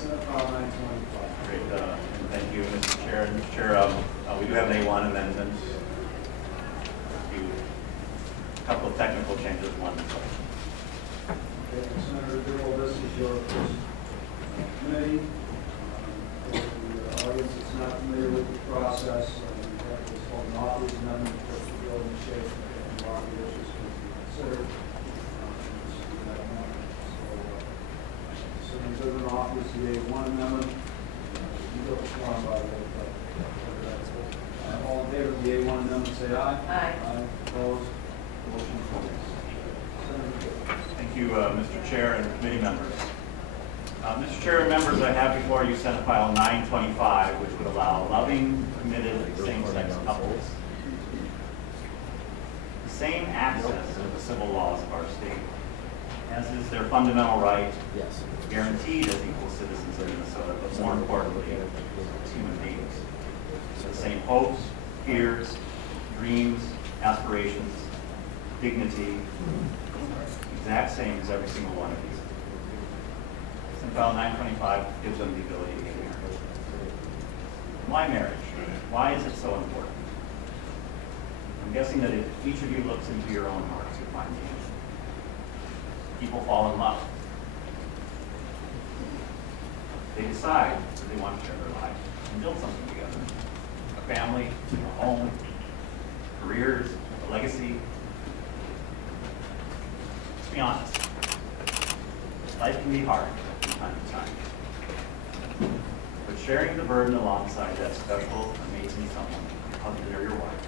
Senate File 925. Great, thank you, Mr. Chair. Mr. Chair, we do have an A1 amendment. A couple of technical changes. One. Okay, Senator Dibble, this is your first committee. For the audience that's not familiar with the process, we have what's called an author's amendment, which the bill in shape and lot of issues can be considered. So there's an author's the A1 amendment. You go form by the way. All in favor of the A1 amendment, say aye. Aye. Aye. Opposed? Motion carries. Senator Dibble. Thank you, Mr. Chair and committee members. Mr. Chair and members, I have before you Senate File 925, which would allow loving, committed, same-sex couples the same access to the civil laws of our state, as is their fundamental right, guaranteed as equal citizens of Minnesota, but more importantly, as human beings. The same hopes, fears, dreams, aspirations, dignity, exact same as every single one of these. Senate File 925 gives them the ability to get married. Why marriage? Why is it so important? I'm guessing that if each of you looks into your own hearts, you find the answer. People fall in love. They decide that they want to share their lives and build something together. A family, a home, careers, a legacy. Let's be honest. Life can be hard from time to time. But sharing the burden alongside that special, amazing someone, your husband or your wife,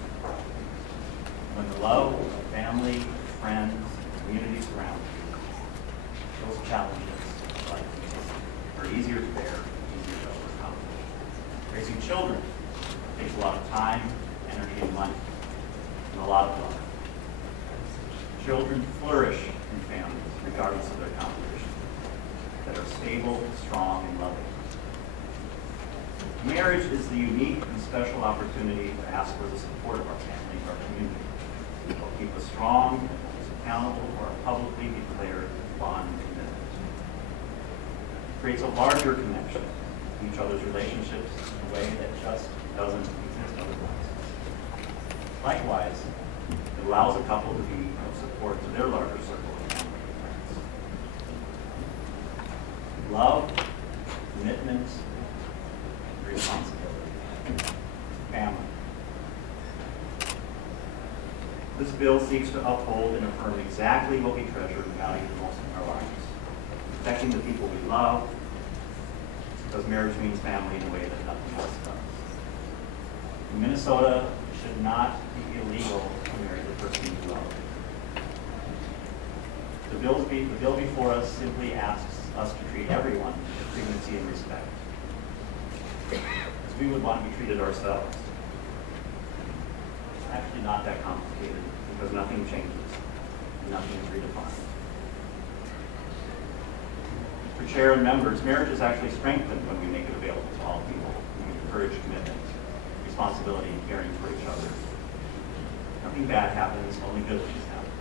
when the love of family, friends, community surround you, those challenges of life are easier to bear, easier to overcome. Raising children takes a lot of time, energy, and money, and a lot of love. Children flourish in families, regardless of their composition, that are stable, strong, and loving. Marriage is the unique and special opportunity to ask for the support of our family, our community. It will keep us strong, keep us accountable for our publicly declared bond commitment. It creates a larger connection to each other's relationships in a way that just doesn't exist otherwise. Likewise, it allows a couple to be of support to their larger circle of family and friends. Love, commitment, responsibility, family. This bill seeks to uphold and affirm exactly what we treasure and value the most in our lives. Protecting the people we love, because marriage means family in a way that nothing else does. In Minnesota, it should not be illegal to marry the person you love. The bill before us simply asks us to treat everyone with dignity and respect, as we would want to be treated ourselves. It's actually not that complicated, because nothing changes, and nothing is redefined. For chair and members, marriage is actually strengthened when we make it available to all people. We encourage commitment, responsibility, and caring for each other. Nothing bad happens, only good things happen.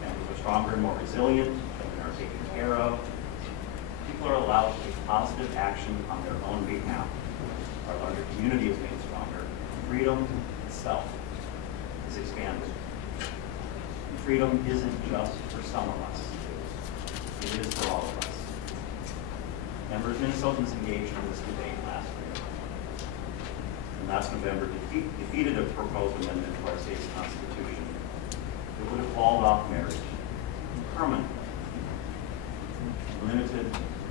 Families are stronger and more resilient, children are taken care of. People are allowed to take positive action on their own behalf. Our larger community is made stronger. Freedom itself is expanded. And freedom isn't just for some of us. It is for all of us. Members, Minnesotans engaged in this debate last year. And last November defeated a proposed amendment to our state's constitution that would have walled off marriage permanently, limited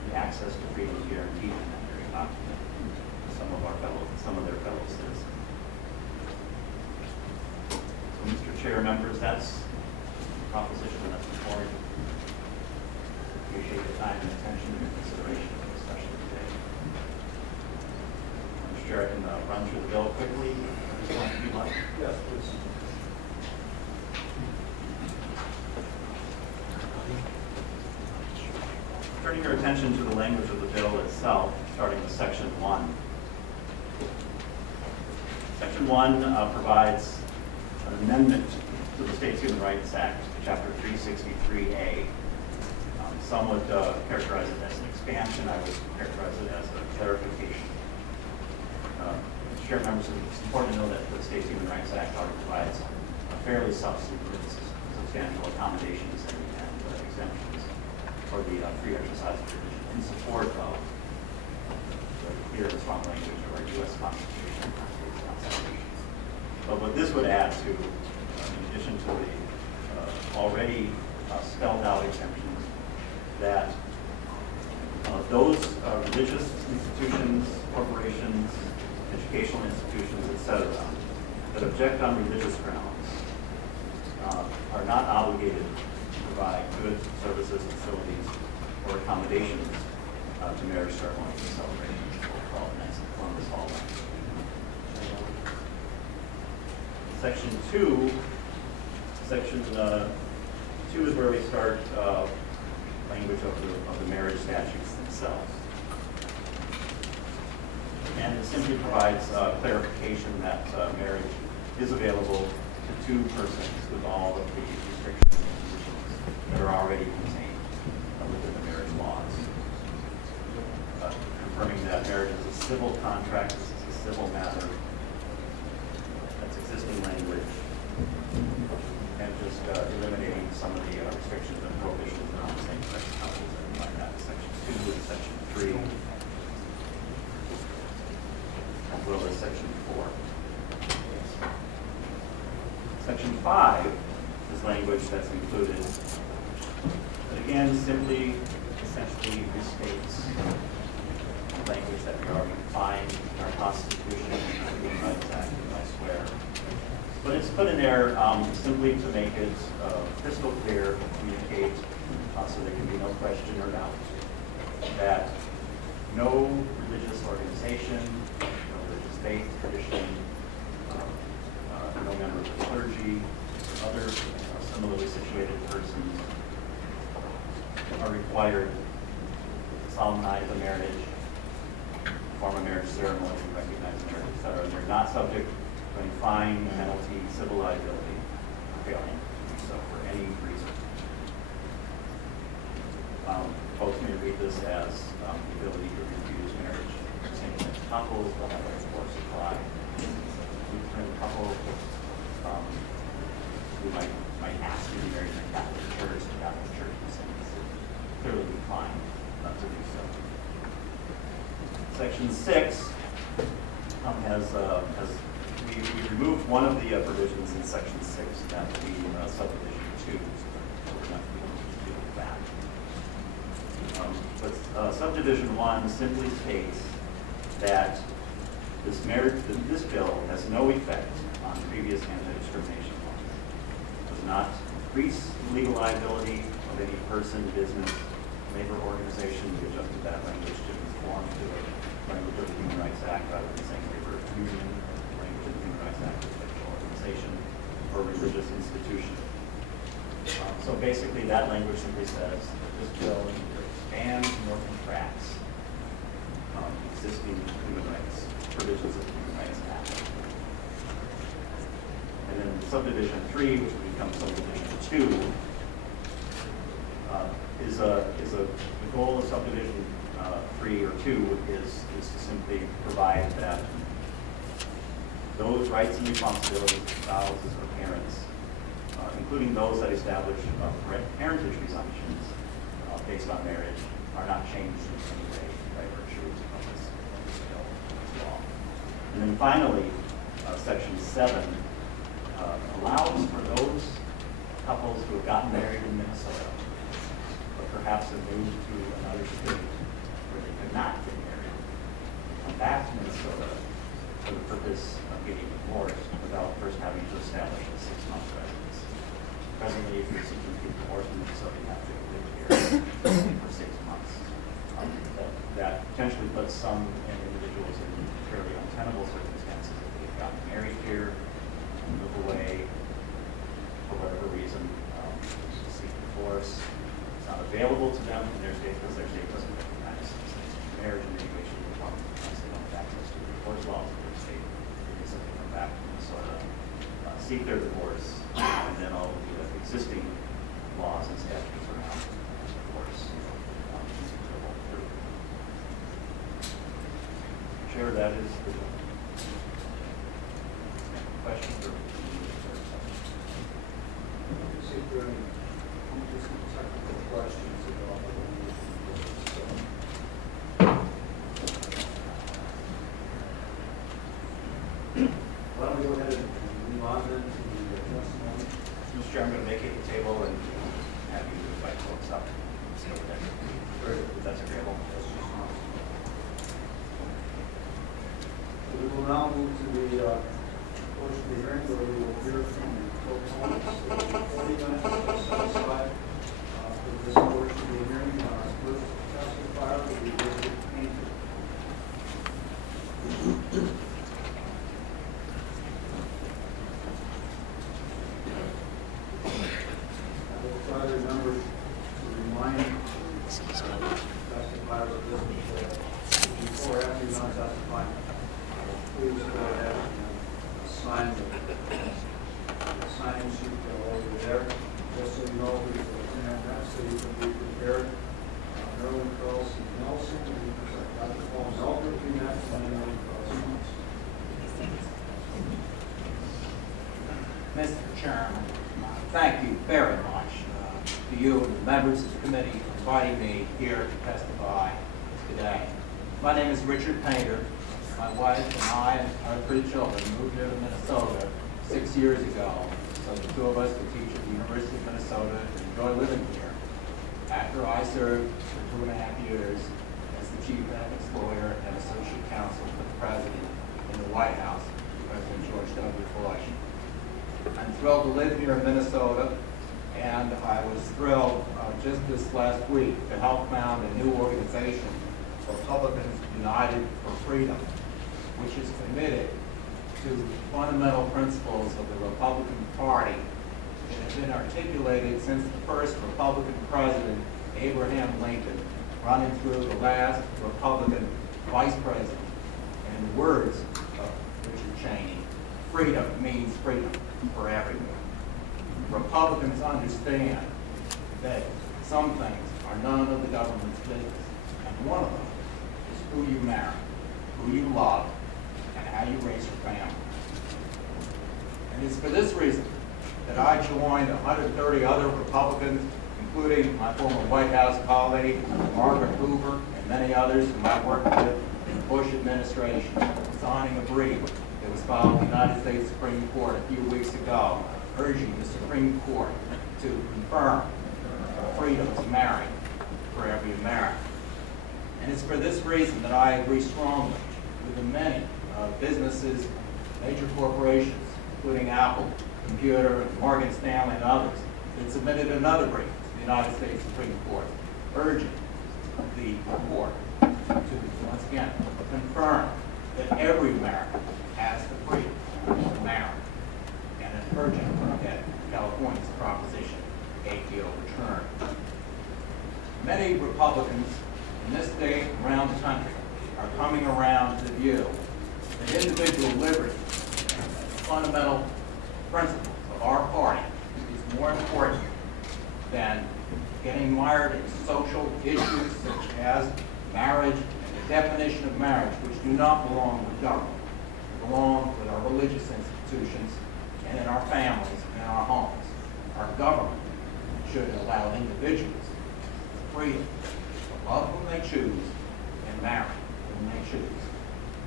the access to freedom guaranteed in that very document to some of their fellow citizens. So, Mr. Chair, members, that's the proposition that's before you. Appreciate your time and attention and consideration of the session today. Mr. Chair, I can run through the bill quickly. If you'd like. Yes, please. Turning your attention to the language of the bill itself, starting with Section 1. Section 1 provides an amendment to the State's Human Rights Act, Chapter 363A. Some would characterize it as an expansion. I would characterize it as a clarification. Chair members, it's important to know that the State's Human Rights Act already provides a fairly substantial accommodations and exemptions for the free exercise provision in support of the clear and strong language of our U.S. Constitution and our state's constitution. But what this would add to, in addition to the already spelled out exemptions, that those religious institutions, corporations, educational institutions, etc., that object on religious grounds are not obligated to provide goods, services, facilities, or accommodations to marriage ceremonies and celebrations for events in Columbus Hall. Section 2 is where we start language of the marriage statutes themselves. And it simply provides clarification that marriage is available to two persons with all of the restrictions and conditions that are already contained within the marriage laws. Confirming that marriage is a civil contract, this is a civil matter, that's existing language, and just eliminating some of the restrictions and prohibitions around same-sex couples that we might have in Section 2 and Section 3. As well as Section 4. Section 5 is language that's included that again simply essentially restates language that we already find in our Constitution and the Human Rights Act and elsewhere. But it's put in there simply to make it crystal clear, communicate, so there can be no question or doubt that no religious organization, faith, tradition, no member of the clergy, other similarly situated persons are required to solemnize a marriage, perform a marriage ceremony, recognize marriage, etc. They're not subject to any fine, penalty, civil liability for failing to do so for any reason. Folks may read this as the ability to refuse marriage for same-sex couples, but that would of course apply to Lutheran couple who might ask to be married in a Catholic church. The Catholic Church is clearly declined not to do so. Section 6 we removed one of the provisions in Section 6, that would be subdivision 2. So we're not going to deal with that. But subdivision 1 simply states that this bill has no effect on previous anti-discrimination laws. It does not increase the legal liability of any person, business, labor organization. We adjusted that language to conform to the language of the Human Rights Act rather than saying labor union, language of the Human Rights Act, official organization, or religious institution. So basically that language simply says that this bill neither expands nor contracts existing human rights provisions of the Human Rights Act. And then subdivision 3, which will become subdivision 2, the goal of subdivision 3 or 2 is to simply provide that those rights and responsibilities of spouses or parents, including those that establish parentage presumptions based on marriage, are not changed in any way by virtue of this law. And then finally, Section 7 allows for those couples who have gotten married in Minnesota, but perhaps have moved to another state where they could not get married, come back to Minnesota for the purpose of getting divorced without first having to establish a 6-month residence. Presently, if you're seeking to get divorced in Minnesota, you have to live here for 6 months. That potentially puts some individuals in fairly untenable circumstances if they've gotten married here, move away for whatever reason, seek divorce. It's not available to them in their state because their state doesn't recognize marriage in any way, shape, or form because they don't have access to the divorce laws of their state. They simply come back to Minnesota, seek their divorce, and then all of the existing laws and statutes around divorce that is the questions or See if there are any just technical questions about the why don't we go ahead and move on then to the testimony? Mr. Chair, I'm going to vacate the table and have you invite folks up. See over there. If that's agreeable. We will now move to the portion of the hearing where we will hear from the proponents. There will be 40 minutes set aside for this portion of the hearing. First testifier will be Elizabeth Painter. I will try to remember to remind testifiers of this before after you're done testifying. Please go ahead and sign the signing sheet over there. Just so you know who's looking at that, so you can be prepared. Marilyn Carlson Nelson, Dr. Paul Melker, be next, and then Marilyn Carlson Nelson. Mr. Chairman, thank you very much to you and the members of the committee for inviting me here to testify today. My name is Richard Painter. My wife and I and our 3 children moved here to Minnesota 6 years ago, so the 2 of us could teach at the University of Minnesota and enjoy living here. After I served for 2.5 years as the chief ethics lawyer and associate counsel for the president in the White House, President George W. Bush. I'm thrilled to live here in Minnesota, and I was thrilled just this last week to help found a new organization, Republicans United for Freedom, which is committed to fundamental principles of the Republican Party that have been articulated since the first Republican president, Abraham Lincoln, running through the last Republican vice president. And in the words of Richard Cheney, freedom means freedom for everyone. Republicans understand that some things are none of the government's business, and one of them is who you marry, who you love, and how you raise your family. And it's for this reason that I joined 130 other Republicans, including my former White House colleague, Margaret Hoover, and many others whom I worked with in the Bush administration, signing a brief that was filed in the United States Supreme Court a few weeks ago, urging the Supreme Court to confirm the freedom to marry for every American. And it's for this reason that I agree strongly with the many businesses, major corporations, including Apple, Computer, Morgan Stanley, and others, that submitted another brief to the United States Supreme Court, urging the court to, once again, confirm that every American has the freedom to marry, and urging that California's Proposition 8 be overturned. Many Republicans in this state and around the country are coming around to the view that individual liberty, fundamental principles of our party, is more important than getting mired in social issues such as marriage and the definition of marriage, which do not belong with government. They belong with our religious institutions and in our families and in our homes. Our government should allow individuals the freedom to love whom they choose and marry whom they choose.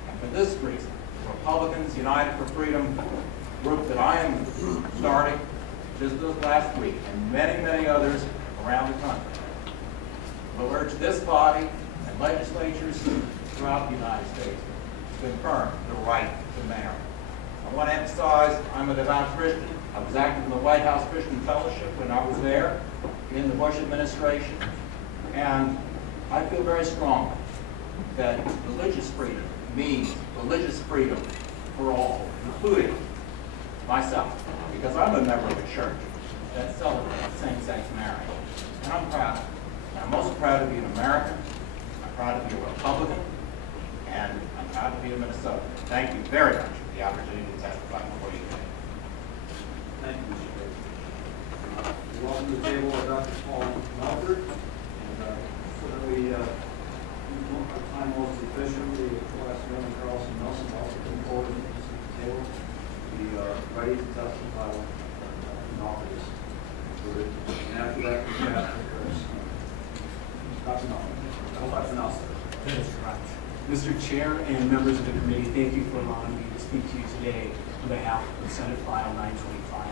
And for this reason, the Republicans United for Freedom group that I am starting just this last week, and many, many others around the country, will urge this body and legislatures throughout the United States to confirm the right to marry. I want to emphasize I'm a devout Christian. I was active in the White House Christian Fellowship when I was there in the Bush administration, and I feel very strongly that religious freedom means religious freedom for all, including myself, because I'm a member of a church that celebrates same-sex marriage. And I'm proud of it. And I'm also proud to be an American, I'm proud to be a Republican, and I'm proud to be a Minnesotan. Thank you very much for the opportunity to testify before you today. Thank you, Mr. Baker. We welcome to the table Dr. Paul Melker, and so that we use our time most efficiently, we'll ask Marilyn Carlson Dr. Nelson. Mr. Chair and members of the committee, thank you for allowing me to speak to you today on behalf of Senate File 925.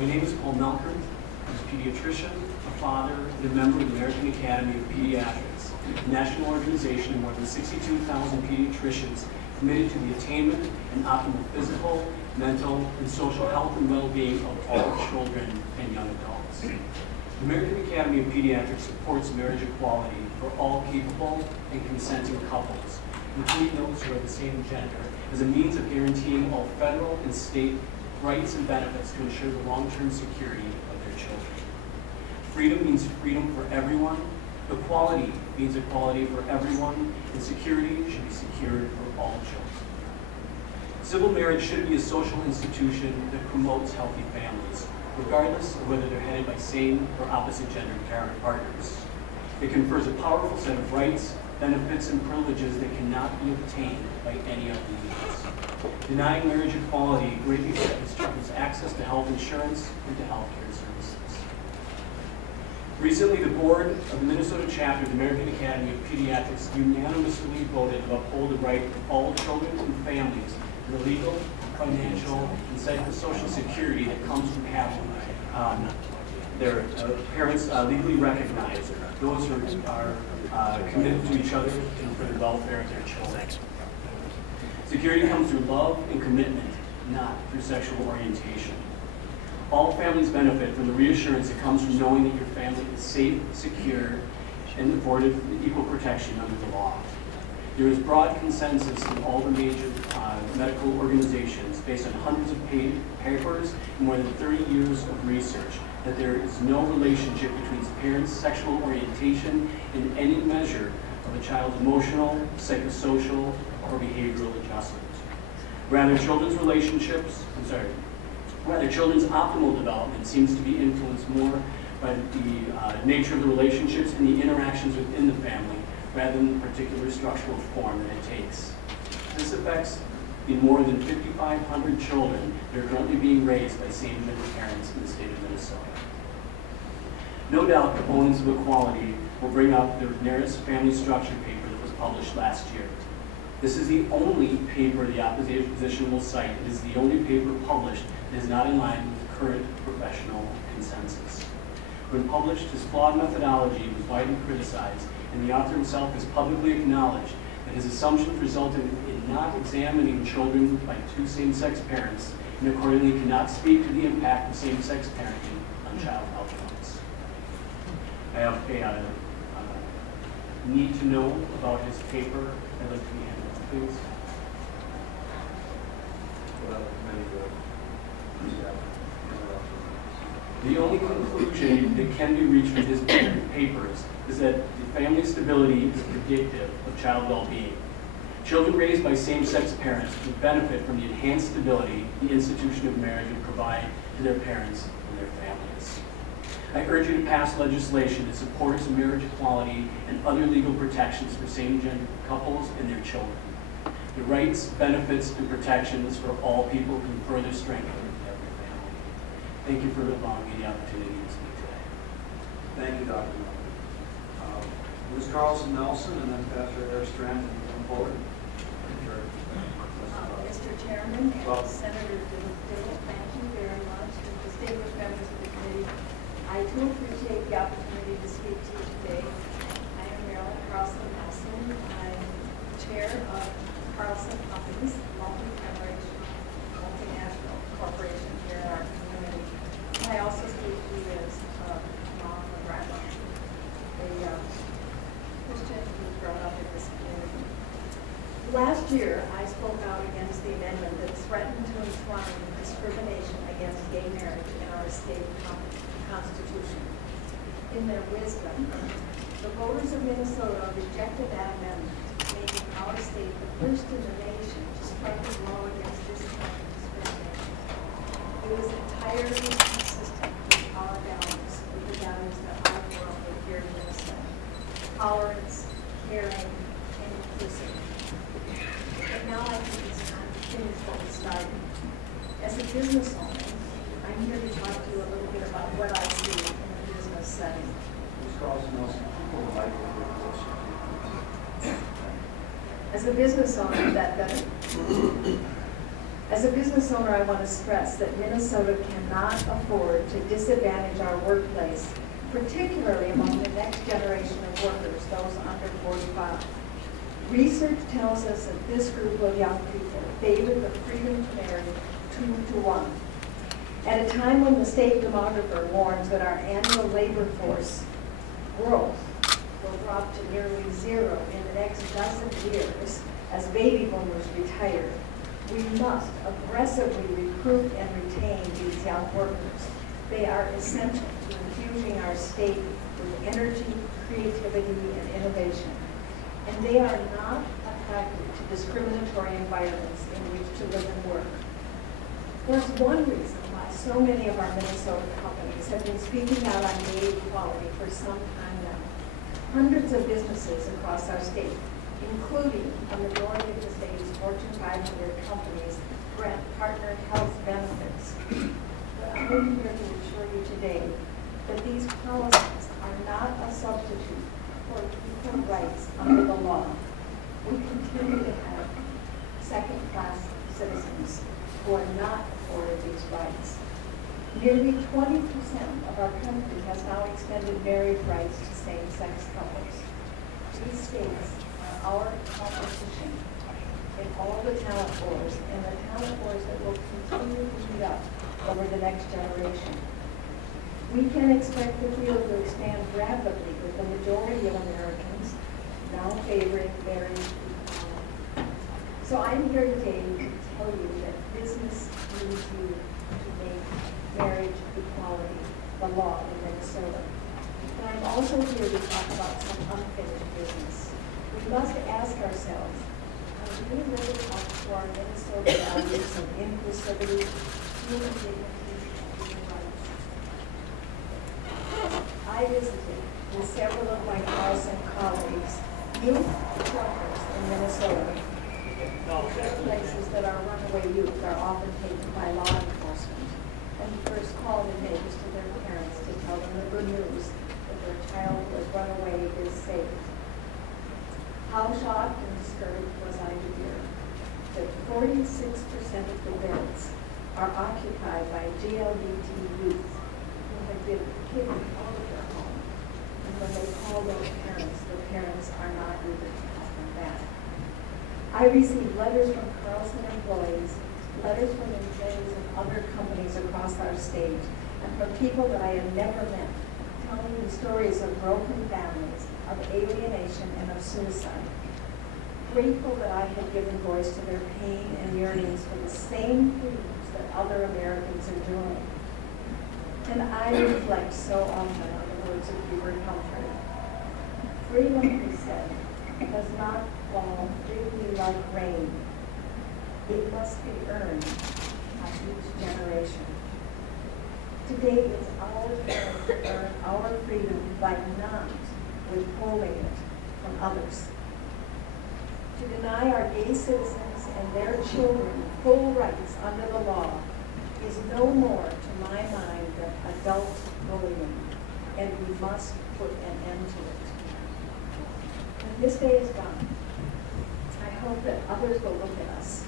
My name is Paul Melkert. I'm a pediatrician, a father, and a member of the American Academy of Pediatrics, a national organization of more than 62,000 pediatricians committed to the attainment and optimal physical, mental, and social health and well-being of all children and young adults. The American Academy of Pediatrics supports marriage equality for all capable and consenting couples, including those who are the same gender, as a means of guaranteeing all federal and state rights and benefits to ensure the long-term security of their children. Freedom means freedom for everyone, equality means equality for everyone, and security should be secured for all children. Civil marriage should be a social institution that promotes healthy families, regardless of whether they're headed by same or opposite gender partners. It confers a powerful set of rights, benefits, and privileges that cannot be obtained by any other means. Denying marriage equality greatly threatens children's access to health insurance and to health care services. Recently, the board of the Minnesota chapter of the American Academy of Pediatrics unanimously voted to uphold the right of all children and families to the legal, financial, and psychosocial security that comes from having their parents legally recognized, those who are committed to each other and for the welfare of their children. Security comes through love and commitment, not through sexual orientation. All families benefit from the reassurance that comes from knowing that your family is safe, secure, and afforded equal protection under the law. There is broad consensus in all the major medical organizations, based on hundreds of papers and more than 30 years of research, that there is no relationship between the parents' sexual orientation and any measure of a child's emotional, psychosocial, or behavioral adjustment. Rather, children's optimal development seems to be influenced more by the nature of the relationships and the interactions within the family, rather than the particular structural form that it takes. This affects the more than 5,500 children that are currently being raised by same-gender parents in the state of Minnesota. No doubt, proponents of equality will bring up the Naris Family Structure paper that was published last year. This is the only paper the opposition will cite. It is the only paper published that is not in line with current professional consensus. When published, his flawed methodology was widely criticized, and the author himself has publicly acknowledged that his assumptions resulted in not examining children by two same-sex parents, and accordingly cannot speak to the impact of same-sex parenting on child outcomes. I have a need to know about his paper. I'd like to be handled, please. The only conclusion that can be reached from his papers is that the family stability is predictive of child well-being. Children raised by same-sex parents would benefit from the enhanced stability the institution of marriage would provide to their parents and their families. I urge you to pass legislation that supports marriage equality and other legal protections for same-gender couples and their children. The rights, benefits, and protections for all people can further strengthen every family. Thank you for allowing me the opportunity to speak today. Thank you, Dr. Ms. Carlson Nelson, and then Pastor Eric Strand, can you come forward? Mr. Chairman and Senator Dibble, thank you very much. And distinguished members of the committee, I do appreciate the opportunity to speak to you today. I am Marilyn Carlson Nelson. I'm chair of Carlson Companies, multi-generational, multinational corporation here in our community. And I also speak to you as mom and grandma, a Christian who's grown up in this community. Last year, I spoke out against the amendment that threatened to enshrine discrimination against gay marriage in our state constitution. In their wisdom, the voters of Minnesota rejected that amendment, making our state the first in the nation to strike a blow against this kind of discrimination. It was entirely consistent with our values, with the values that I grew up with here in Minnesota: tolerance, caring, and inclusive. But now I think it's time to finish what we started. As a business owner, I'm here to talk to you a little bit about what I see in the business setting. Ms. Carlson Nelson. pull the mic a little bit closer. As a business owner, As a business owner, I want to stress that Minnesota cannot afford to disadvantage our workplace, particularly among the next generation of workers, those under 45. Research tells us that this group of young people favor the freedom to marry 2-to-1. At a time when the state demographer warns that our annual labor force growth will drop to nearly zero in the next dozen years as baby boomers retire, we must aggressively recruit and retain these young workers. They are essential to infusing our state with energy, creativity, and innovation. And they are not attracted to discriminatory environments in which to live and work. There's one reason why so many of our Minnesota companies have been speaking out on gay equality for some time now. Hundreds of businesses across our state, including a majority of the state's Fortune 500 companies, grant partner health benefits. But I'm here to assure you today that these policies are not a substitute for equal rights under the law. We continue to have second-class citizens who are not afforded these rights. Nearly 20% of our country has now extended marriage rights to same-sex couples. These states are our competition in all the talent wars, and the talent wars that will continue to heat up over the next generation. We can expect the field to expand rapidly with the majority of Americans now favoring marriage equality. So I'm here today to tell you that business needs you to make marriage equality the law in Minnesota. And I'm also here to talk about some unfinished business. We must ask ourselves, are we really up to our Minnesota values of inclusivity, human dignity, and human rights? I visited with several of my Carlson colleagues, youth shelters in Minnesota. Places that our runaway youth are often taken by law enforcement, and the first call they make is to their parents to tell them the good news that their child who has run away is safe. How shocked and discouraged was I to hear that 46% of the beds are occupied by GLBT youth who have been kicked out of their home, and when they call those parents, the parents are not eager to help them back. I received letters from Carlson employees, letters from employees of other companies across our state, and from people that I had never met, telling me stories of broken families, of alienation, and of suicide. Grateful that I had given voice to their pain and yearnings for the same freedoms that other Americans are doing. And I reflect so often on the words of Hubert Humphrey. Freedom, he said, does not fall freely like rain. It must be earned by each generation. Today it's our turn to earn our freedom by not withholding it from others. To deny our gay citizens and their children full rights under the law is no more, to my mind, than adult bullying, and we must put an end to it. When this day is done, I hope that others will look at us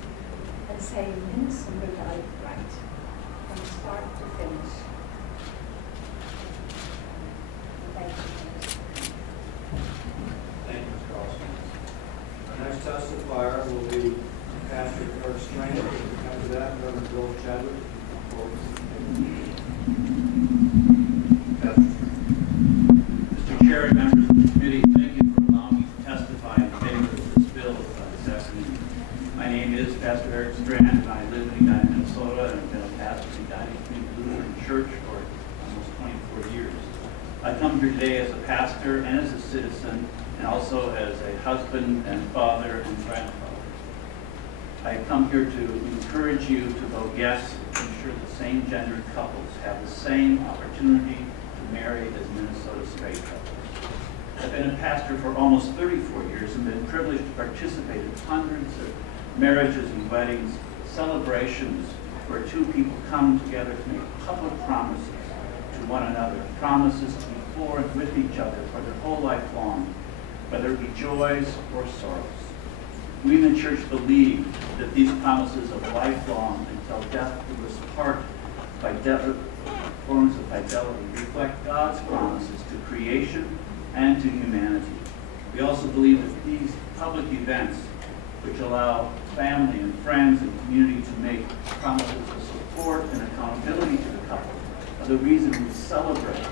and say, Minnesota got it right from start to finish. Thank you. Thank you, Ms. Carlson. Our next testifier will be Pastor Eric Strand. After that, Reverend Bill Chadwick. Mr. Chair and members of the committee, thank you for allowing me to testify in favor of this bill this afternoon. My name is Pastor Eric Strand, and I live in Edina, Minnesota, and have been a pastor in Edina Community Lutheran Church for almost 24 years. I come here today as a pastor and as a citizen, and also as a husband and father and grandfather. I come here to encourage you to vote yes to ensure that same-gendered couples have the same opportunity to marry as Minnesota straight couples. I've been a pastor for almost 34 years and been privileged to participate in hundreds of marriages and weddings, celebrations where two people come together to make public promises to one another, promises to be for and with each other for their whole life long, whether it be joys or sorrows. We in the church believe that these promises of lifelong until death do us part by forms of fidelity reflect God's promises to creation and to humanity. We also believe that these public events, which allow family and friends and community to make promises of support and accountability to the couple, are the reason we celebrate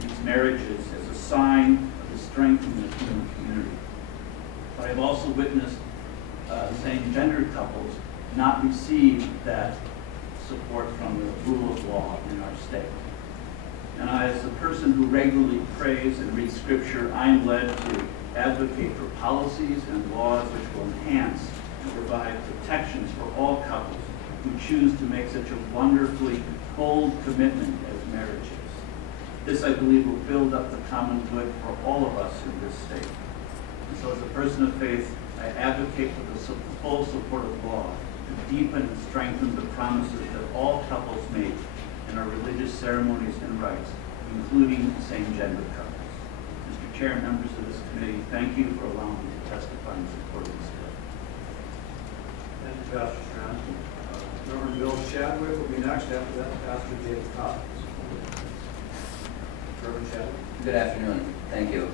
these marriages as a sign of the strength in the human community. But I've also witnessed same-gendered couples not receive that support from the rule of law in our state. And as a person who regularly prays and reads scripture, I am led to advocate for policies and laws which will enhance and provide protections for all couples who choose to make such a wonderfully bold commitment as marriage is. This, I believe, will build up the common good for all of us in this state. And so as a person of faith, I advocate for the full support of law to deepen and strengthen the promises that all couples make in our religious ceremonies and rites, including same-gender couples. Mr. Chair and members of this committee, thank you for allowing me to testify in support of this bill. Thank you, Pastor Strand. Reverend Bill Chadwick will be next. After that, Pastor David Coppins. Reverend Chadwick. Good afternoon. Thank you.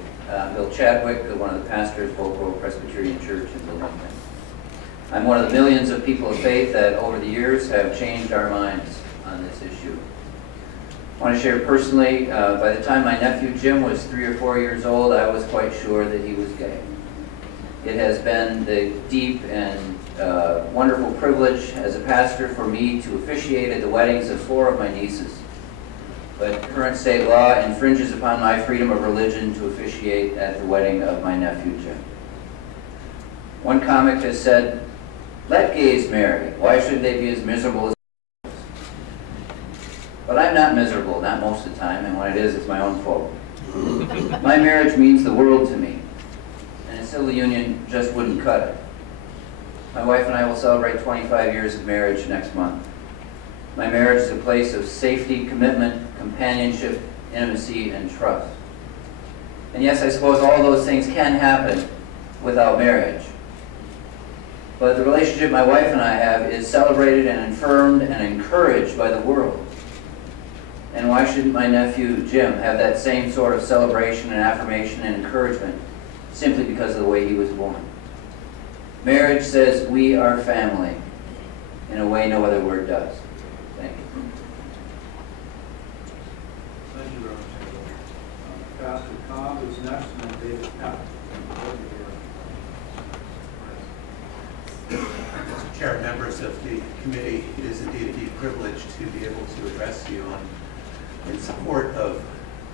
Bill Chadwick, one of the pastors of Oak Grove Presbyterian Church in Bloomington. I'm one of the millions of people of faith that over the years have changed our minds on this issue. I want to share personally, by the time my nephew Jim was 3 or 4 years old, I was quite sure that he was gay. It has been the deep and wonderful privilege as a pastor for me to officiate at the weddings of 4 of my nieces. But current state law infringes upon my freedom of religion to officiate at the wedding of my nephew Jim. One comic has said, "Let gays marry. Why should they be as miserable as?" But I'm not miserable, not most of the time, and when it is, it's my own fault. My marriage means the world to me, and a civil union just wouldn't cut it. My wife and I will celebrate 25 years of marriage next month. My marriage is a place of safety, commitment, companionship, intimacy, and trust. And yes, I suppose all those things can happen without marriage. But the relationship my wife and I have is celebrated and affirmed and encouraged by the world. And why shouldn't my nephew Jim have that same sort of celebration and affirmation and encouragement simply because of the way he was born? Marriage says we are family in a way no other word does. Thank you. Thank you, Reverend Chadwick. Pastor Cobb is next, and then David Coppins. Mr. Chair, members of the committee, it is indeed a deep privilege to be able to address you in support of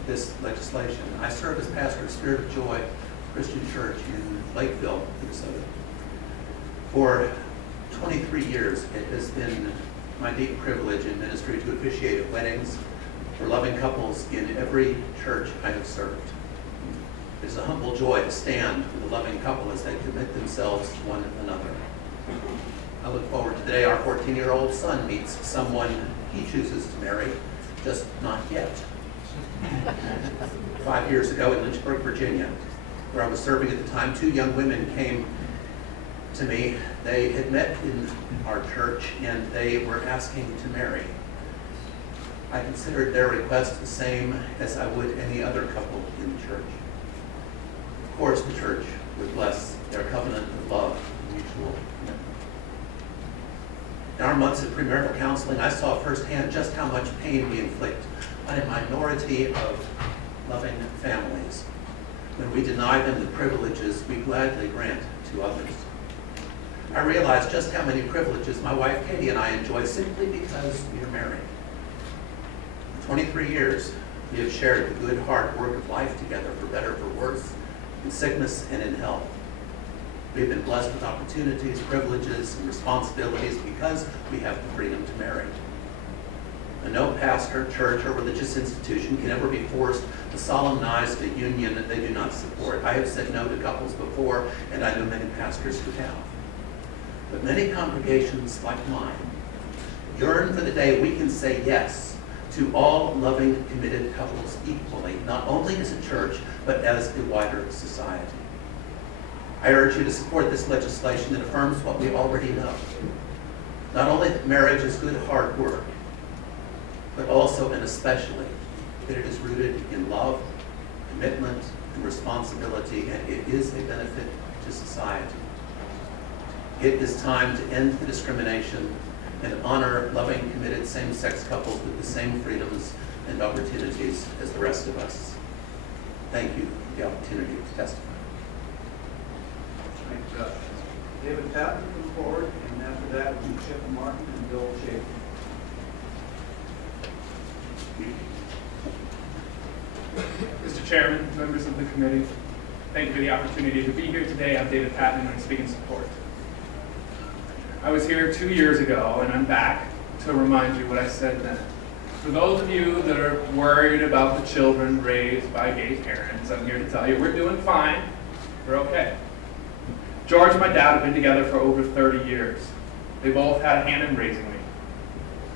this legislation. I serve as pastor of Spirit of Joy Christian Church in Lakeville, Minnesota. For 23 years, it has been my deep privilege in ministry to officiate at weddings for loving couples in every church I have served. It is a humble joy to stand with a loving couple as they commit themselves to one another. I look forward to the day our 14-year-old son meets someone he chooses to marry, just not yet. 5 years ago in Lynchburg, Virginia, where I was serving at the time, 2 young women came to me. They had met in our church and they were asking to marry. I considered their request the same as I would any other couple in the church. Of course, the church would bless their covenant of love and mutual commitment. In our months of premarital counseling, I saw firsthand just how much pain we inflict on a minority of loving families when we deny them the privileges we gladly grant to others. I realized just how many privileges my wife Katie and I enjoy simply because we are married. For 23 years, we have shared the good, hard work of life together, for better, for worse, in sickness and in health. We have been blessed with opportunities, privileges, and responsibilities because we have the freedom to marry. And no pastor, church, or religious institution can ever be forced to solemnize a union that they do not support. I have said no to couples before, and I know many pastors who have. But many congregations like mine yearn for the day we can say yes to all loving, committed couples equally, not only as a church, but as a wider society. I urge you to support this legislation that affirms what we already know. Not only that marriage is good, hard work, but also and especially that it is rooted in love, commitment, and responsibility, and it is a benefit to society. It is time to end the discrimination and honor loving, committed same-sex couples with the same freedoms and opportunities as the rest of us. Thank you for the opportunity to testify. Thanks, Josh. David Tappan come forward, and after that will be Chip Martin and Bill Chapin. Mr. Chairman, members of the committee, thank you for the opportunity to be here today. I'm David Patton, and I speak in support. I was here 2 years ago, and I'm back to remind you what I said then. For those of you that are worried about the children raised by gay parents, I'm here to tell you we're doing fine. We're okay. George and my dad have been together for over 30 years. They both had a hand in raising me.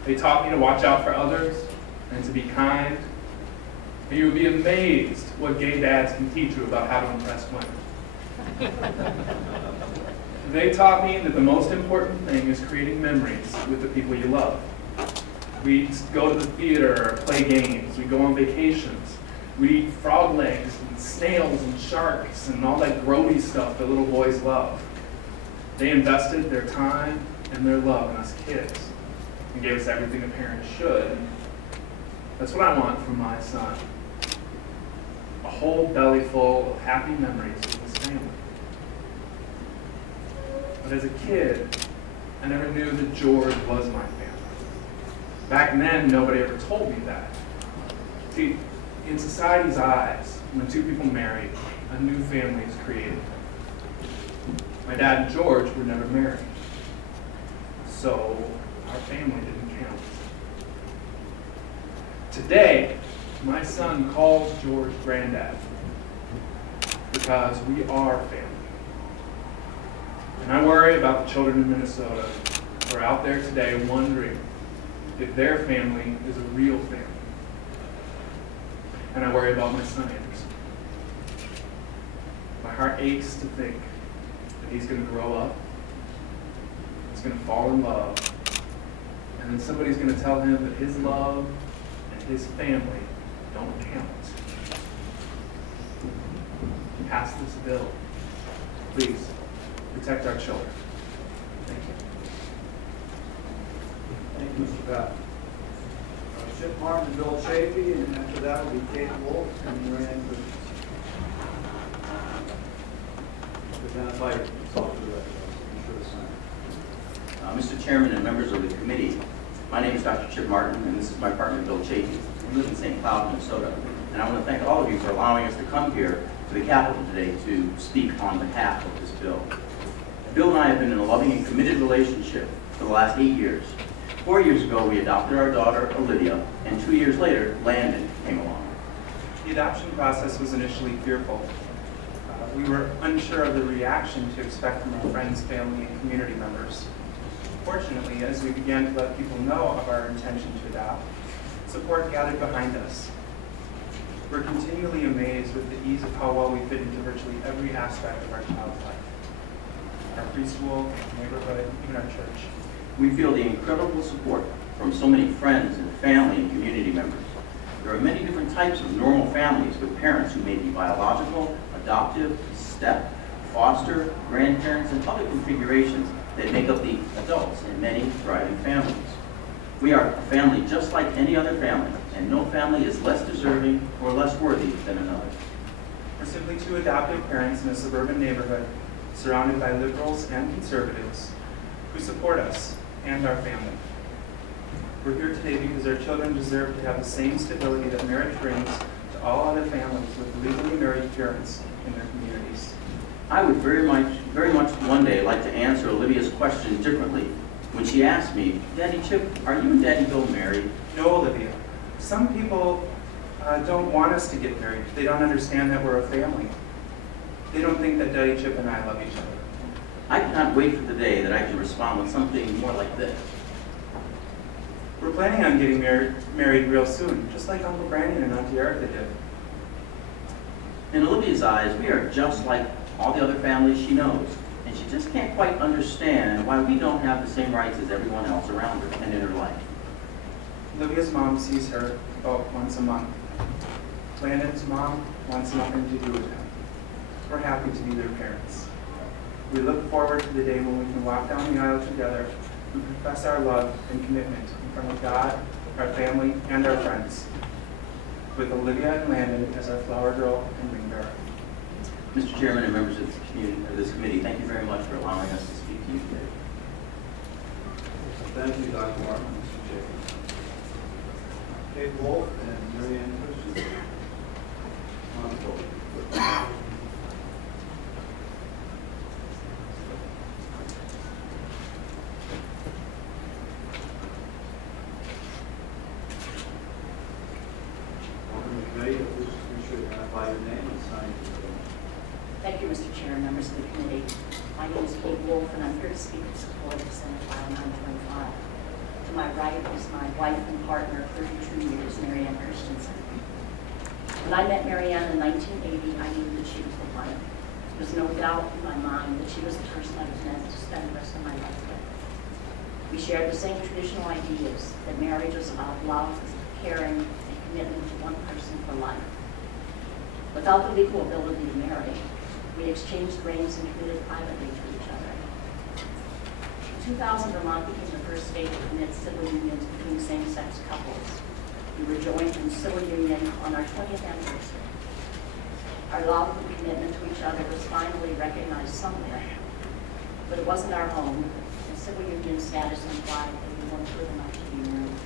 They taught me to watch out for others and to be kind. And you would be amazed what gay dads can teach you about how to impress women. They taught me that the most important thing is creating memories with the people you love. We go to the theater or play games. We go on vacations. We eat frog legs and snails and sharks and all that grody stuff that little boys love. They invested their time and their love in us kids and gave us everything a parent should. That's what I want from my son. A whole belly full of happy memories with his family. But as a kid, I never knew that George was my family. Back then, nobody ever told me that. See, in society's eyes, when two people marry, a new family is created. My dad and George were never married, so our family didn't count. Today, my son calls George granddad because we are family. And I worry about the children in Minnesota who are out there today wondering if their family is a real family. And I worry about my son Anderson. My heart aches to think that he's going to grow up, he's going to fall in love, and then somebody's going to tell him that his love and his family don't count. Pass this bill. Please, protect our children. Thank you. Thank you, Mr. Patton. Chip Martin and Bill Chapin, and after that will be Kate Wolf and Marianne Christensen. Identify yourself for the record. Be sure to sign. Mr. Chairman and members of the committee, my name is Dr. Chip Martin, and this is my partner, Bill Chapin. We live in St. Cloud, Minnesota, and I want to thank all of you for allowing us to come here to the Capitol today to speak on behalf of this bill. Bill and I have been in a loving and committed relationship for the last 8 years. 4 years ago, we adopted our daughter, Olivia, and 2 years later, Landon came along. The adoption process was initially fearful. We were unsure of the reaction to expect from our friends, family, and community members. Fortunately, as we began to let people know of our intention to adopt, support gathered behind us. We're continually amazed with the ease of how well we fit into virtually every aspect of our child's life. Our preschool, neighborhood, even our church. We feel the incredible support from so many friends and family and community members. There are many different types of normal families with parents who may be biological, adoptive, step, foster, grandparents, and other configurations that make up the adults in many thriving families. We are a family just like any other family, and no family is less deserving or less worthy than another. We're simply two adoptive parents in a suburban neighborhood surrounded by liberals and conservatives who support us and our family. We're here today because our children deserve to have the same stability that marriage brings to all other families with legally married parents in their communities. I would very much one day like to answer Olivia's question differently. When she asked me, Daddy Chip, are you and Daddy Bill married? No, Olivia. Some people don't want us to get married. They don't understand that we're a family. They don't think that Daddy Chip and I love each other. I cannot wait for the day that I can respond with something more like this. We're planning on getting married real soon, just like Uncle Brandon and Auntie Erica did. In Olivia's eyes, we are just like all the other families she knows, and she just can't quite understand why we don't have the same rights as everyone else around her and in her life. Olivia's mom sees her about once a month. Landon's mom wants nothing to do with him. We're happy to be their parents. We look forward to the day when we can walk down the aisle together and profess our love and commitment in front of God, our family, and our friends, with Olivia and Landon as our flower girl and ring bearer. Mr. Chairman and members of this committee, thank you very much for allowing us to speak to you today. Thank you, Dr. Martin, Mr. Jacobs. Kate Wolf and Mary Ann Christian. On the board. Welcome to the committee. Please make sure to identify your name and sign your name. Thank you, Mr. Chair and members of the committee. My name is Kate Wolf, and I'm here to speak in support of Senate File 925. To my right is my wife and partner of 32 years, Mary Ann Christensen. When I met Mary Ann in 1980, I knew that she was the one. There was no doubt in my mind that she was the person I was meant to spend the rest of my life with. We shared the same traditional ideas that marriage was about love, caring, and commitment to one person for life. Without the legal ability to marry, we exchanged rings and committed privately to each other. In 2000, Vermont became the first state to permit civil unions between same-sex couples. We were joined in civil union on our 20th anniversary. Our love and commitment to each other was finally recognized somewhere, but it wasn't our home, and civil union status implied that we weren't good enough to be married.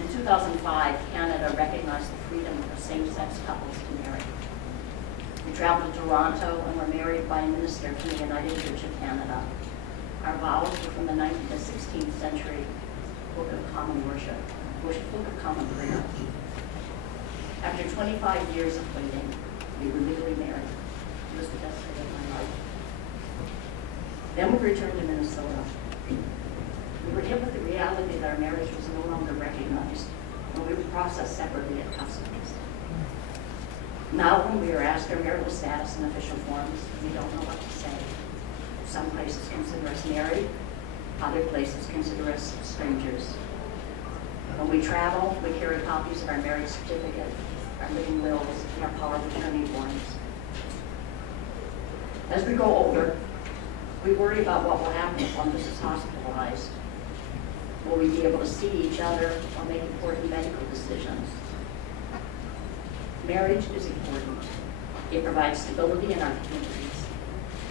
In 2005, Canada recognized the freedom of same-sex couples to marry. We traveled to Toronto and were married by a minister from the United Church of Canada. Our vows were from the 16th century Book of Common Worship, Book of Common Prayer. After 25 years of waiting, we were legally married. It was the best day of my life. Then we returned to Minnesota. We were hit with the reality that our marriage was no longer recognized, and we were processed separately at customs. Now, when we are asked our marital status in official forms, we don't know what to say. Some places consider us married, other places consider us strangers. When we travel, we carry copies of our marriage certificate, our living wills, and our power of attorney forms. As we grow older, we worry about what will happen if one of us is hospitalized. Will we be able to see each other or make important medical decisions? Marriage is important. It provides stability in our communities.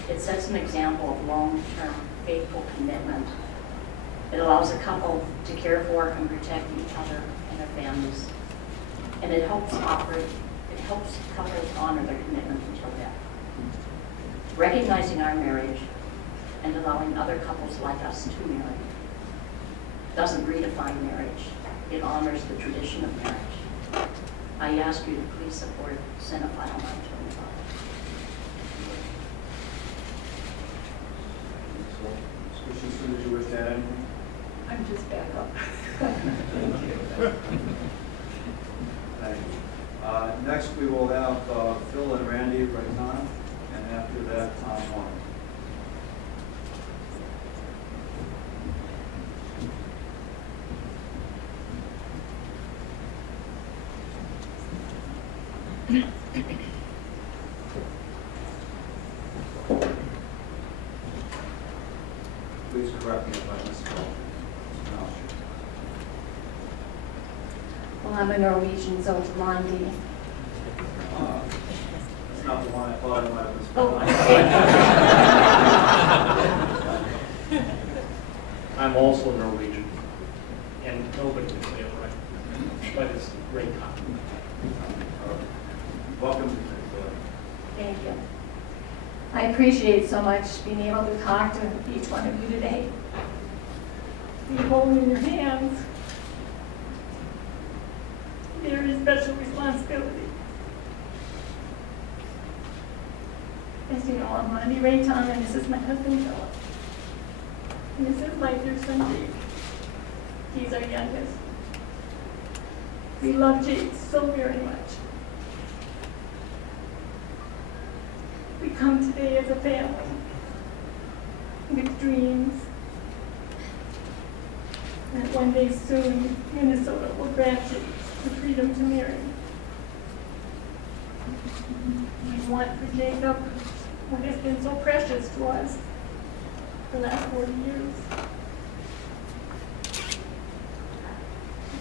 It sets an example of long-term, faithful commitment. It allows a couple to care for and protect each other and their families. And it helps couples honor their commitment until death. Recognizing our marriage and allowing other couples like us to marry doesn't redefine marriage. It honors the tradition of marriage. I ask you to please support Senate File 925. Ms. Christensen, did you wish to add anything? I'm just back up. Thank you. Thank you. Next, we will have Phil and Randy Rayton, and after that, Tom Warren. Please correct me if I misspelled. Well, I'm a Norwegian, so it's Blondie. That's not the one I thought I might have misspelled. I'm also Norwegian, and nobody can say it right, but it's a great compliment. Welcome to Thank you. I appreciate so much being able to talk to each one of you today. You hold me in your hands. Very special responsibility. As you know, I'm Randy Rayton, and this is my husband, Philip. And this is my dear son, Dave. He's our youngest. We love Jake so very much. We come today as a family with dreams that one day soon Minnesota will grant Jake the freedom to marry. We want for Jacob what has been so precious to us the last 40 years.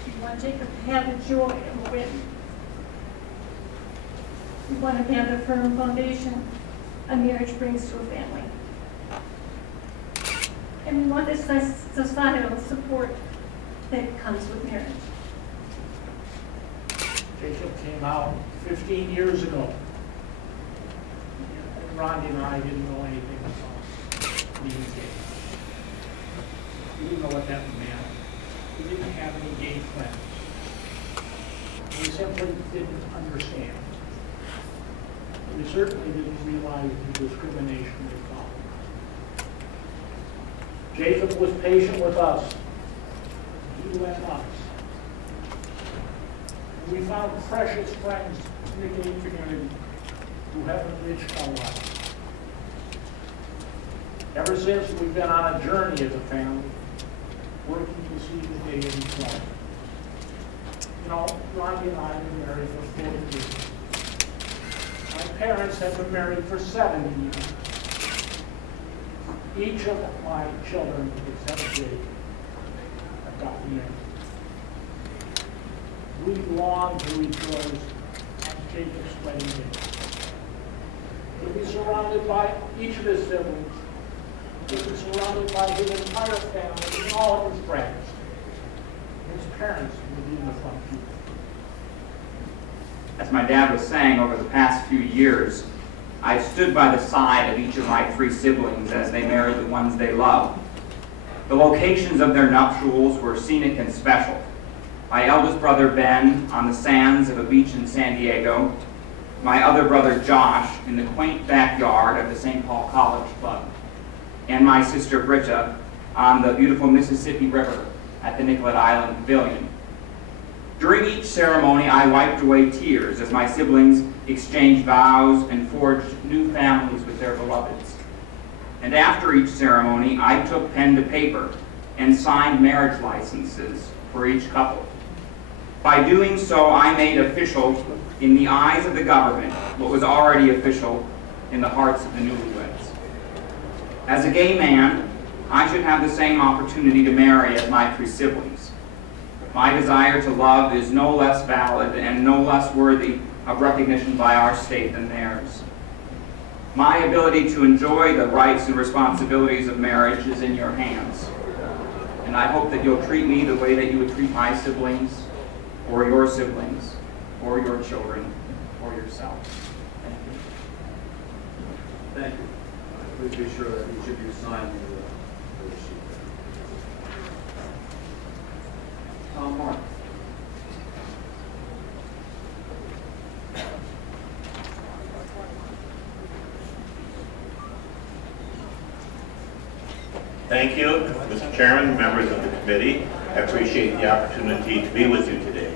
We want Jacob to have the joy of a wedding. We want him to have the firm foundation a marriage brings to a family. And we want this societal support that comes with marriage. Jacob came out 15 years ago. And Rondi and I didn't know anything about being gay. We didn't know what that meant. We didn't have any gay friends. We simply didn't understand. We certainly didn't realize the discrimination that followed. Jacob was patient with us. He let us. We found precious friends in the gay community who have enriched our lives. Ever since, we've been on a journey as a family, working to see the day in life. You know, Rondi and I have been married for 40 years. My parents have been married for 70 years. Each of my children, except Jake, have gotten married. We long to rejoice on Jacob's wedding day. He'll be surrounded by each of his siblings. He'll be surrounded by his entire family and all of his friends. His parents will be in the front pew. As my dad was saying, over the past few years, I've stood by the side of each of my 3 siblings as they married the ones they loved. The locations of their nuptials were scenic and special. My eldest brother, Ben, on the sands of a beach in San Diego. My other brother, Josh, in the quaint backyard of the St. Paul College Club. And my sister, Britta, on the beautiful Mississippi River at the Nicollet Island Pavilion. During each ceremony, I wiped away tears as my siblings exchanged vows and forged new families with their beloveds. And after each ceremony, I took pen to paper and signed marriage licenses for each couple. By doing so, I made official in the eyes of the government what was already official in the hearts of the newlyweds. As a gay man, I should have the same opportunity to marry as my 3 siblings. My desire to love is no less valid and no less worthy of recognition by our state than theirs. My ability to enjoy the rights and responsibilities of marriage is in your hands. And I hope that you'll treat me the way that you would treat my siblings, or your siblings, or your children, or yourself. Thank you. Thank you. Please be sure that each of you sign the sheet. Tom Mark. Thank you, Mr. Chairman, members of the committee. I appreciate the opportunity to be with you today.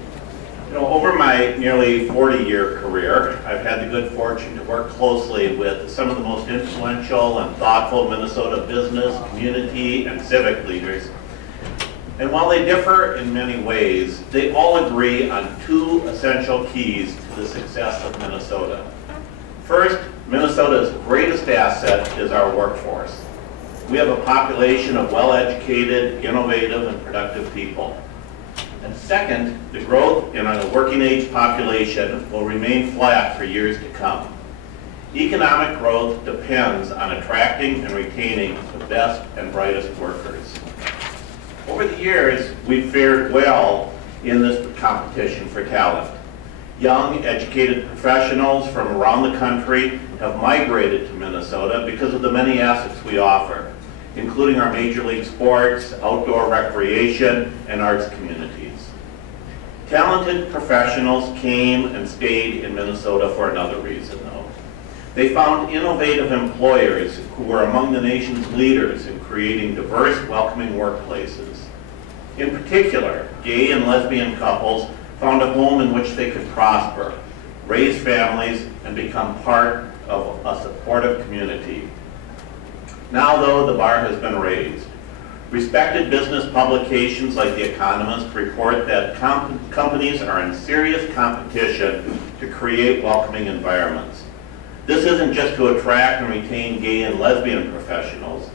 You know, over my nearly 40-year career, I've had the good fortune to work closely with some of the most influential and thoughtful Minnesota business, community, and civic leaders. And while they differ in many ways, they all agree on 2 essential keys to the success of Minnesota. First, Minnesota's greatest asset is our workforce. We have a population of well-educated, innovative, and productive people. And second, the growth in our working-age population will remain flat for years to come. Economic growth depends on attracting and retaining the best and brightest workers. Over the years, we've fared well in this competition for talent. Young, educated professionals from around the country have migrated to Minnesota because of the many assets we offer, including our major league sports, outdoor recreation, and arts communities. Talented professionals came and stayed in Minnesota for another reason, though. They found innovative employers who were among the nation's leaders in creating diverse, welcoming workplaces. In particular, gay and lesbian couples found a home in which they could prosper, raise families, and become part of a supportive community. Now, though, the bar has been raised. Respected business publications like The Economist report that companies are in serious competition to create welcoming environments. This isn't just to attract and retain gay and lesbian professionals.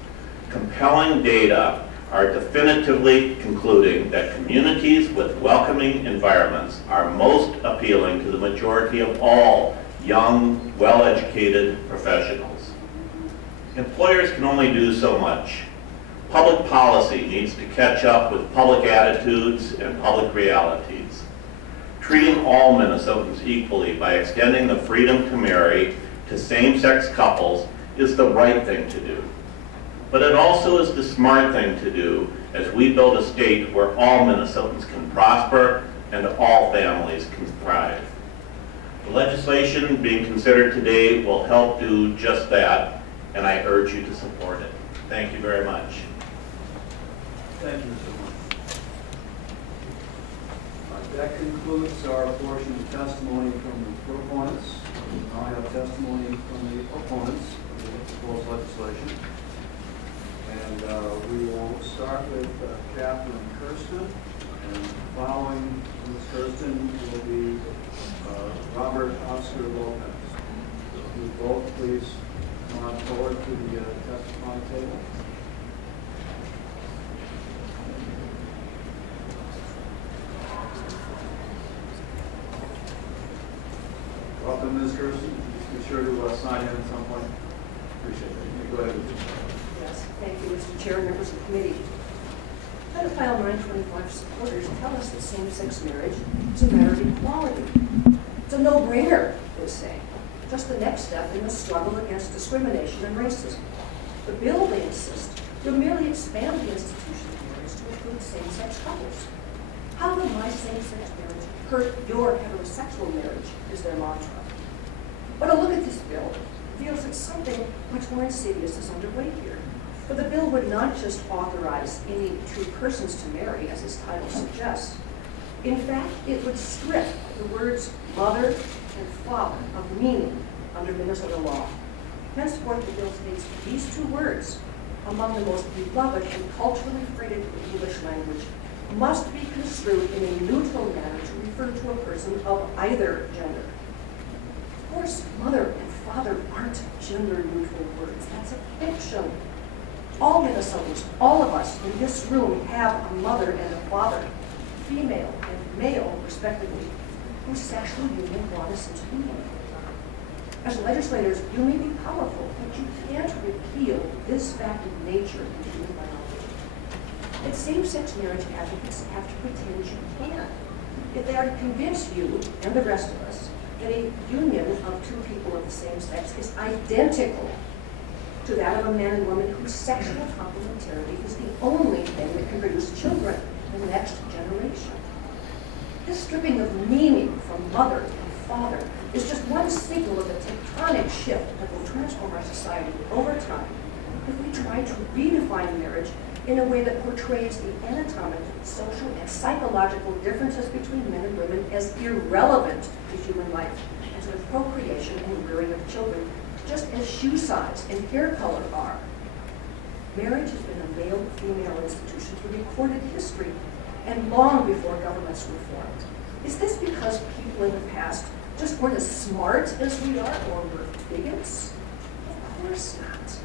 Compelling data are definitively concluding that communities with welcoming environments are most appealing to the majority of all young, well-educated professionals. Employers can only do so much. Public policy needs to catch up with public attitudes and public realities. Treating all Minnesotans equally by extending the freedom to marry to same-sex couples is the right thing to do. But it also is the smart thing to do as we build a state where all Minnesotans can prosper and all families can thrive. The legislation being considered today will help do just that, and I urge you to support it. Thank you very much. Thank you, Mr. Moore. That concludes our portion of testimony from the proponents. We now have testimony from the opponents of the proposed legislation. And we will start with Catherine Kirsten, and following Ms. Kirsten will be Robert Oscar Lopez. So if you both please come on forward to the testifying table. Welcome, Ms. Kirsten. Be sure to sign in at some point. Appreciate it. You go ahead. Yes, thank you, Mr. Chair, members of the committee. Title File 925 supporters tell us that same-sex marriage is a matter of equality. It's a no-brainer, they say. Just the next step in the struggle against discrimination and racism. The bill, they insist, will merely expand the institution of marriage to include same-sex couples. How will my same-sex marriage hurt your heterosexual marriage, is their mantra. But a look at this bill reveals that something much more insidious is underway here. For the bill would not just authorize any two persons to marry, as its title suggests. In fact, it would strip the words mother and father of meaning under Minnesota law. Henceforth, the bill states these two words, among the most beloved and culturally freighted English language, must be construed in a neutral manner to refer to a person of either gender. Of course, mother and father aren't gender-neutral words. That's a fiction. All Minnesotans, all of us in this room, have a mother and a father, female and male, respectively, whose sexual union brought us into being. As legislators, you may be powerful, but you can't repeal this fact of nature in human biology. And same-sex marriage advocates have to pretend you can. If they are to convince you and the rest of us that a union of two people of the same sex is identical to that of a man and woman whose sexual complementarity is the only thing that can produce children in the next generation. This stripping of meaning from mother and father is just one signal of a tectonic shift that will transform our society over time if we try to redefine marriage in a way that portrays the anatomical, social, and psychological differences between men and women as irrelevant to human life and to the procreation and rearing of children, just as shoe size and hair color are. Marriage has been a male-female institution for recorded history and long before governments were formed. Is this because people in the past just weren't as smart as we are or were bigots? Of course not.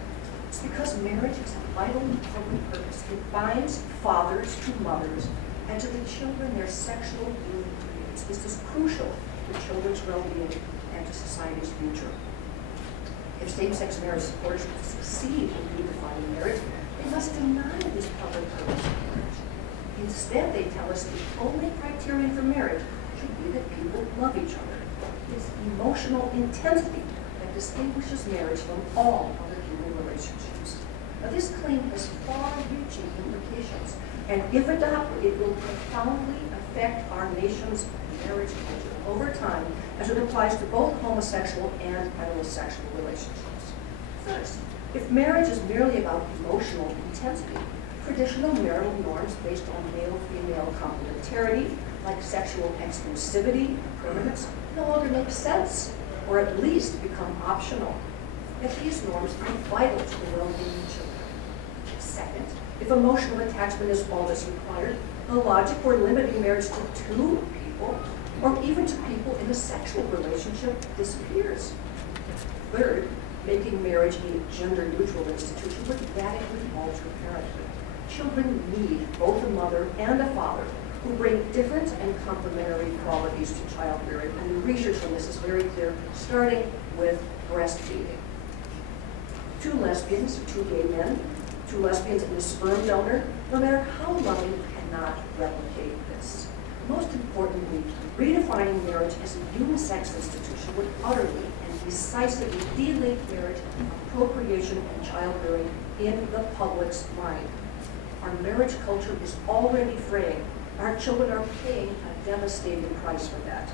It's because marriage is a vital public purpose. It binds fathers to mothers and to the children their sexual union creates. This is crucial to children's well-being and to society's future. If same-sex marriage supporters will succeed in redefining marriage, they must deny this public purpose of marriage. Instead, they tell us the only criterion for marriage should be that people love each other. It's emotional intensity that distinguishes marriage from all other human relationships. Now, this claim has far-reaching implications, and if adopted, it will profoundly affect our nation's marriage culture over time as it applies to both homosexual and heterosexual relationships. First, if marriage is merely about emotional intensity, Traditional marital norms based on male-female complementarity, like sexual exclusivity and permanence, no longer make sense, or at least become optional. Yet these norms are vital to the well-being of children. Second, if emotional attachment is all that's required, the logic for limiting marriage to two people, or even to people in a sexual relationship, disappears. Third, making marriage a gender-neutral institution would radically alter parenthood. Children need both a mother and a father who bring different and complementary qualities to childbearing, and the research on this is very clear, starting with breastfeeding. Two lesbians, two gay men, two lesbians and a sperm donor, no matter how loving, cannot replicate this. Most importantly, redefining marriage as a unisex institution would utterly and decisively delink marriage from procreation and childbearing in the public's mind. Our marriage culture is already fraying. Our children are paying a devastating price for that.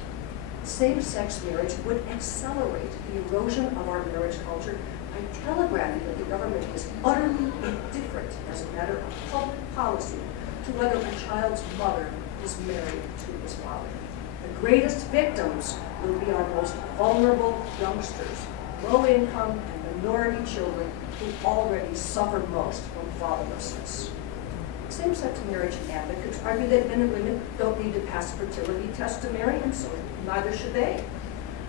Same-sex marriage would accelerate the erosion of our marriage culture by telegraphing that the government is utterly indifferent as a matter of public policy to whether a child's mother is married to his father. The greatest victims will be our most vulnerable youngsters, low-income and minority children who already suffer most from fatherlessness. Same-sex marriage advocates argue that men and women don't need to pass fertility tests to marry, and so neither should they.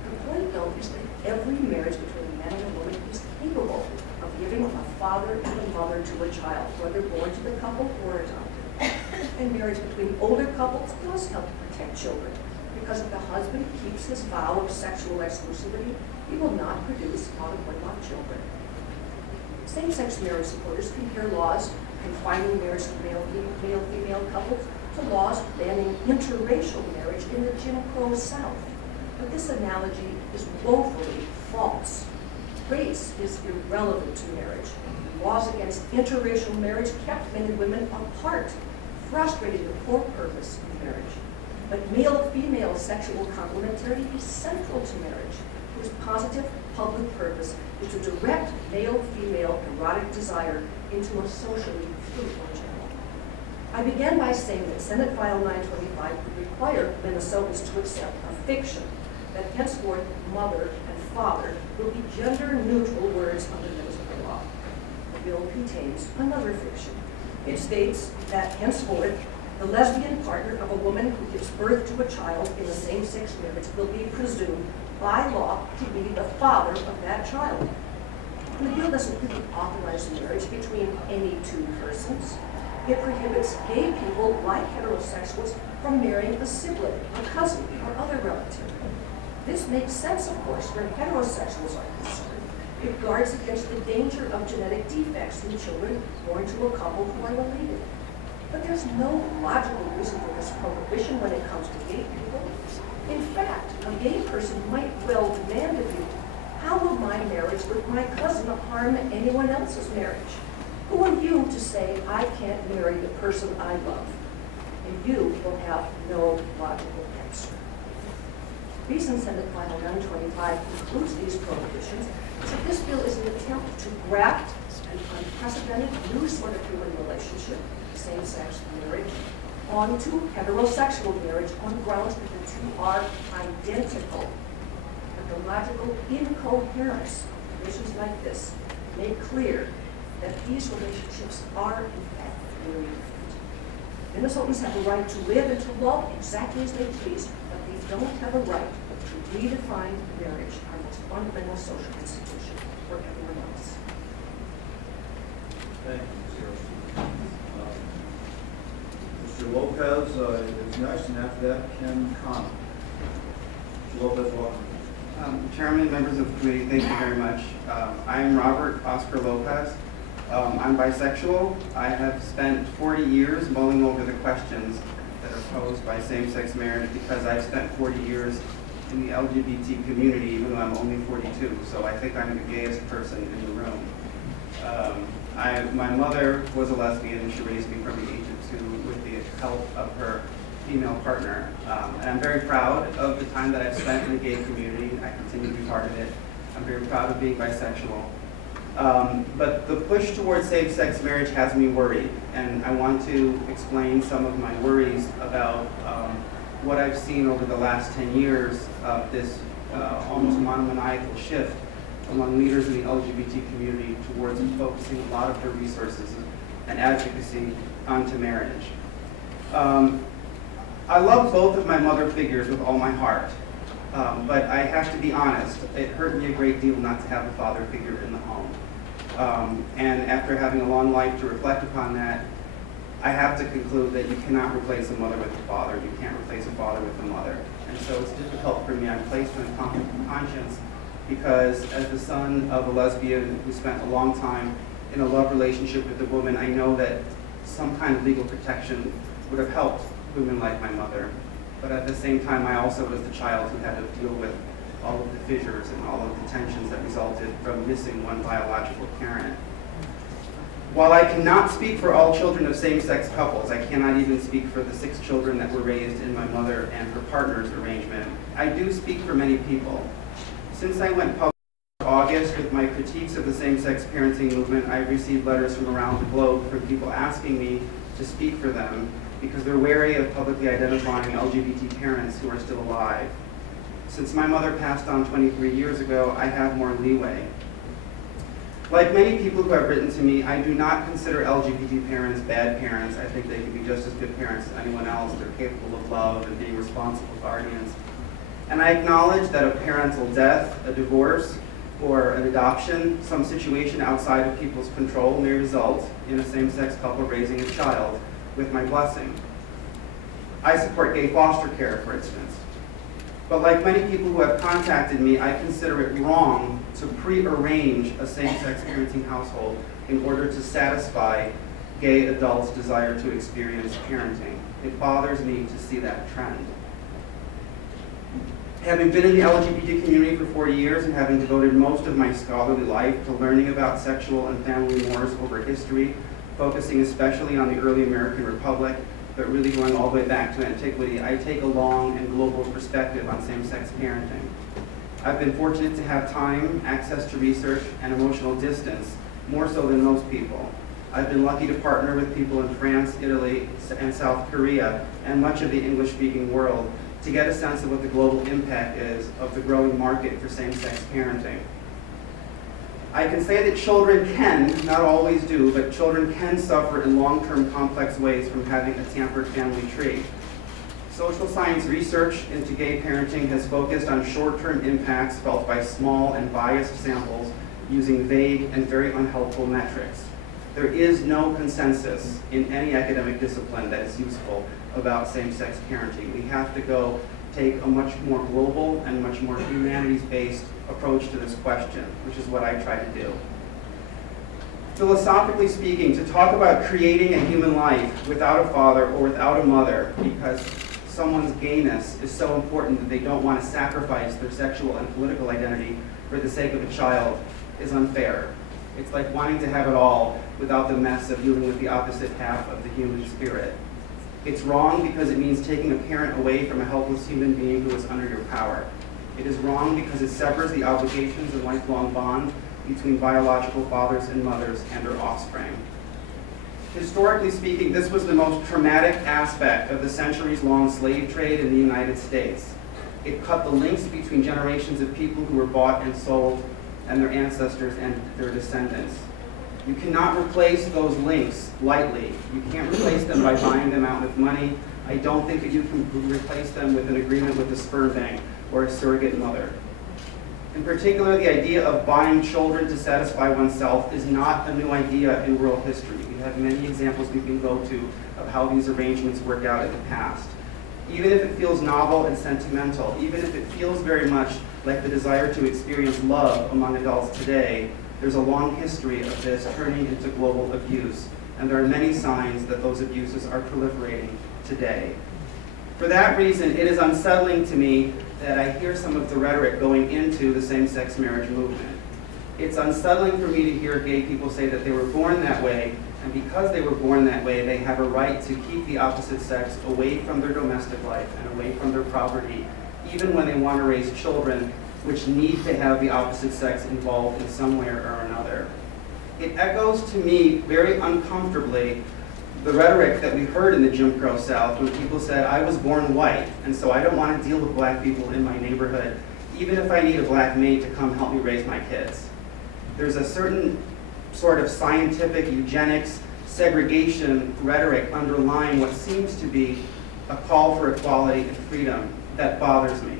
The point, though, is that every marriage between a man and a woman is capable of giving a father and a mother to a child, whether born to the couple or adopted. And marriage between older couples does help protect children, because if the husband keeps his vow of sexual exclusivity, he will not produce out-of-wedlock children. Same-sex marriage supporters compare laws confining marriage to male-female couples to laws banning interracial marriage in the Jim Crow South. But this analogy is woefully false. Race is irrelevant to marriage. Laws against interracial marriage kept men and women apart, frustrating the core purpose of marriage. But male-female sexual complementarity is central to marriage, whose positive public purpose is to direct male-female erotic desire into a socially fruitful channel. I began by saying that Senate File 925 would require Minnesotans to accept a fiction that henceforth mother and father will be gender-neutral words under Minnesota law. The bill contains another fiction. It states that henceforth the lesbian partner of a woman who gives birth to a child in a same-sex marriage will be presumed by law to be the father of that child. And the bill doesn't really authorize marriage between any two persons. It prohibits gay people, like heterosexuals, from marrying a sibling, a cousin, or other relative. This makes sense, of course, where heterosexuals are concerned. It guards against the danger of genetic defects in children born to a couple who are related. But there's no logical reason for this prohibition when it comes to gay people. In fact, a gay person might well demand of you, how will my marriage with my cousin harm anyone else's marriage? Who are you to say I can't marry the person I love? And you will have no logical answer. The reason Senate File 925 includes these prohibitions is that this bill is an attempt to graft an unprecedented new sort of human relationship, same-sex marriage, onto heterosexual marriage on grounds that the two are identical. But the logical incoherence of provisions like this make clear that these relationships are, in fact, very different. Minnesotans have a right to live and to love exactly as they please, but they don't have a right to redefine marriage, our most fundamental social institution, for everyone else. Thank you, Mr. Lopez is next, and after that, Ken Connell. Mr. Lopez, welcome. Chairman, members of the committee, thank you very much. I am Robert Oscar Lopez. I'm bisexual. I have spent 40 years mulling over the questions that are posed by same-sex marriage because I've spent 40 years in the LGBT community, even though I'm only 42. So I think I'm the gayest person in the room. My mother was a lesbian, and she raised me from the age of 2 with the help of her female partner. And I'm very proud of the time that I've spent in the gay community. I continue to be part of it. I'm very proud of being bisexual. But the push towards same-sex marriage has me worried, and I want to explain some of my worries about what I've seen over the last 10 years of this almost monomaniacal shift among leaders in the LGBT community towards focusing a lot of their resources and advocacy onto marriage. I love both of my mother figures with all my heart, but I have to be honest, it hurt me a great deal not to have a father figure in the home. And after having a long life to reflect upon that, I have to conclude that you cannot replace a mother with a father. You can't replace a father with a mother. And so it's difficult for me. I'm placed in a conflict of conscience because as the son of a lesbian who spent a long time in a love relationship with a woman, I know that some kind of legal protection would have helped women like my mother. But at the same time, I also was the child who had to deal with all of the fissures and all of the tensions that resulted from missing one biological parent. While I cannot speak for all children of same-sex couples, I cannot even speak for the 6 children that were raised in my mother and her partner's arrangement, I do speak for many people. Since I went public in August with my critiques of the same-sex parenting movement, I've received letters from around the globe from people asking me to speak for them because they're wary of publicly identifying LGBT parents who are still alive. Since my mother passed on 23 years ago, I have more leeway. Like many people who have written to me, I do not consider LGBT parents bad parents. I think they can be just as good parents as anyone else. They're capable of love and being responsible guardians. And I acknowledge that a parental death, a divorce, or an adoption, some situation outside of people's control may result in a same-sex couple raising a child with my blessing. I support gay foster care, for instance. But like many people who have contacted me, I consider it wrong to pre-arrange a same-sex parenting household in order to satisfy gay adults' desire to experience parenting. It bothers me to see that trend. Having been in the LGBT community for 40 years and having devoted most of my scholarly life to learning about sexual and family wars over history, focusing especially on the early American Republic, but really going all the way back to antiquity, I take a long and global perspective on same-sex parenting. I've been fortunate to have time, access to research, and emotional distance, more so than most people. I've been lucky to partner with people in France, Italy, and South Korea, and much of the English-speaking world to get a sense of what the global impact is of the growing market for same-sex parenting. I can say that children can, not always do, but children can suffer in long-term complex ways from having a tampered family tree. Social science research into gay parenting has focused on short-term impacts felt by small and biased samples using vague and very unhelpful metrics. There is no consensus in any academic discipline that is useful about same-sex parenting. We have to go take a much more global and much more humanities-based approach to this question, which is what I try to do. Philosophically speaking, to talk about creating a human life without a father or without a mother because someone's gayness is so important that they don't want to sacrifice their sexual and political identity for the sake of a child is unfair. It's like wanting to have it all without the mess of dealing with the opposite half of the human spirit. It's wrong because it means taking a parent away from a helpless human being who is under your power. It is wrong because it severs the obligations and lifelong bond between biological fathers and mothers and their offspring. Historically speaking, this was the most traumatic aspect of the centuries-long slave trade in the United States. It cut the links between generations of people who were bought and sold and their ancestors and their descendants. You cannot replace those links lightly. You can't replace them by buying them out with money. I don't think that you can replace them with an agreement with a sperm bank or a surrogate mother. In particular, the idea of buying children to satisfy oneself is not a new idea in world history. We have many examples we can go to of how these arrangements work out in the past. Even if it feels novel and sentimental, even if it feels very much like the desire to experience love among adults today, there's a long history of this turning into global abuse, and there are many signs that those abuses are proliferating today. For that reason, it is unsettling to me that I hear some of the rhetoric going into the same-sex marriage movement. It's unsettling for me to hear gay people say that they were born that way, and because they were born that way, they have a right to keep the opposite sex away from their domestic life and away from their property, even when they want to raise children which need to have the opposite sex involved in some way or another. It echoes to me very uncomfortably the rhetoric that we heard in the Jim Crow South when people said, I was born white, and so I don't want to deal with black people in my neighborhood, even if I need a black maid to come help me raise my kids. There's a certain sort of scientific eugenics, segregation rhetoric underlying what seems to be a call for equality and freedom that bothers me.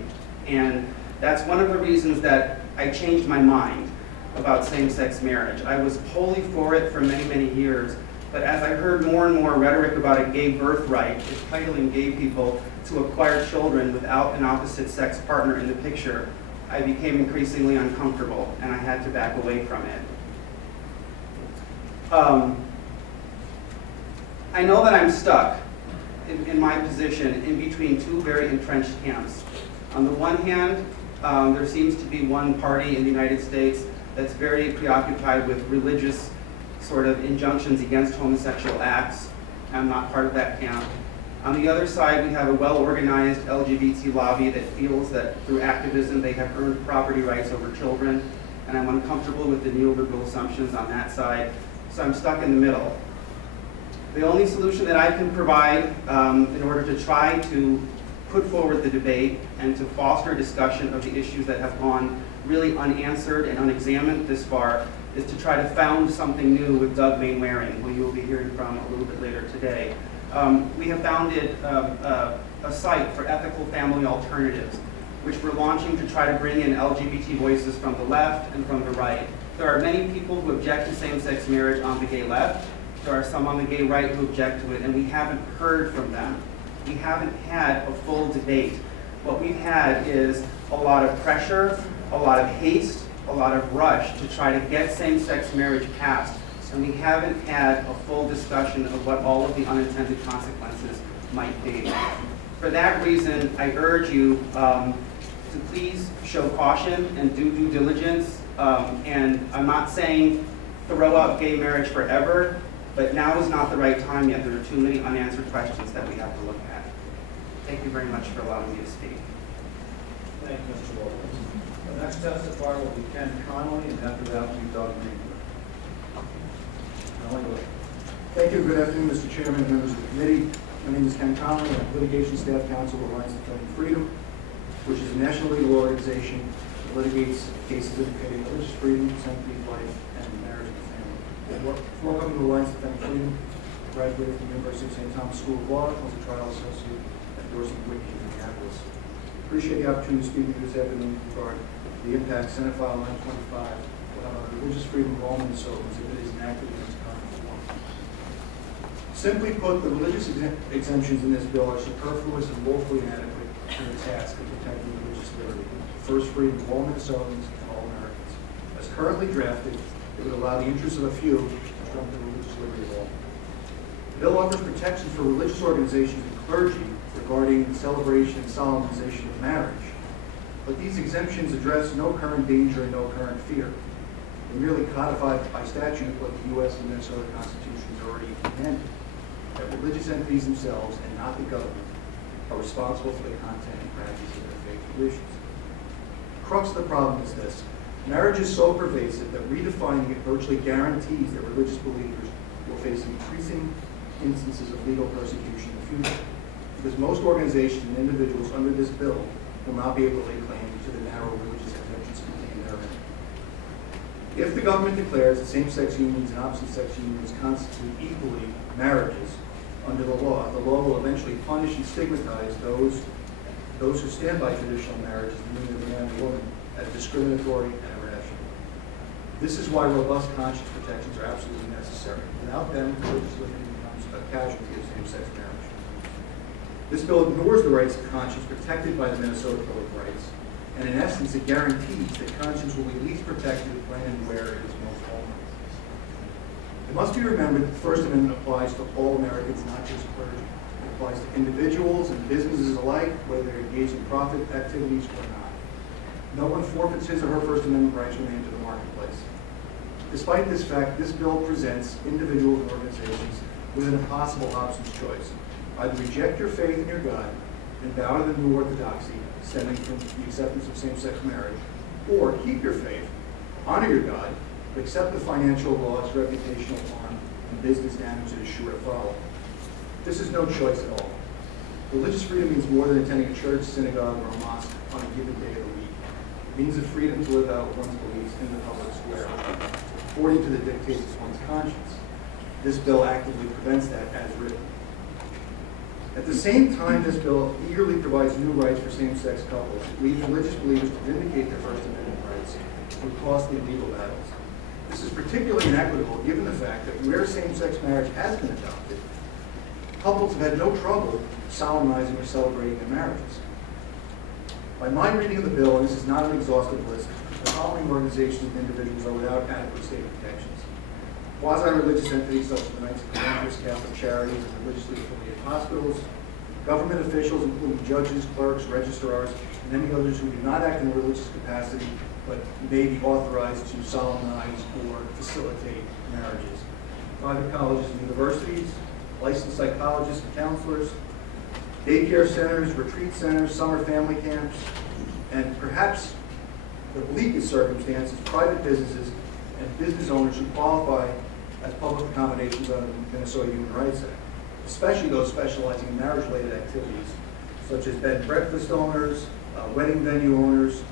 And that's one of the reasons that I changed my mind about same-sex marriage. I was wholly for it for many, many years, but as I heard more and more rhetoric about a gay birthright, entitling gay people to acquire children without an opposite-sex partner in the picture, I became increasingly uncomfortable, and I had to back away from it. I know that I'm stuck in my position in between two very entrenched camps. On the one hand, there seems to be one party in the United States that's very preoccupied with religious sort of injunctions against homosexual acts. I'm not part of that camp. On the other side, we have a well-organized LGBT lobby that feels that through activism they have earned property rights over children, and I'm uncomfortable with the neoliberal assumptions on that side, so I'm stuck in the middle. The only solution that I can provide in order to try to put forward the debate and to foster discussion of the issues that have gone really unanswered and unexamined this far is to try to found something new with Doug Mainwaring, who you will be hearing from a little bit later today. We have founded a site for ethical family alternatives, which we're launching to try to bring in LGBT voices from the left and from the right. There are many people who object to same-sex marriage on the gay left. There are some on the gay right who object to it, and we haven't heard from them. We haven't had a full debate. What we've had is a lot of pressure, a lot of haste, a lot of rush to try to get same-sex marriage passed, and we haven't had a full discussion of what all of the unintended consequences might be. For that reason, I urge you to please show caution and do due diligence, and I'm not saying throw out gay marriage forever, but now is not the right time yet. There are too many unanswered questions that we have to look at. Thank you very much for allowing me to speak. Thank you, Mr. Wilkins. The next testifier will be Ken Connolly, and after that will be Doug Mainwaring. Thank you. Good afternoon, Mr. Chairman and members of the committee. My name is Ken Connolly. I'm Litigation Staff Counsel of Alliance Defending Freedom, which is a national legal organization that litigates cases implicating religious freedom, sanctity of life, and marriage and family. Before coming to Alliance Defending Freedom, I graduated from the University of St. Thomas School of Law, was a trial associate at Dorsey Whitney in Minneapolis. Appreciate the opportunity to speak with you this afternoon regarding the impact Senate File 925 will have on religious freedom of all Minnesotans if it is enacted in its current form. Simply put, the religious exemptions in this bill are superfluous and woefully inadequate to the task of protecting religious liberty, the first freedom of all Minnesotans and all Americans. As currently drafted, it would allow the interests of a few to trump the religious liberty of all. The bill offers protections for religious organizations and clergy regarding the celebration and solemnization of marriage. But these exemptions address no current danger and no current fear. They merely codify by statute what the U.S. and Minnesota constitutions already commanded, that religious entities themselves, and not the government, are responsible for the content and practice of their faith traditions. The crux of the problem is this. Marriage is so pervasive that redefining it virtually guarantees that religious believers will face increasing instances of legal persecution in the future, because most organizations and individuals under this bill will not be able to lay claim to the narrow religious exemptions contained therein. If the government declares that same-sex unions and opposite-sex unions constitute equally marriages under the law will eventually punish and stigmatize those who stand by traditional marriage as the union of a man and woman as discriminatory and irrational. This is why robust conscience protections are absolutely necessary. Without them, religious liberty becomes a casualty of same-sex marriage. This bill ignores the rights of conscience protected by the Minnesota Bill of Rights, and in essence, it guarantees that conscience will be least protected when and where it is most vulnerable. It must be remembered that the First Amendment applies to all Americans, not just clergy. It applies to individuals and businesses alike, whether they're engaged in profit activities or not. No one forfeits his or her First Amendment rights when they enter the marketplace. Despite this fact, this bill presents individuals and organizations with an impossible options choice. Either reject your faith in your God and bow to the new orthodoxy stemming from the acceptance of same-sex marriage, or keep your faith, honor your God, but accept the financial loss, reputational harm, and business damage that is sure to follow. This is no choice at all. Religious freedom means more than attending a church, synagogue, or a mosque on a given day of the week. It means the freedom to live out one's beliefs in the public square, according to the dictates of one's conscience. This bill actively prevents that as written. At the same time, this bill eagerly provides new rights for same-sex couples. It leads religious believers to vindicate their First Amendment rights through costly legal battles. This is particularly inequitable given the fact that where same-sex marriage has been adopted, couples have had no trouble solemnizing or celebrating their marriages. By my reading of the bill, and this is not an exhaustive list, the following organizations and individuals are without adequate state protections. Quasi-religious entities such as the Knights of Columbus, Catholic Charities, and religiously affiliated hospitals, government officials including judges, clerks, registrars, and any others who do not act in a religious capacity but may be authorized to solemnize or facilitate marriages. Private colleges and universities, licensed psychologists and counselors, daycare centers, retreat centers, summer family camps, and perhaps the bleakest circumstances, private businesses and business owners who qualify as public accommodations under the Minnesota Human Rights Act, especially those specializing in marriage-related activities, such as bed and breakfast owners, wedding venue owners,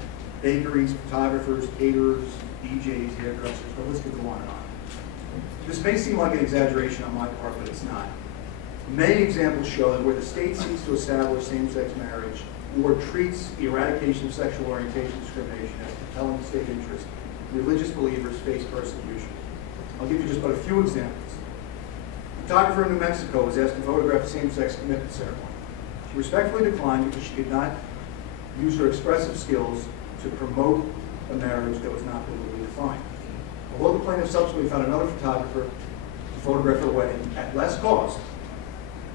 bakeries, photographers, caterers, DJs, hairdressers, the list could go on and on. This may seem like an exaggeration on my part, but it's not. Many examples show that where the state seeks to establish same-sex marriage or treats the eradication of sexual orientation discrimination as a compelling state interest, religious believers face persecution. I'll give you just but a few examples. A photographer in New Mexico was asked to photograph a same-sex commitment ceremony. She respectfully declined because she could not use her expressive skills to promote a marriage that was not legally defined. Although the plaintiff subsequently found another photographer to photograph her wedding at less cost,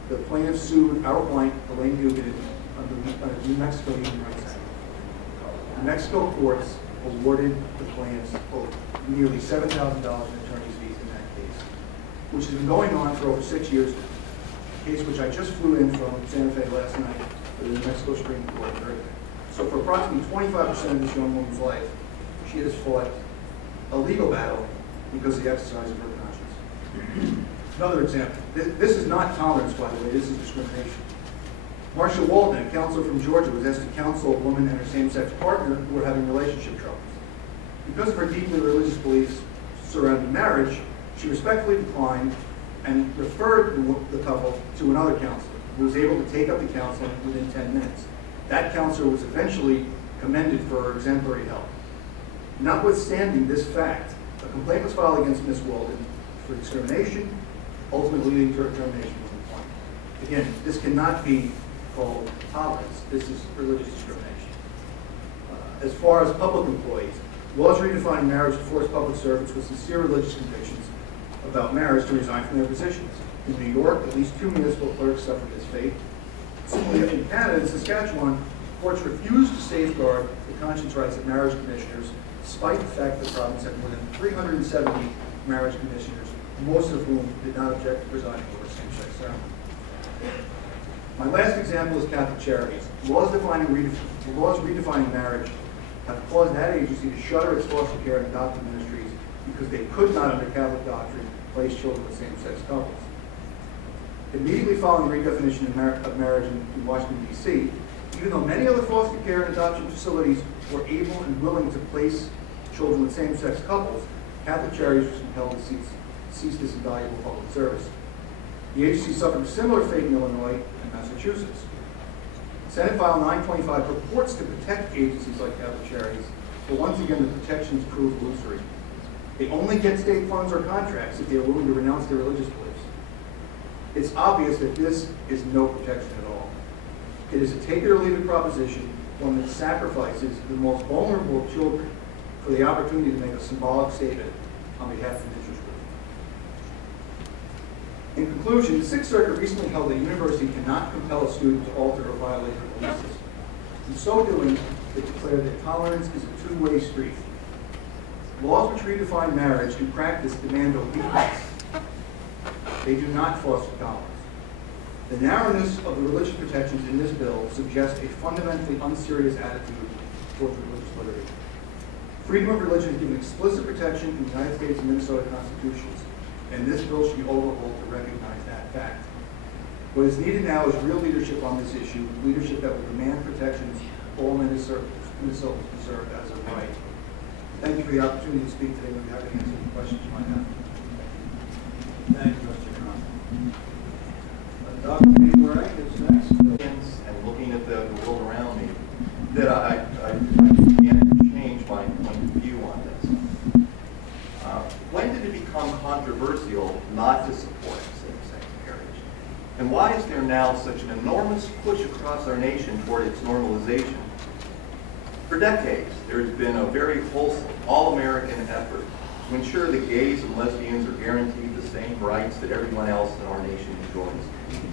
the plaintiff sued our client, Elaine Dugan, under the New Mexico Human Rights Act. The Mexico courts awarded the plaintiffs nearly $7,000 in attorney's fees in that case, which has been going on for over 6 years now. A case which I just flew in from Santa Fe last night for the New Mexico Supreme Court. So for approximately 25% of this young woman's life, she has fought a legal battle because of the exercise of her conscience. Another example. This is not tolerance, by the way. This is discrimination. Marsha Walden, a counselor from Georgia, was asked to counsel a woman and her same-sex partner who were having relationship troubles. Because of her deeply religious beliefs surrounding marriage, she respectfully declined and referred the couple to another counselor who was able to take up the counseling within 10 minutes. That counselor was eventually commended for her exemplary help. Notwithstanding this fact, a complaint was filed against Ms. Walden for discrimination, ultimately leading to her termination from employment. Again, this cannot be called tolerance. This is religious discrimination. As far as public employees, laws redefining marriage to force public servants with sincere religious convictions about marriage to resign from their positions. In New York, at least 2 municipal clerks suffered this fate. Similarly, in Canada and Saskatchewan, courts refused to safeguard the conscience rights of marriage commissioners, despite the fact that the province had more than 370 marriage commissioners, most of whom did not object to presiding over same-sex ceremony. My last example is Catholic Charities. Laws redefining marriage have caused that agency to shutter its foster care and adoptive ministries because they could not, under Catholic doctrine, place children with same-sex couples. Immediately following the redefinition of marriage in Washington, D.C., even though many other foster care and adoption facilities were able and willing to place children with same-sex couples, Catholic Charities was compelled to cease this invaluable public service. The agency suffered a similar fate in Illinois and Massachusetts. Senate File 925 purports to protect agencies like Catholic Charities, but once again the protections prove illusory. They only get state funds or contracts if they are willing to renounce their religious beliefs. It's obvious that this is no protection at all. It is a take it or leave it proposition, one that sacrifices the most vulnerable of children for the opportunity to make a symbolic statement on behalf of an interest group. In conclusion, the Sixth Circuit recently held that a university cannot compel a student to alter or violate their belief system. In so doing, it declared that tolerance is a two-way street. Laws which redefine marriage in practice demand obedience. They do not foster tolerance. The narrowness of the religious protections in this bill suggests a fundamentally unserious attitude toward religious liberty. Freedom of religion is given explicit protection in the United States and Minnesota constitutions, and this bill should be overhauled to recognize that fact. What is needed now is real leadership on this issue, leadership that will demand protections all Minnesotans deserve as a right. Thank you for the opportunity to speak today. We'll be happy to answer any questions you might have. Thank you, Mr. Conlon. Dr. Peter Wright is next. And looking at the world around me, that I began to change my point of view on this. When did it become controversial not to support same-sex marriage? And why is there now such an enormous push across our nation toward its normalization? For decades, there has been a very wholesome, all-American effort to ensure that gays and lesbians are guaranteed the same rights that everyone else in our nation enjoys.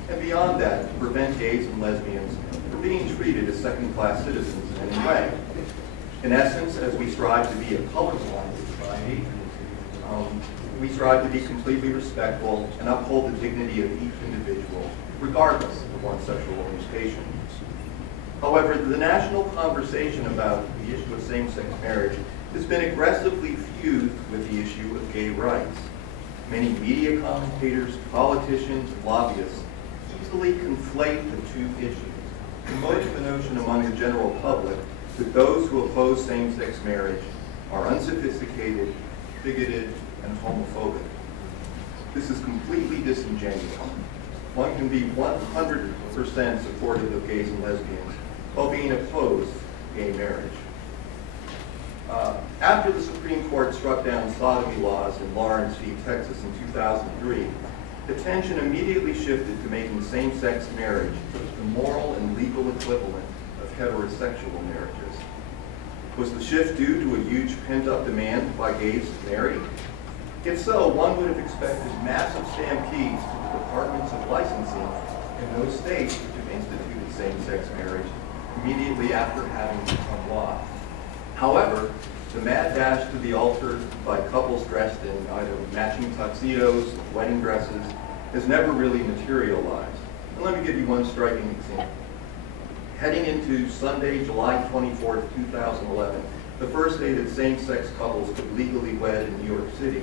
And beyond that, to prevent gays and lesbians from being treated as second-class citizens in any way. In essence, as we strive to be a colorblind society, we strive to be completely respectful and uphold the dignity of each individual, regardless of one's sexual orientation. However, the national conversation about the issue of same-sex marriage has been aggressively fused with the issue of gay rights. Many media commentators, politicians, and lobbyists easily conflate the two issues, promoting the notion among the general public that those who oppose same-sex marriage are unsophisticated, bigoted, and homophobic. This is completely disingenuous. One can be 100% supportive of gays and lesbians while being opposed to gay marriage. After the Supreme Court struck down sodomy laws in Lawrence v. Texas in 2003, attention immediately shifted to making same-sex marriage the moral and legal equivalent of heterosexual marriages. Was the shift due to a huge pent-up demand by gays to marry? If so, one would have expected massive stampedes to the departments of licensing in those states which have instituted same-sex marriage immediately after having become law. However, the mad dash to the altar by couples dressed in either matching tuxedos or wedding dresses has never really materialized. And let me give you one striking example. Heading into Sunday, July 24th, 2011, the first day that same-sex couples could legally wed in New York City,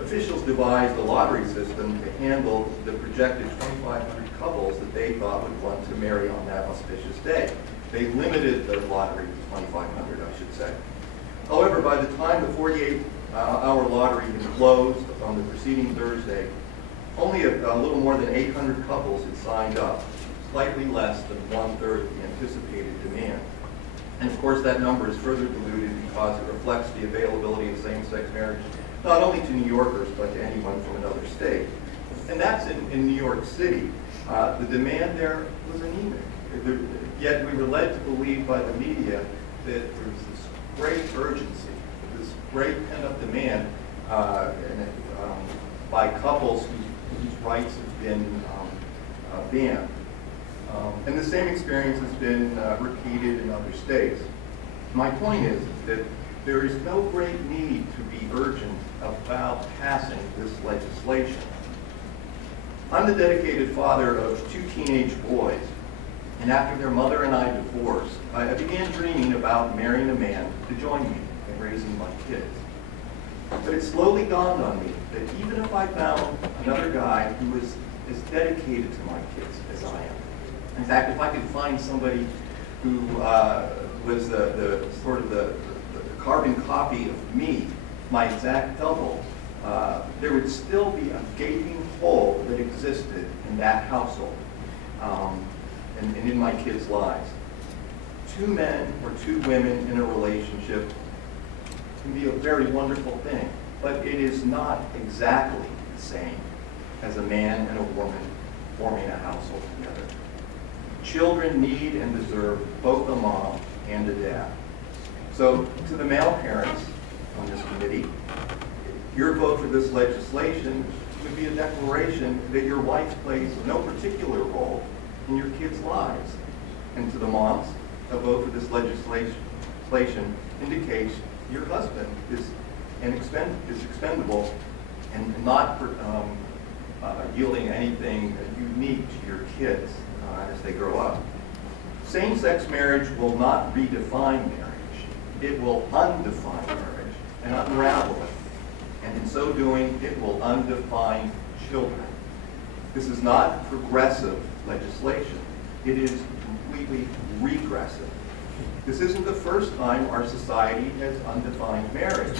officials devised a lottery system to handle the projected 2,500 couples that they thought would want to marry on that auspicious day. They limited the lottery to 2,500, I should say. However, by the time the 48-hour lottery had closed on the preceding Thursday, only a little more than 800 couples had signed up, slightly less than one-third of the anticipated demand. And of course, that number is further diluted because it reflects the availability of same-sex marriage not only to New Yorkers, but to anyone from another state. And that's in New York City. The demand there was anemic. Yet we were led to believe by the media that there was this great urgency, this great pent-up demand by couples whose rights have been banned. And the same experience has been repeated in other states. My point is that there is no great need to be urgent about passing this legislation. I'm the dedicated father of 2 teenage boys, and after their mother and I divorced, I began dreaming about marrying a man to join me in raising my kids. But it slowly dawned on me that even if I found another guy who was as dedicated to my kids as I am, in fact, if I could find somebody who was the carbon copy of me, my exact double, there would still be a gaping hole that existed in that household and in my kids' lives. 2 men or 2 women in a relationship can be a very wonderful thing, but it is not exactly the same as a man and a woman forming a household together. Children need and deserve both a mom and a dad. So to the male parents on this committee, your vote for this legislation would be a declaration that your wife plays no particular role in your kids' lives. And to the moms, a vote for this legislation indicates your husband is expendable and not yielding anything unique to your kids as they grow up. Same-sex marriage will not redefine marriage. it will undefine marriage and unravel it. And in so doing, it will undefine children. This is not progressive legislation. It is completely regressive. This isn't the first time our society has undefined marriage.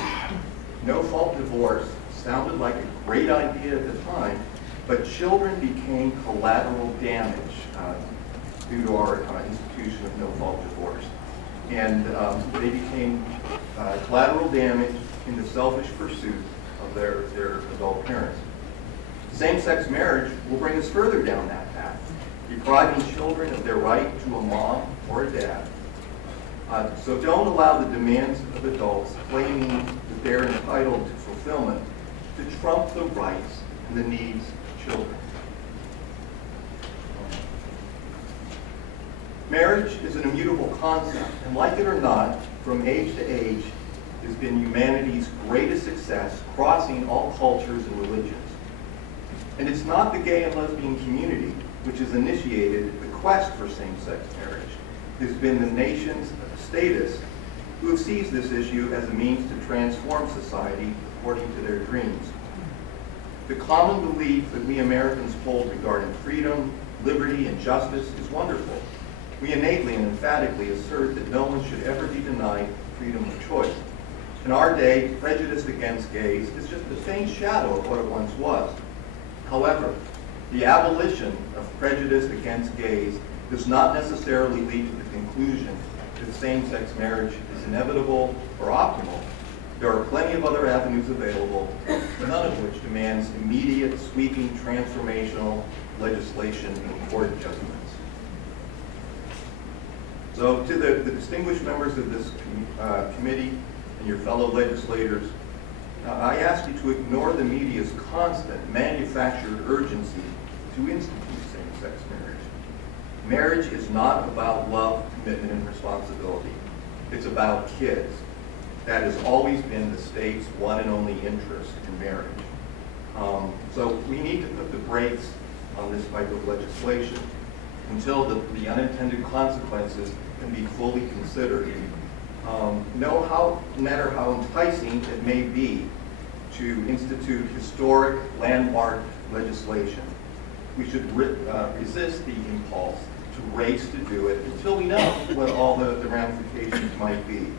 No-fault divorce sounded like a great idea at the time, but children became collateral damage due to our institution of no-fault divorce. And they became collateral damage in the selfish pursuit of their adult parents. Same-sex marriage will bring us further down that path, depriving children of their right to a mom or a dad. So don't allow the demands of adults claiming that they're entitled to fulfillment to trump the rights and the needs of children. Marriage is an immutable concept, and like it or not, from age to age, has been humanity's greatest success, crossing all cultures and religions. And it's not the gay and lesbian community which has initiated the quest for same-sex marriage. It has been the nations of status who have seized this issue as a means to transform society according to their dreams. The common belief that we Americans hold regarding freedom, liberty, and justice is wonderful. We innately and emphatically assert that no one should ever be denied freedom of choice. In our day, prejudice against gays is just a faint shadow of what it once was. However, the abolition of prejudice against gays does not necessarily lead to the conclusion that same-sex marriage is inevitable or optimal. There are plenty of other avenues available, none of which demands immediate, sweeping, transformational legislation and court judgments. So to the distinguished members of this committee and your fellow legislators, I ask you to ignore the media's constant manufactured urgency to institute same-sex marriage. Marriage is not about love, commitment, and responsibility. It's about kids. That has always been the state's one and only interest in marriage. So we need to put the brakes on this type of legislation until the unintended consequences can be fully considered. No matter how enticing it may be to institute historic landmark legislation, we should resist the impulse to race to do it until we know what all the ramifications might be.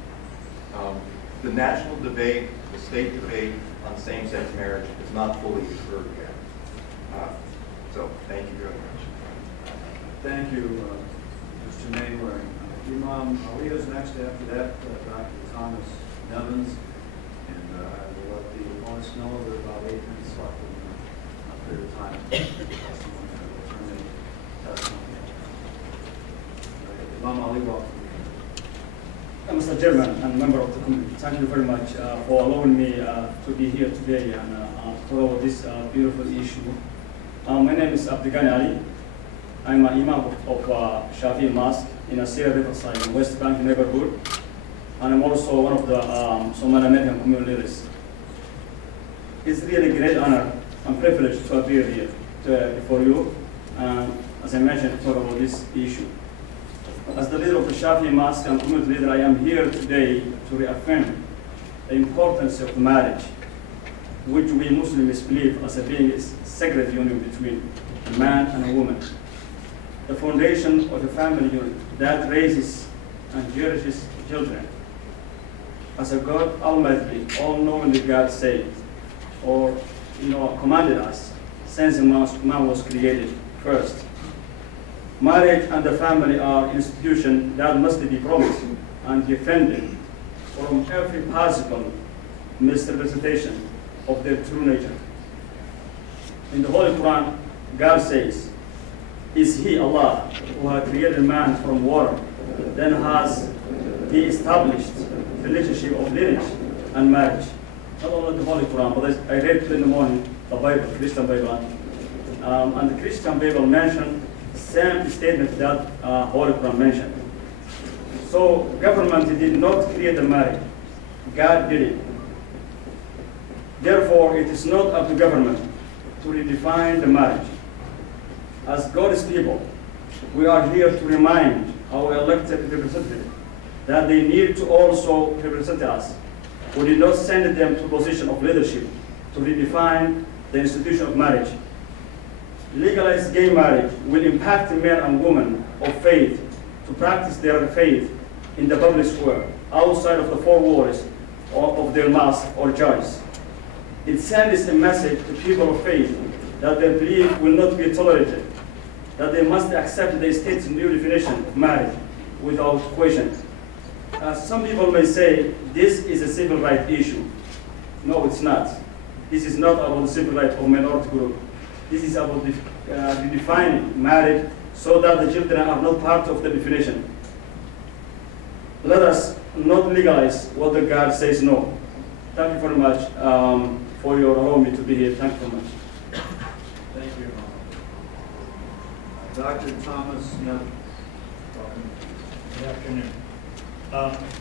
The national debate, the state debate on same-sex marriage is not fully occurred yet. So thank you very much. Thank you, Mr. Mainwaring. Imam Ali is next. After that, Dr. Thomas Nevins. And I will let the opponents know that about 8 minutes left in a period of time. Imam Ali, welcome. Mr. Chairman and member of the committee, thank you very much for allowing me to be here today and talk about this beautiful issue. My name is Abdighani Ali. I'm an imam of Shafi Mosque in a Sierra Riverside in West Bank neighborhood, and I'm also one of the Somali American community leaders. It's really a great honor and privilege to appear here before you, and as I mentioned, to talk about this issue. As the leader of the Shafi Mosque and community leader, I am here today to reaffirm the importance of marriage, which we Muslims believe as being a sacred union between a man and a woman. The foundation of a family unit that raises and cherishes children. As a God Almighty, all-knowing God said, or commanded us, since man was created first. Marriage and the family are institutions that must be promised and defended from every possible misrepresentation of their true nature. In the Holy Quran, God says, "Is He Allah who has created man from water, then has He established the relationship of lineage and marriage?" Not only the Holy Quran, but I read in the morning the Bible, Christian Bible, and the Christian Bible mentioned same statement that Holy Quran mentioned. So government did not create the marriage, God did it. Therefore, it is not up to government to redefine the marriage. As God's people, we are here to remind our elected representatives that they need to also represent us. We did not send them to a position of leadership to redefine the institution of marriage. Legalized gay marriage will impact men and women of faith to practice their faith in the public square, outside of the four walls of their mosque or church. It sends a message to people of faith that their belief will not be tolerated, that they must accept the state's new definition of marriage without question. Some people may say this is a civil rights issue. No, it's not. This is not about the civil rights of minority group. This is about redefining marriage so that the children are not part of the definition. Let us not legalize what the God says no. Thank you very much for your allowing me to be here. Thank you very much. Thank you. Dr. Thomas Nevin. Good afternoon.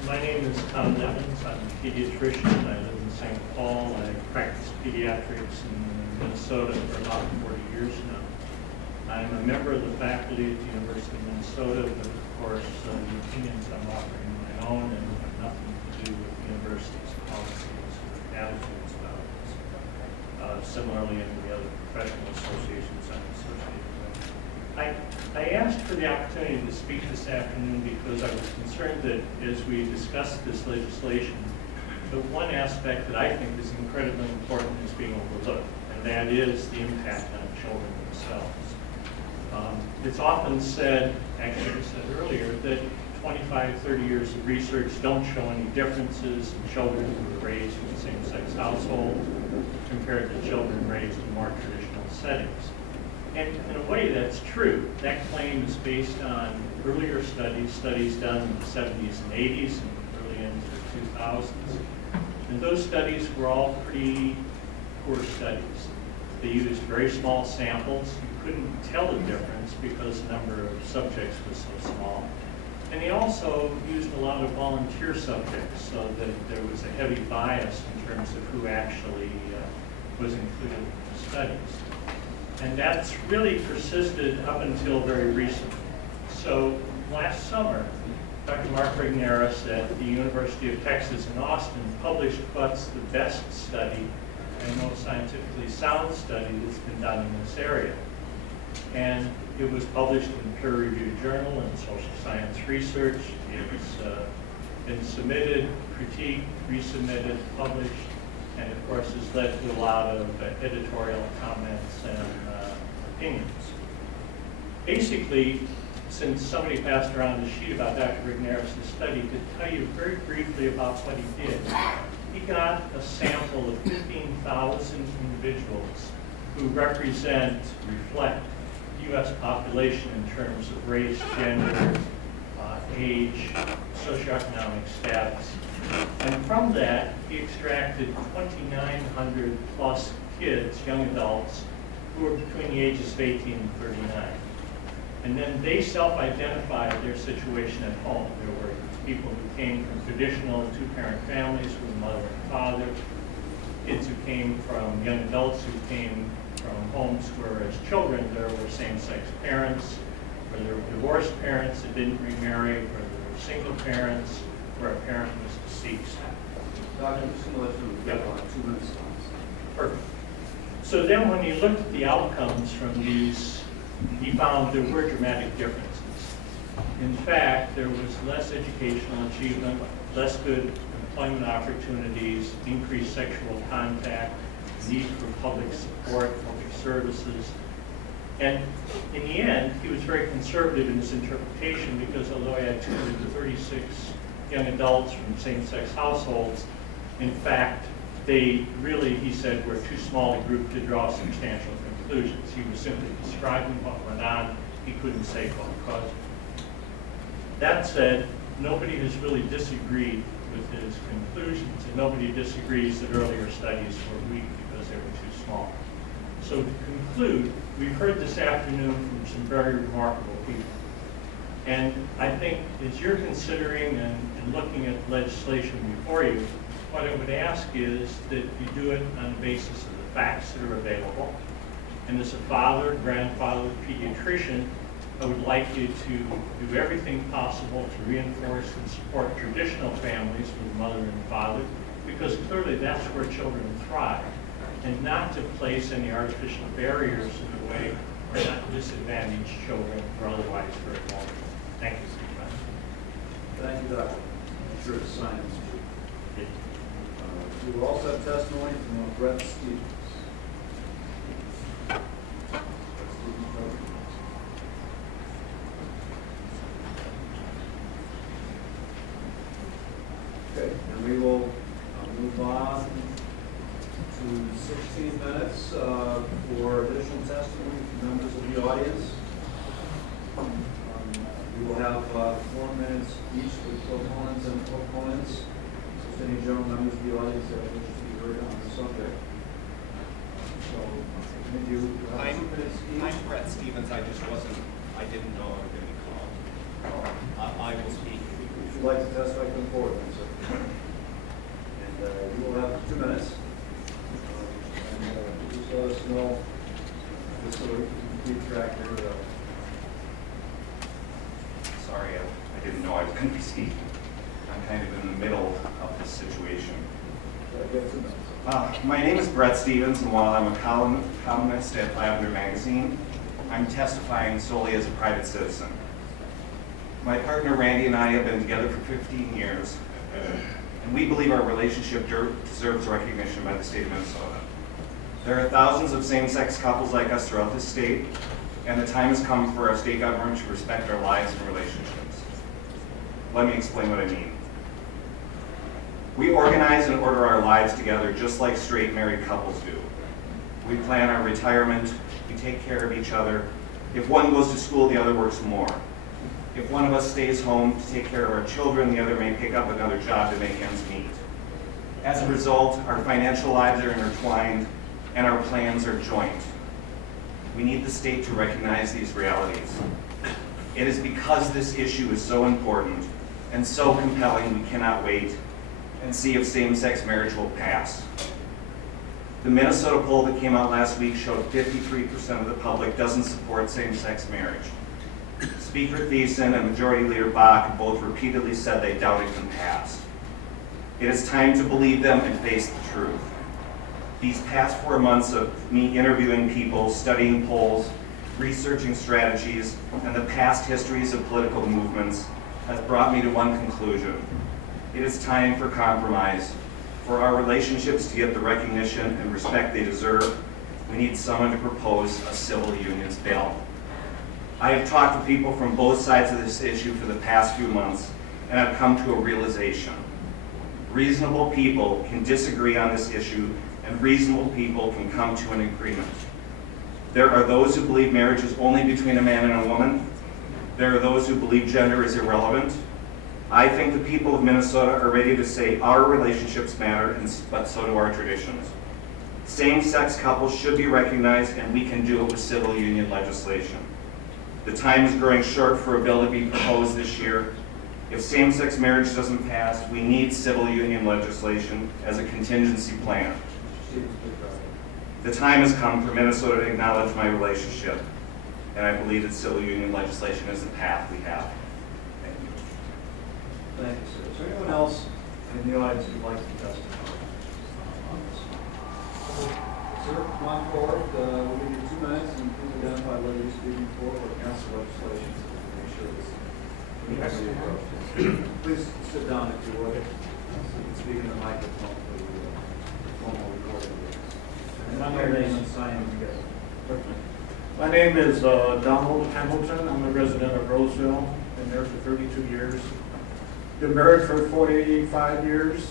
My name is Tom Nevins. I'm a pediatrician. I live in St. Paul. I practice pediatrics in Minnesota for about 40 years now. I'm a member of the faculty at the University of Minnesota, but of course the opinions I'm offering are my own and have nothing to do with the university's policies or attitudes about it. Similarly, in the other professional associations I'm associated with. I asked for the opportunity to speak this afternoon because I was concerned that as we discussed this legislation, the one aspect that I think is incredibly important is being overlooked, and that is the impact on children themselves. It's often said, actually I said earlier, that 25, 30 years of research don't show any differences in children who are raised in same-sex households compared to children raised in more traditional settings. And in a way, that's true. That claim is based on earlier studies done in the 70s and 80s and early into the 2000s. And those studies were all pretty poor studies. They used very small samples. You couldn't tell the difference because the number of subjects was so small. And they also used a lot of volunteer subjects, so that there was a heavy bias in terms of who actually was included in the studies. And that's really persisted up until very recently. So last summer, Dr. Mark Rigneris at the University of Texas in Austin published what's the best study and most scientifically sound study that's been done in this area. And it was published in a peer-reviewed journal in Social Science Research. It's been submitted, critiqued, resubmitted, published, and of course has led to a lot of editorial comments and opinions. Basically, since somebody passed around a sheet about Dr. Rigneris' study, to tell you very briefly about what he did. He got a sample of 15,000 individuals who reflect the U.S. population in terms of race, gender, age, socioeconomic status. And from that, he extracted 2,900 plus kids, young adults, who were between the ages of 18 and 39. And then they self-identified their situation at home. There were people who came from traditional two-parent families with a mother and father, kids who came from young adults who came from homes where as children there were same-sex parents, where there were divorced parents that didn't remarry, where there were single parents, where a parent was deceased. Dr. Yep. 2 minutes. Perfect. So then when he looked at the outcomes from these, he found there were dramatic differences. In fact, there was less educational achievement, less good employment opportunities, increased sexual contact, need for public support, public services. And in the end, he was very conservative in his interpretation because although he had 236 young adults from same-sex households, in fact, they really, he said, were too small a group to draw substantial conclusions. He was simply describing what went on. He couldn't say what caused it. That said, nobody has really disagreed with his conclusions, and nobody disagrees that earlier studies were weak because they were too small. So to conclude, we've heard this afternoon from some very remarkable people. And I think as you're considering and looking at legislation before you, what I would ask is that you do it on the basis of the facts that are available. And as a father, grandfather, pediatrician, I would like you to do everything possible to reinforce and support traditional families with mother and father, because clearly that's where children thrive, and not to place any artificial barriers in the way or not disadvantage children who are otherwise very vulnerable. Thank you, Mr. President. Thank you, Doctor. I'm sure to sign this. We will also have testimony from Brett Stevens. Okay, and we will move on to 16 minutes for additional testimony from members of the audience. We will have 4 minutes each for proponents and opponents. If any general members of the audience that wish to be heard on the subject. So, maybe you have 2 minutes each. I'm Brett Stevens. I didn't know I was going to be called. I will speak. If you'd like to testify, come forward then, sir. And you will have 2 minutes. And just let us know, just so we can keep track here. Sorry, I didn't know I was going to be speaking. I'm kind of in the middle of this situation. My name is Brett Stevens, and while I'm a columnist at Lavender Magazine, I'm testifying solely as a private citizen. My partner Randy and I have been together for 15 years, and we believe our relationship deserves recognition by the state of Minnesota. There are thousands of same-sex couples like us throughout the state, and the time has come for our state government to respect our lives and relationships. Let me explain what I mean. We organize and order our lives together just like straight married couples do. We plan our retirement, we take care of each other. If one goes to school, the other works more. If one of us stays home to take care of our children, the other may pick up another job to make ends meet. As a result, our financial lives are intertwined and our plans are joint. We need the state to recognize these realities. It is because this issue is so important and so compelling we cannot wait and see if same-sex marriage will pass. The Minnesota poll that came out last week showed 53% of the public doesn't support same-sex marriage. Speaker Thiessen and Majority Leader Bach both repeatedly said they doubt it can pass. It is time to believe them and face the truth. These past 4 months of me interviewing people, studying polls, researching strategies, and the past histories of political movements has brought me to one conclusion. It is time for compromise. For our relationships to get the recognition and respect they deserve, we need someone to propose a civil unions bill. I have talked to people from both sides of this issue for the past few months, and I've come to a realization. Reasonable people can disagree on this issue, and reasonable people can come to an agreement. There are those who believe marriage is only between a man and a woman. There are those who believe gender is irrelevant. I think the people of Minnesota are ready to say our relationships matter, but so do our traditions. Same-sex couples should be recognized, and we can do it with civil union legislation. The time is growing short for a bill to be proposed this year. If same-sex marriage doesn't pass, we need civil union legislation as a contingency plan. The time has come for Minnesota to acknowledge my relationship, and I believe that civil union legislation is the path we have. Thank you. Thank you, sir. Is there anyone else in the audience who'd like to testify on this? Sir, come on forward. We'll give you 2 minutes, and please identify whether you're speaking for or against the legislation so we can make sure this is approached. Please sit down if you would, so you can speak in the microphone for the formal recording. And I'm your name and sign together. My name is Donald Hamilton. I'm a resident of Roseville. Been there for 32 years. Been married for 45 years.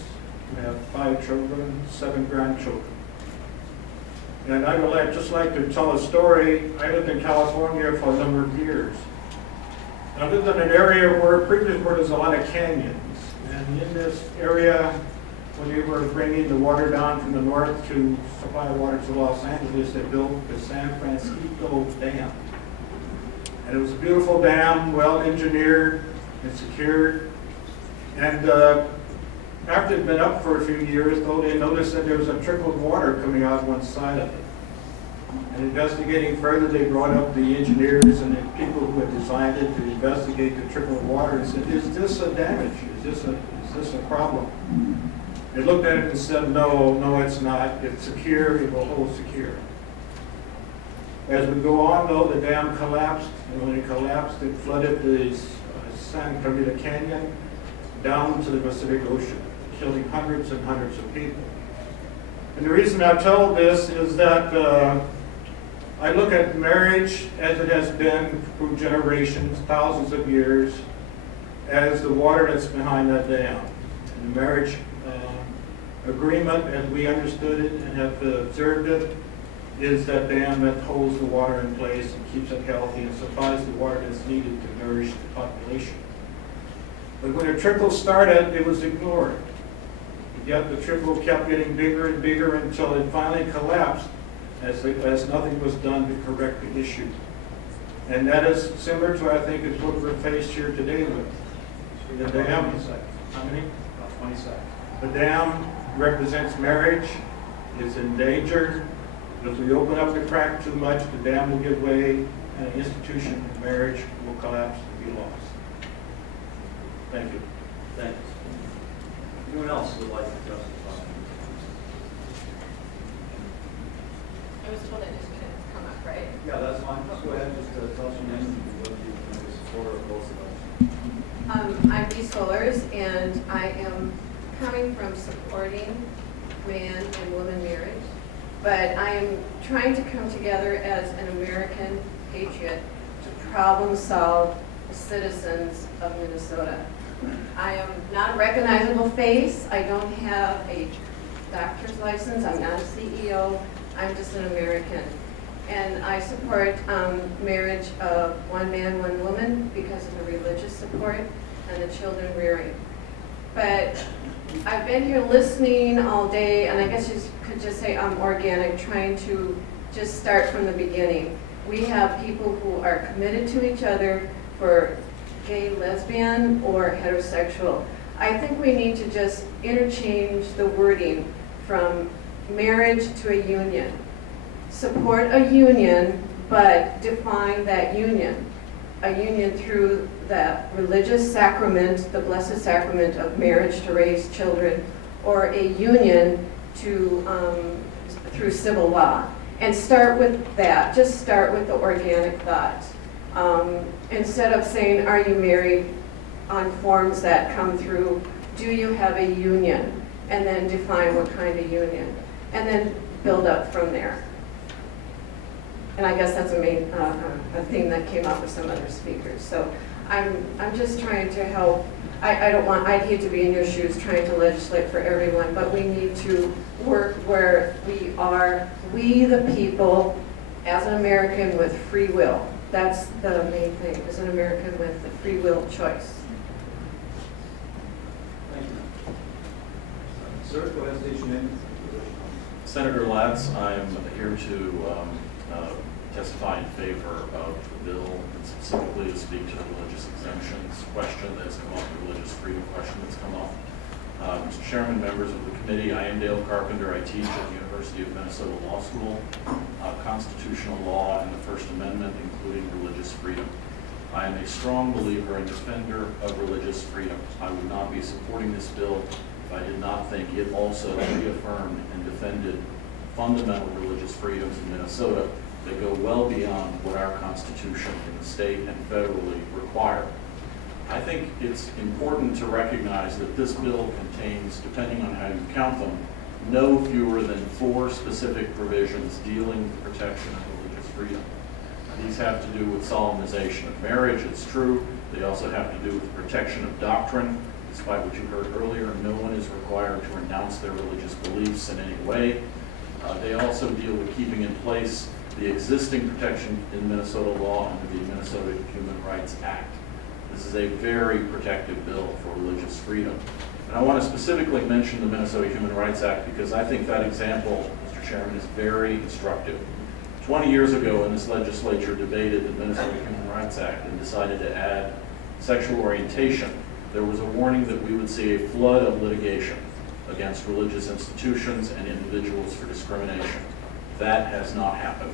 We have 5 children, 7 grandchildren. And I would just like to tell a story. I lived in California for a number of years. I lived in an area where there's a lot of canyons. And in this area, when they were bringing the water down from the north to supply water to Los Angeles, they built the San Francisco Dam. And it was a beautiful dam, well engineered and secured. And after it had been up for a few years, though, they noticed that there was a trickle of water coming out one side of it. And investigating further, they brought up the engineers and the people who had designed it to investigate the trickle of water and said, is this a damage? Is this a problem? They looked at it and said, no, it's not. It's secure, it will hold secure. As we go on though, the dam collapsed, and when it collapsed, it flooded the San Carmita Canyon down to the Pacific Ocean, killing hundreds and hundreds of people. And the reason I tell this is that I look at marriage as it has been through generations, thousands of years, as the water that's behind that dam. And the marriage agreement, as we understood it and have observed it, is that dam that holds the water in place and keeps it healthy and supplies the water that's needed to nourish the population. But when the trickle started, it was ignored. Yet the trickle kept getting bigger and bigger until it finally collapsed as nothing was done to correct the issue. And that is similar to, I think, is what we're faced here today with. The dam, how many? About 20 seconds. The dam represents marriage, is endangered. If we open up the crack too much, the dam will give way, and an institution of marriage will collapse and be lost. Thank you. Thanks. Anyone else would like to testify? I was told I just couldn't come up, right? Yeah, that's fine. Just go ahead, just tell us your name and what you think is supporter of both of us. I'm Dee Solers, and I am coming from supporting man and woman marriage, but I am trying to come together as an American patriot to problem solve the citizens of Minnesota. I am not a recognizable face. I don't have a doctor's license. I'm not a CEO. I'm just an American. And I support marriage of one man, one woman because of the religious support and the children rearing. But I've been here listening all day, and I guess you could just say I'm organic, trying to just start from the beginning. We have people who are committed to each other for gay, lesbian, or heterosexual. I think we need to just interchange the wording from marriage to a union. Support a union, but define that union. A union through that religious sacrament, the blessed sacrament of marriage to raise children, or a union to through civil law. And start with that. Just start with the organic thought. Instead of saying, are you married, on forms that come through, do you have a union? And then define what kind of union. And then build up from there. And I guess that's a theme that came up with some other speakers. So I'm just trying to help. I'd hate to be in your shoes trying to legislate for everyone, but we need to work where we are, we the people, as an American with free will. That's the main thing, as an American with the free will choice. Thank you. Sir, go ahead and state your name. Senator Latz, I'm here to testify in favor of the bill, and specifically to speak to the religious exemptions question that's come up, the religious freedom question that's come up. Mr. Chairman, members of the committee, I am Dale Carpenter. I teach at the University of Minnesota Law School, constitutional law and the First Amendment, including religious freedom. I am a strong believer and defender of religious freedom. I would not be supporting this bill if I did not think it also reaffirmed and defended fundamental religious freedoms in Minnesota that go well beyond what our Constitution in the state and federally require. I think it's important to recognize that this bill contains, depending on how you count them, no fewer than 4 specific provisions dealing with the protection of religious freedom. These have to do with solemnization of marriage, it's true. They also have to do with protection of doctrine. Despite what you heard earlier, no one is required to renounce their religious beliefs in any way. They also deal with keeping in place the existing protection in Minnesota law under the Minnesota Human Rights Act. This is a very protective bill for religious freedom. And I want to specifically mention the Minnesota Human Rights Act because I think that example, Mr. Chairman, is very instructive. 20 years ago, when this legislature debated the Minnesota Human Rights Act and decided to add sexual orientation, there was a warning that we would see a flood of litigation against religious institutions and individuals for discrimination. That has not happened.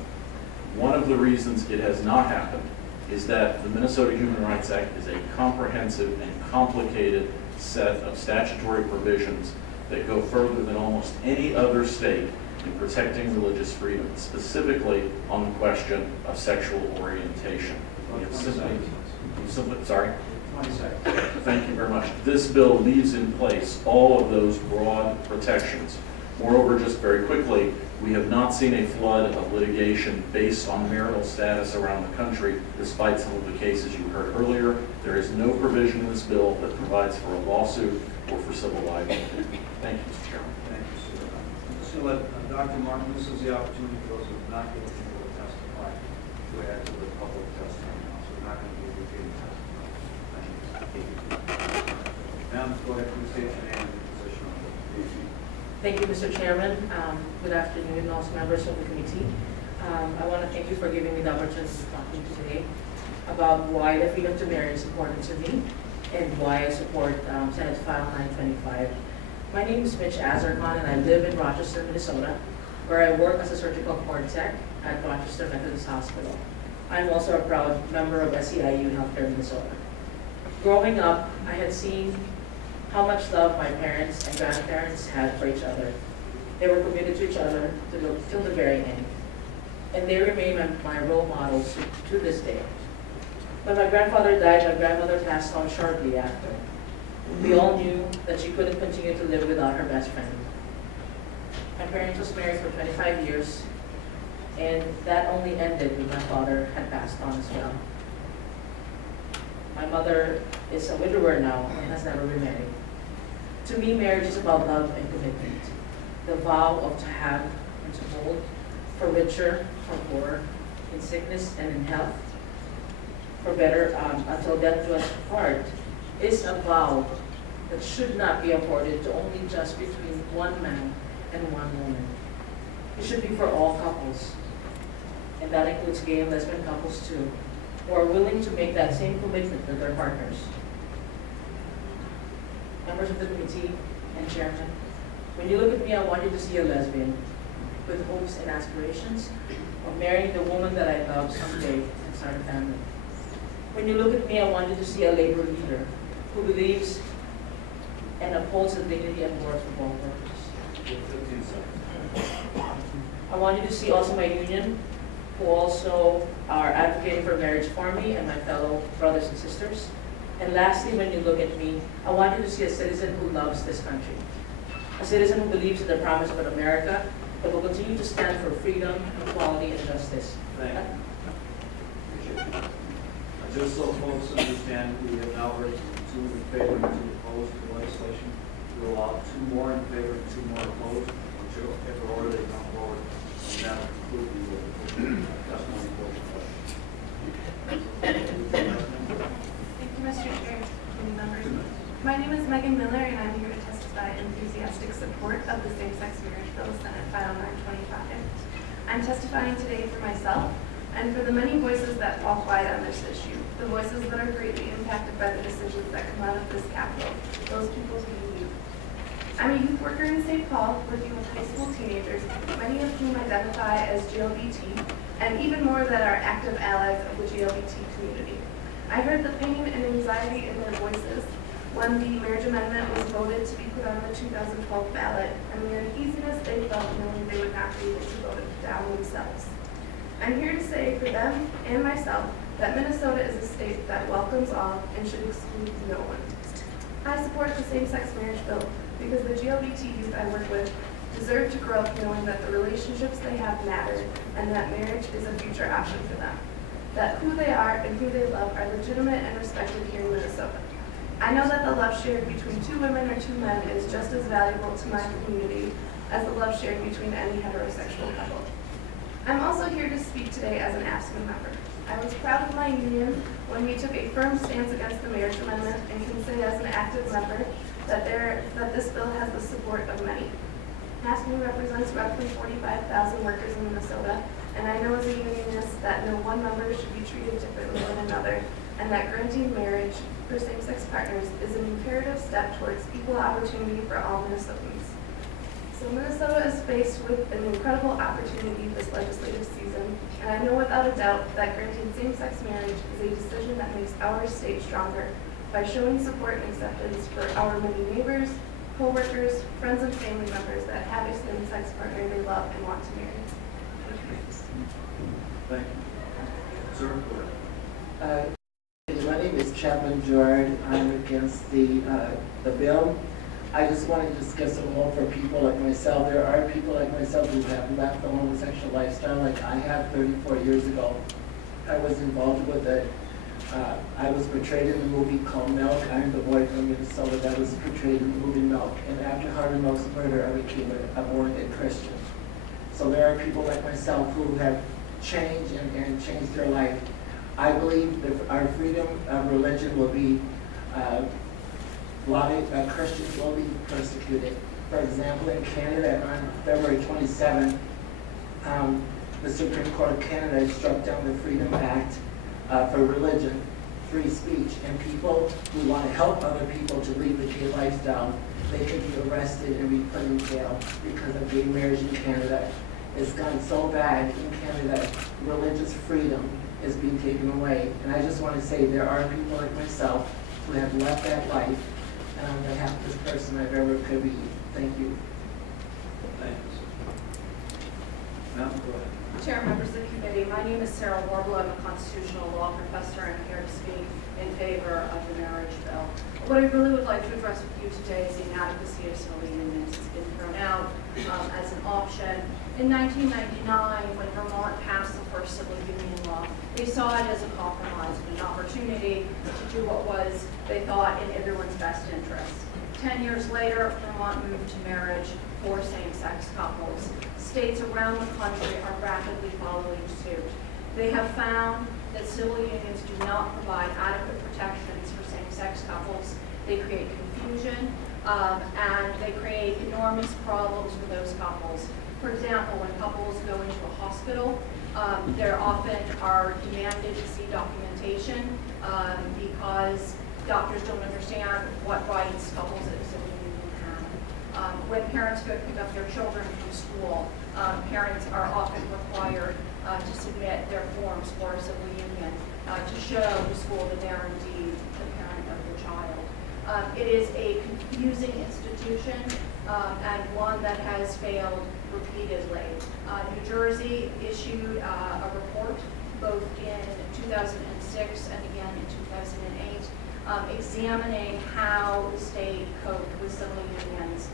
One of the reasons it has not happened is that the Minnesota Human Rights Act is a comprehensive and complicated set of statutory provisions that go further than almost any other state in protecting religious freedom, specifically on the question of sexual orientation. Sorry? 20 seconds. Thank you very much. This bill leaves in place all of those broad protections. Moreover, just very quickly, we have not seen a flood of litigation based on marital status around the country, despite some of the cases you heard earlier. There is no provision in this bill that provides for a lawsuit or for civil liability. Thank you, Mr. Chairman. Thank you, sir. I'm just going to let Dr. Martin, this is the opportunity for those who have not been able to testify to add to the public testimony. So we're not going to be repeating testimony. Thank you. Ma'am, go ahead, please state your name and your position on the issue. Thank you, Mr. Chairman. Good afternoon, also members of the committee. I want to thank you for giving me the opportunity to talk to you today about why the freedom to marry is important to me and why I support Senate File 925. My name is Mitch Azarkan, and I live in Rochester, Minnesota, where I work as a surgical cord tech at Rochester Methodist Hospital. I'm also a proud member of SEIU Healthcare Minnesota. Growing up, I had seen how much love my parents and grandparents had for each other. They were committed to each other till the very end. And they remain my role models to this day. When my grandfather died, my grandmother passed on shortly after. We all knew that she couldn't continue to live without her best friend. My parents was married for 25 years, and that only ended when my father had passed on as well. My mother is a widower now and has never remarried. To me, marriage is about love and commitment. The vow of to have and to hold, for richer, for poorer, in sickness and in health, for better, until death do us part, is a vow that should not be accorded to only just between one man and one woman. It should be for all couples, and that includes gay and lesbian couples too, who are willing to make that same commitment with their partners. Members of the committee and chairman, when you look at me, I want you to see a lesbian with hopes and aspirations of marrying the woman that I love someday and start a family. When you look at me, I want you to see a labor leader who believes and upholds the dignity and worth of all workers. I want you to see also my union, who also are advocating for marriage for me and my fellow brothers and sisters. And lastly, when you look at me, I want you to see a citizen who loves this country. A citizen who believes in the promise of an America that will continue to stand for freedom, equality, and justice. Thank you. Appreciate it. Just so folks understand, we have now heard 2 in favor and 2 opposed to the legislation. We'll allow 2 more in favor and 2 more opposed. Whichever order they come forward, and that will conclude the testimony portion. Thank you, Mr. Chair and members. My name is Megan Miller, and I'm here to testify in enthusiastic support of the same-sex marriage bill, Senate File 925. I'm testifying today for myself and for the many voices that fall quiet on this issue, the voices that are greatly impacted by the decisions that come out of this Capitol, those people's youth. I'm a youth worker in St. Paul, working with high school teenagers, many of whom identify as GLBT, and even more that are active allies of the GLBT community. I heard the pain and anxiety in their voices when the marriage amendment was voted to be put on the 2012 ballot, and the uneasiness they felt knowing they would not be able to vote it down themselves. I'm here to say for them and myself that Minnesota is a state that welcomes all and should exclude no one. I support the same-sex marriage bill because the GLBT youth I work with deserve to grow up knowing that the relationships they have matter and that marriage is a future option for them. That who they are and who they love are legitimate and respected here in Minnesota. I know that the love shared between 2 women or 2 men is just as valuable to my community as the love shared between any heterosexual couple. I'm also here to speak today as an AFSCME member. I was proud of my union when we took a firm stance against the marriage amendment and can say as an active member that this bill has the support of many. AFSCME represents roughly 45,000 workers in Minnesota, and I know as a unionist that no one member should be treated differently than another, and that granting marriage for same-sex partners is an imperative step towards equal opportunity for all Minnesotans. So Minnesota is faced with an incredible opportunity this legislative season, and I know without a doubt that granting same-sex marriage is a decision that makes our state stronger by showing support and acceptance for our many neighbors, co-workers, friends, and family members that have a same-sex partner they love and want to marry. Thank you. Sir, go ahead. My name is Chapman George. I'm against the bill. I just want to just get some hope for people like myself. There are people like myself who have left the homosexual lifestyle like I have 34 years ago. I was involved with it. I was portrayed in the movie called Milk. I'm the boy from Minnesota that was portrayed in the movie Milk. And after Harvey Milk's murder, I became a born-again Christian. So there are people like myself who have changed and changed their life. I believe that our freedom of religion will be Christians will be persecuted. For example, in Canada on February 27th, the Supreme Court of Canada struck down the Freedom Act for religion, free speech, and people who want to help other people to leave the gay lifestyle, they can be arrested and be put in jail because of gay marriage in Canada. It's gone so bad in Canada, religious freedom is being taken away. And I just want to say there are people like myself who have left that life, and I'm the happiest person I've ever could be. Thank you. Thank you. Ma'am, go ahead. Chair, members of the committee, my name is Sarah Warble. I'm a constitutional law professor and I'm here to speak in favor of the marriage bill. What I really would like to address with you today is the inadequacy of civil unions. It's been thrown out as an option. In 1999, when Vermont passed the first civil union law, they saw it as a compromise and an opportunity to do what was, they thought, in everyone's best interest. 10 years later, Vermont moved to marriage for same-sex couples. States around the country are rapidly following suit. They have found that civil unions do not provide adequate protections for same-sex couples. They create confusion, and they create enormous problems for those couples. For example, when couples go into a hospital, they often are demanded to see documentation because doctors don't understand what rights couples in a civil union have. When parents go to pick up their children from school, parents are often required to submit their forms for a civil union to show the school that they are indeed the parent of the child. It is a confusing institution and one that has failed repeatedly. New Jersey issued a report both in 2006 and again in 2008 examining how the state coped with civil unions.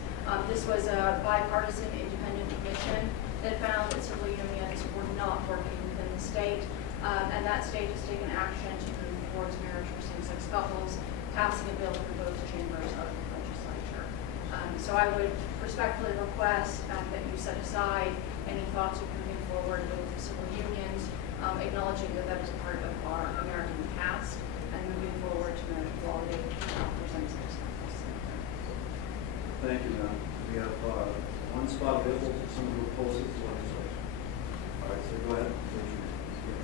This was a bipartisan independent commission that found that civil unions were not working within the state, and that state has taken action to move towards marriage for same-sex couples, passing a bill through both chambers of the legislature. So I would respectfully request that you set aside any thoughts of moving forward with civil unions, acknowledging that that is part of our American past, and moving forward to marriage equality for same-sex couples. Thank you, ma'am. We have one spot available for someone who opposes the legislation. All right, so go ahead.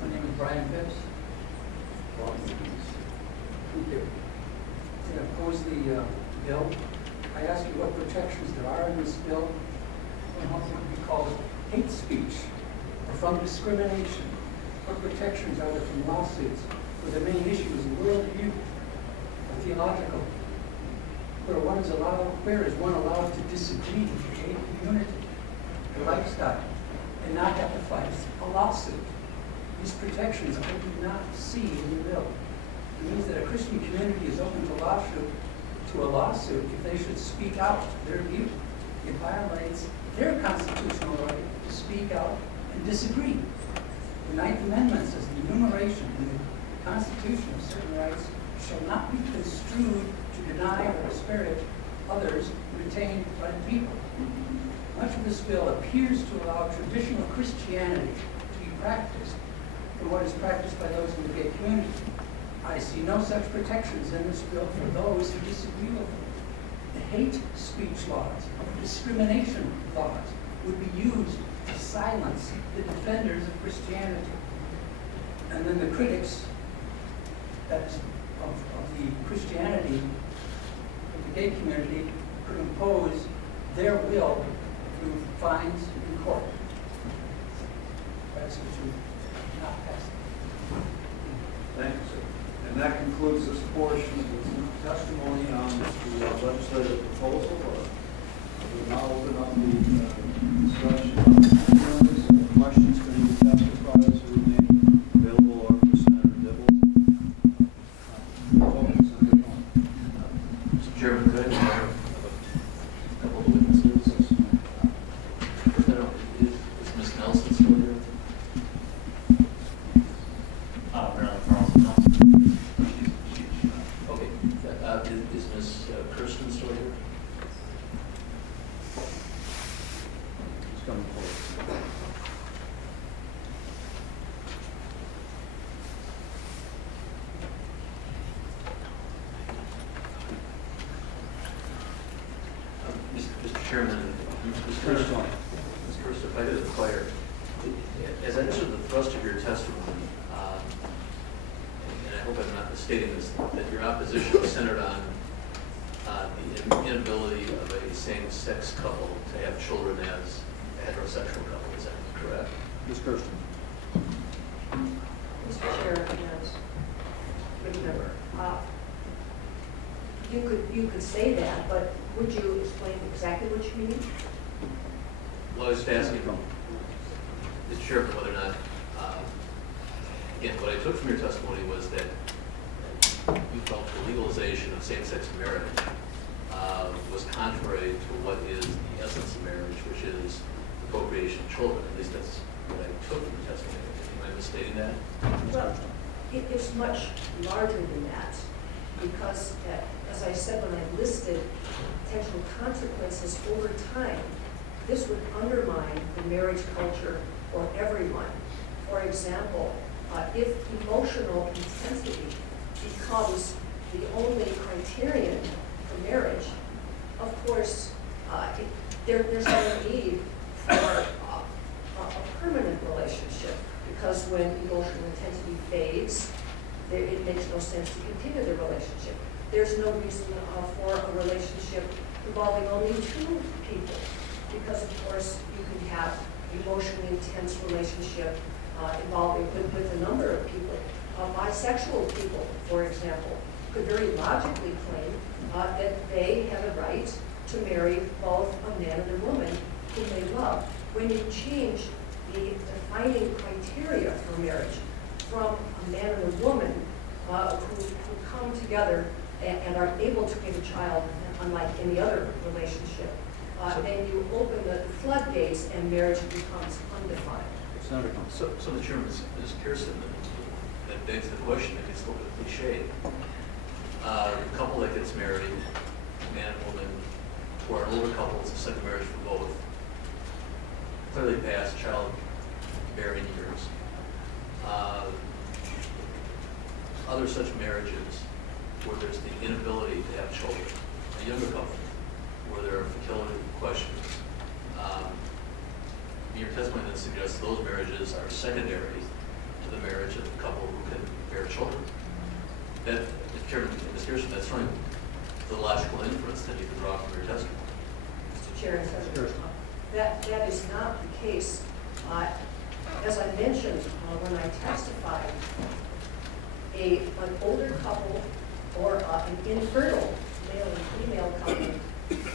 My name is Brian Phipps. Thank you. I oppose the bill. I ask you what protections there are in this bill from what would be called hate speech or from discrimination. What protections are there from lawsuits where the main issue is worldview or theological? Where is one allowed to disagree with the gay community, the lifestyle, and not have to fight a lawsuit? These protections I do not see in the bill. It means that a Christian community is open to a lawsuit if they should speak out their view. It violates their constitutional right to speak out and disagree. The Ninth Amendment says the enumeration in the Constitution of certain rights shall not be construed to deny or disparage others retained by the people. Much of this bill appears to allow traditional Christianity to be practiced from what is practiced by those in the gay community. I see no such protections in this bill for those who disagree with them. The hate speech laws, discrimination laws would be used to silence the defenders of Christianity. And then the critics of the Christianity, of the gay community, could impose their will through fines in court. That's what you not passing. Thank you, sir. And that concludes this portion of the testimony on the legislative proposal. We will now open up the discussion on the members and the questions for any testifiers who remain available or for Senator Dibble. Mr. Chairman, could I have a couple of witnesses? Is Ms. Nelson still here? Marilyn Carlson Nelson. Okay. Is Ms. Kirsten still here? She's coming forward. Mr. Chairman, Ms. Kirsten, if I could inquire, as I understood the thrust of your testimony, and I hope I'm not misstating this, that your opposition was centered on the inability of a same-sex couple to have children as a heterosexual couple. Is that correct? Ms. Kirsten. Mr. Chair, yes. Good member. You could say that, but would you explain exactly what you mean? Well, I was just asking, Mr. Chairman, whether or not, again, what I took from your testimony was that you felt the legalization of same-sex marriage was contrary to what is the essence of marriage, which is the procreation of children. At least that's what I took from your testimony. Am I misstating that? Well, it's much larger than that, because as I said when I listed potential consequences over time, this would undermine the marriage culture for everyone. For example, if emotional intensity becomes the only criterion for marriage, of course, there's no need for a permanent relationship, because when emotional intensity fades, it makes no sense to continue the relationship. There's no reason for a relationship involving only two people, because of course you can have emotionally intense relationship involving with a number of people. Bisexual people, for example, could very logically claim that they have a right to marry both a man and a woman whom they love. When you change the defining criteria for marriage from a man and a woman who come together and are able to give a child, unlike any other relationship, then you open the floodgates and marriage becomes undefined. So the Chairman, Ms. Pearson, that begs the question, maybe it's a little bit cliche. A couple that gets married, man and woman, who are older couples, a second marriage for both, clearly past childbearing years. Other such marriages where there's the inability to have children, a younger couple, where there are fertility questions. Your testimony then suggests those marriages are secondary to the marriage of a couple who can bear children. That, Mr. Chairman, Ms. Pearson, that's certainly the logical inference that you can draw from your testimony. Mr. Chair, that is not the case. As I mentioned when I testified, an older couple or an infertile male and female couple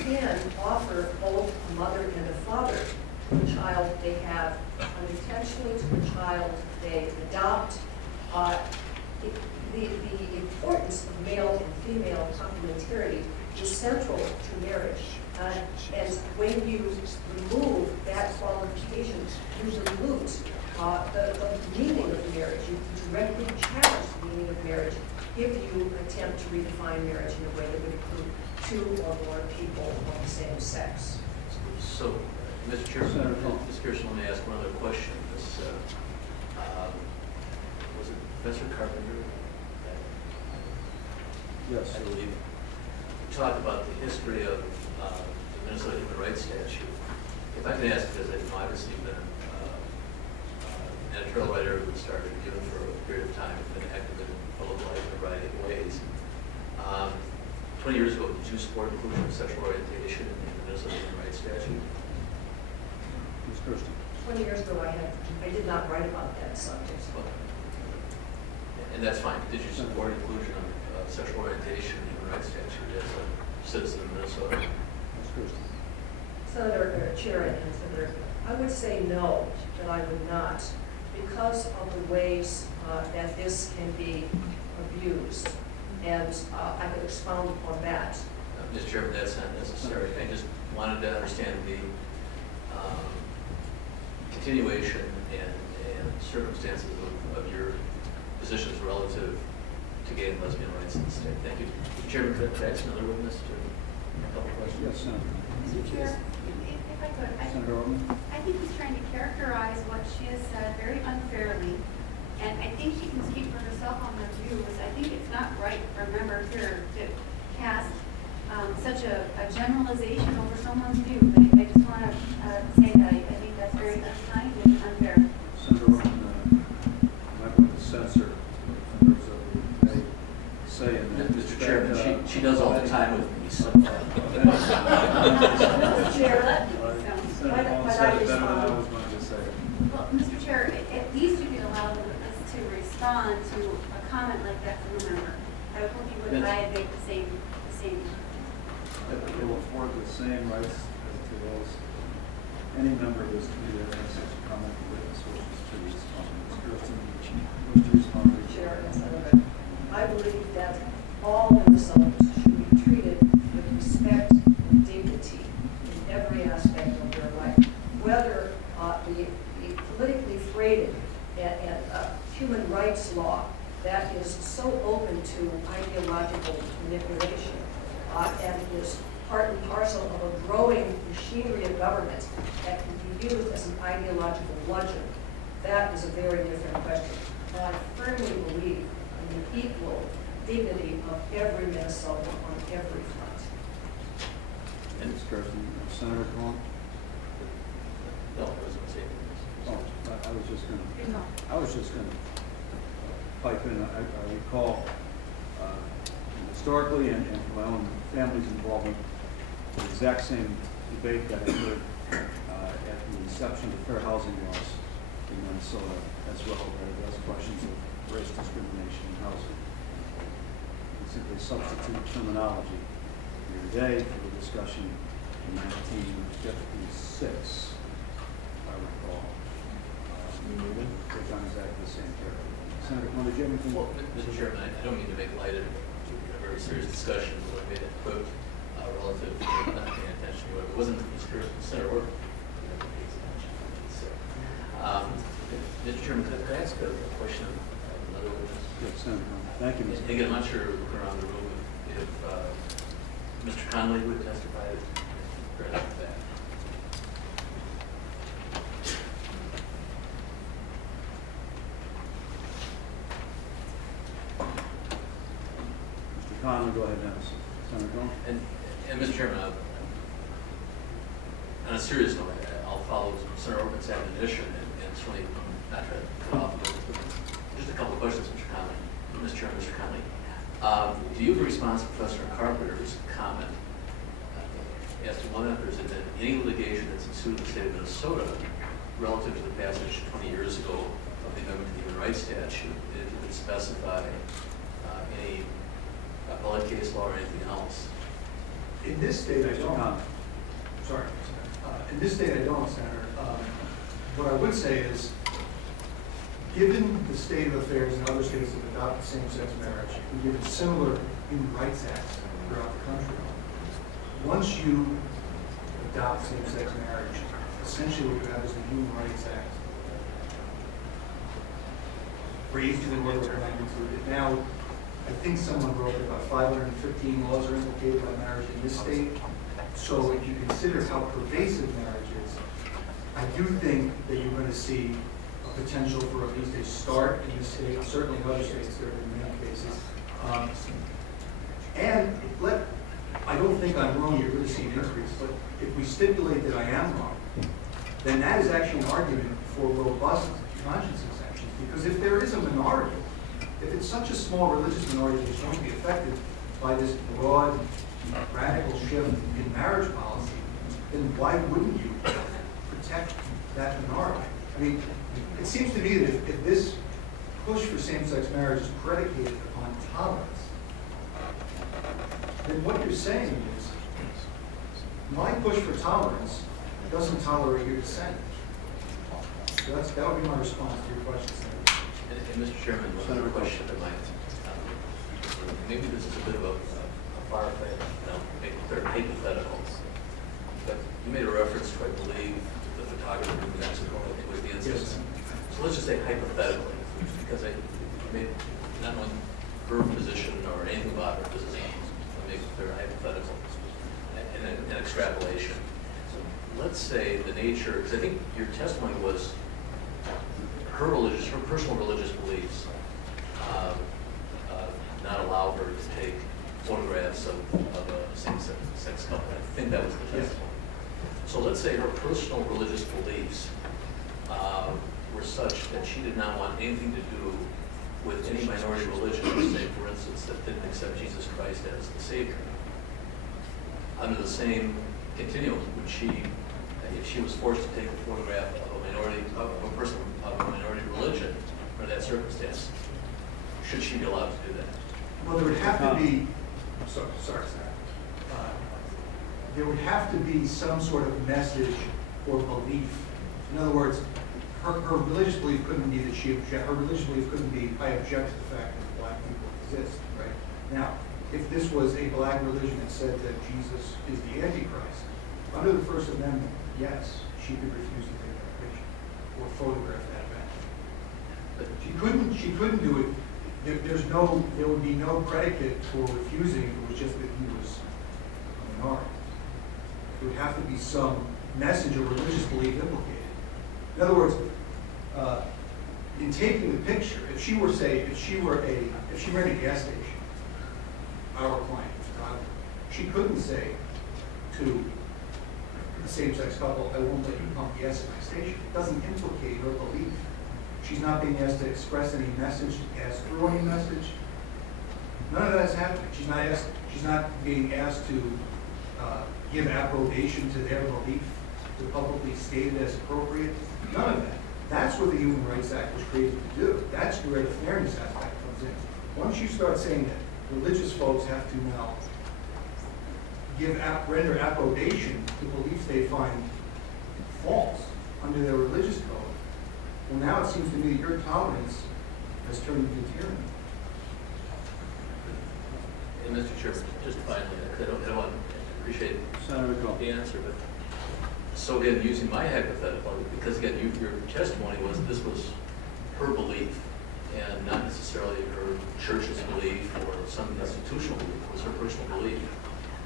can offer both a mother and a father to the child they have unintentionally, to the child they adopt. The importance of male and female complementarity is central to marriage. And when you remove that qualification, you dilute the meaning of marriage. You directly challenge the meaning of marriage if you attempt to redefine marriage in a way that would include two or more people of the same sex. So, Mr. Chairman, Ms. Pearson, let me ask one other question. Was it Professor Carpenter? Yes. I believe. You talked about the history of the Minnesota Human Rights Statute. If I can ask, because I've obviously been an editorial writer who started given for a period of time, been active in public life in a variety of ways. 20 years ago, did you support inclusion of sexual orientation in the Minnesota Human Rights Statute? Ms. Kirsten. 20 years ago, I did not write about that subject. And that's fine. Did you support inclusion of sexual orientation in the human rights statute as a citizen of Minnesota? Ms. Kirsten. Senator Chair and Senator, I would say no, that I would not, because of the ways that this can be abused. And I could expound upon that. Mr. Chairman, that's not necessary. I just wanted to understand the continuation and circumstances of your positions relative to gay and lesbian rights in the state. Thank you. Mr. Chairman, could I ask another witness to a couple questions? Yes, Senator. Mr. Chair, if I could, Senator Ortman. I think he's trying to characterize what she has said very unfairly, and I think she can speak for herself on her views. I think it's not right for a member here to cast such a generalization over someone's view. I just want to say that I think that's very unkind and unfair. Senator Ortman, I'm not going to censor members of the committee say in that. Mr. Chairman, she does all the time with me, so. Mr. Chair, Well, Mr. Chair, at least you could allow the witness to respond to a comment like that from a member. I would hope you would violate the same. It will afford the same rights to those, any member of this committee that has such a comment to witness wishes to respond. Ms. Kirsten, wish to respond. Chair and Senator, I believe that all Minnesotans should be treated with respect and dignity in every aspect of their life, whether the politically freighted and human rights law that is so open to ideological manipulation and is part and parcel of a growing machinery of government that can be used as an ideological bludgeon. That is a very different question. But I firmly believe in the equal dignity of every Minnesotan on every front. And Ms. Kirsten, Senator Cohen? No, I was going to say Oh, I was just going to pipe in. I recall historically and from my own family's involvement, the exact same debate that I heard at the inception of fair housing laws in Minnesota as well, that addressed questions of race discrimination in housing. And simply substitute terminology here today for the discussion in 1956, if I recall. It's on exactly the same period. Senator Cohen, did you have anything? Well, Mr. Chairman, I don't mean to make light of a very serious discussion, but I made a quote relative to not paying attention to it. It wasn't Mr. Senator Ortman. Mr. Chairman, could I ask a question of another witness? Yes, Senator Cohen. Thank you, Mr. Again, I'm not sure looking around the room if Mr. Conley would testify for that. Mr. Conley, go ahead and ask. Senator Cohen. And Mr. Chairman, on a serious note, I'll follow Senator Ortman's admonition and certainly not try to cut off. Just a couple of questions, Mr. Conley. Mr. Chairman, Mr. Conley. Do you have a response to Professor Carpenter's comment as to whether there's been any litigation that's ensued in the state of Minnesota relative to the passage 20 years ago of the Amendment to the Human Rights Statute? Did it specify any appellate case law or anything else? In this state, I don't. Sorry. In this state, I don't, Senator. What I would say is, given the state of affairs in other states that adopt same-sex marriage, and given similar human rights acts throughout the country, once you adopt same-sex marriage, essentially what you have is the Human Rights Act raised to the order of magnitude. Now, I think someone wrote that about 515 laws are implicated by marriage in this state. So if you consider how pervasive marriage is, I do think that you're going to see a potential for at least a start in this state, certainly in other states there have been many cases. I don't think I'm wrong, you're going to see an increase, but if we stipulate that I am wrong, then that is actually an argument for robust conscience exemptions, because if there is a minority, if it's such a small religious minority that's going to be affected by this broad, radical shift in marriage policy, then why wouldn't you protect that minority. I mean, it seems to me that if this push for same-sex marriage is predicated upon tolerance, then what you're saying is, my push for tolerance doesn't tolerate your dissent. So that would be my response to your question, Senator. And Mr. Chairman, one other question that might, maybe this is a bit of a far-fetched, maybe they're hypotheticals, but you made a reference to, I believe, the photographer in Mexico, I think was the instance. So let's just say hypothetically, because I made, not knowing her position or anything about her position, I make clear hypothetical and an extrapolation. So let's say the nature, because I think your testimony was her personal religious beliefs not allow her to take photographs of a same-sex couple. I think that was the testimony. So let's say her personal religious beliefs were such that she did not want anything to do with any minority religion, say, for instance, that didn't accept Jesus Christ as the Savior. Under the same continuum, would she, if she was forced to take a photograph of a minority, of a person of a minority religion, under that circumstance, should she be allowed to do that? Well, there would have to be, sorry, Sarah. There would have to be some sort of message or belief. In other words, her religious belief couldn't be that her religious belief couldn't be, I object to the fact that black people exist, right? Now, if this was a black religion that said that Jesus is the Antichrist, under the First Amendment, yes, she could refuse to take that picture or photograph that event. But she couldn't do it. There would be no predicate for refusing if it was just that he was a minority. There would have to be some message or religious belief implicated. In other words, in taking the picture, if she were in a gas station, our client, she couldn't say to a same-sex couple, I won't let you pump gas at my station. It doesn't implicate her belief. She's not being asked to express any message, ask through any message. None of that's happening. She's not being asked to give approbation to their belief, to publicly state it as appropriate. None of that. That's what the Human Rights Act was created to do. That's where the fairness aspect comes in. Once you start saying that religious folks have to now render approbation to beliefs they find false under their religious code, well, now it seems to me that your tolerance has turned into tyranny. And Mr. Chairman, just finally, I don't appreciate the answer, but so again, using my hypothetical, because again, your testimony was this was her belief and not necessarily her church's belief or some institutional belief, it was her personal belief.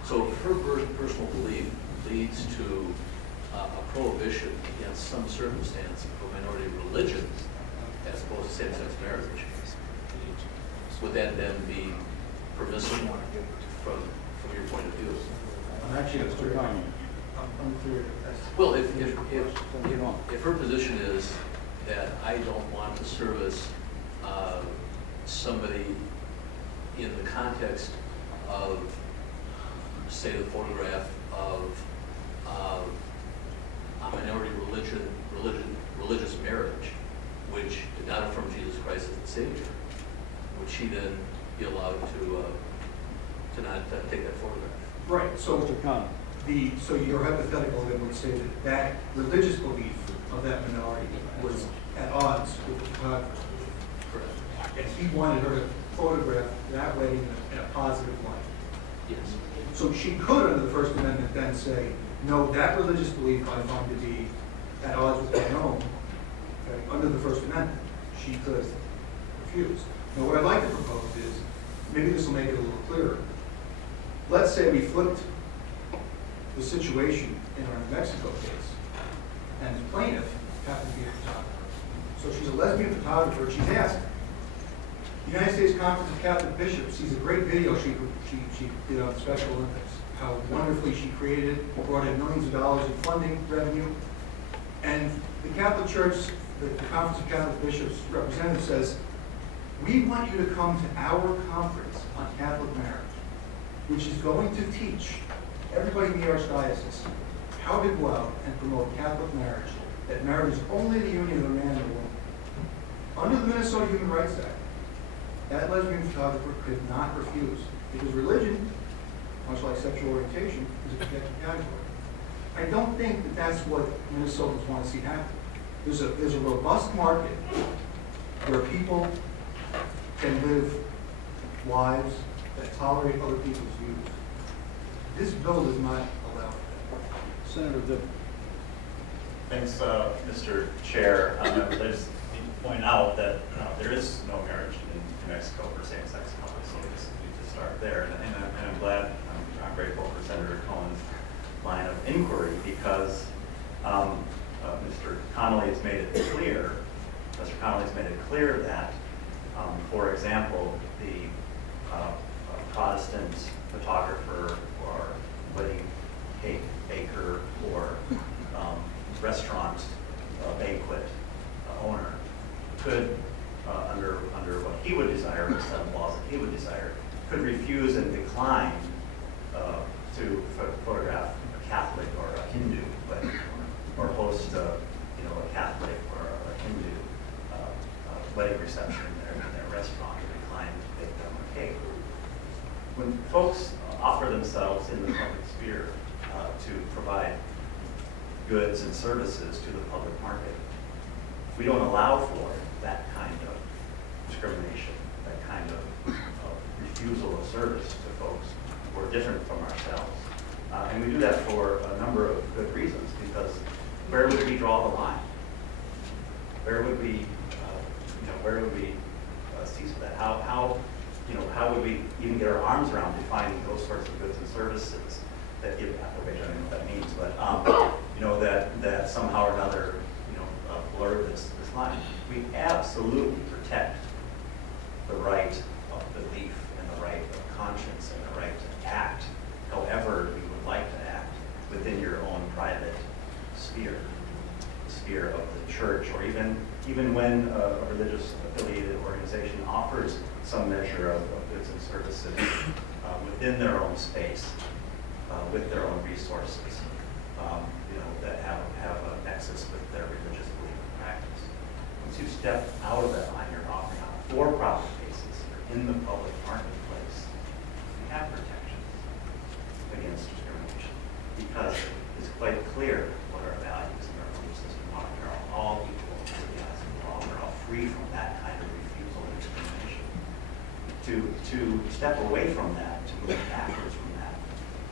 So if her personal belief leads to a prohibition against some circumstance of a minority religion as opposed to same-sex marriage, would that then be permissible from your point of view? I'm actually unclear. Well, if her position is that I don't want to service somebody in the context of, say, the photograph of a minority religious marriage, which did not affirm Jesus Christ as the Savior, would she then be allowed to not take that photograph? Right. So your hypothetical then would say that religious belief of that minority was at odds with the photographer's belief. Correct. And he wanted her to photograph that wedding in a positive light. Yes. So she could, under the First Amendment, then say, no, that religious belief I find to be at odds with my own. Okay? Under the First Amendment, she could refuse. Now, what I'd like to propose is, maybe this will make it a little clearer. Let's say we flipped the situation in our New Mexico case, and the plaintiff happened to be a photographer. So she's a lesbian photographer. She's asked the United States Conference of Catholic Bishops sees a great video she did on the Special Olympics, how wonderfully she created it, brought in millions of dollars in funding revenue. And the Catholic Church, the Conference of Catholic Bishops representative says, we want you to come to our conference on Catholic marriage, which is going to teach everybody in the Archdiocese how to go out and promote Catholic marriage, that marriage is only the union of a man and a woman. Under the Minnesota Human Rights Act, that lesbian photographer could not refuse, because religion, much like sexual orientation, is a protected category. I don't think that that's what Minnesotans want to see happen. There's a robust market where people can live lives that tolerate other people's views. This bill does not allow for that. Senator Dibb. Thanks, Mr. Chair. I just need to point out that there is no marriage in Mexico for same-sex couples, so we just start there. And I'm glad, I'm grateful for Senator Cohen's line of inquiry, because Mr. Connolly has made it clear, that, for example, the Protestant photographer or wedding cake baker or restaurant banquet owner could, under what he would desire, the set of laws that he would desire, could refuse and decline to photograph a Catholic or a Hindu wedding, or host a Catholic or a Hindu wedding reception in their restaurant, or decline to bake them a cake. When folks offer themselves in the public sphere to provide goods and services to the public market, we don't allow for that kind of discrimination, that kind of refusal of service to folks who are different from ourselves. And we do that for a number of good reasons, because where would we draw the line? Where would we, cease that? How would we even get our arms around defining those sorts of goods and services that give approbation? I don't know what that means, but that somehow or another, blur this line. We absolutely protect the right of belief and the right of conscience and the right to act however you would like to act within your own private sphere, the sphere of the church, or even when a religious affiliated organization offers some measure of goods and services within their own space, with their own resources, that have a nexus with their religious belief and practice. Once you step out of that line, you're offering on a for-profit basis, you're in the public marketplace, you have protections against discrimination, because it's quite clear what our values and our belief system are. They're all equal to the eyes of the law. They're all free from that kind of refusal and discrimination. To step away from that, to move backwards from that,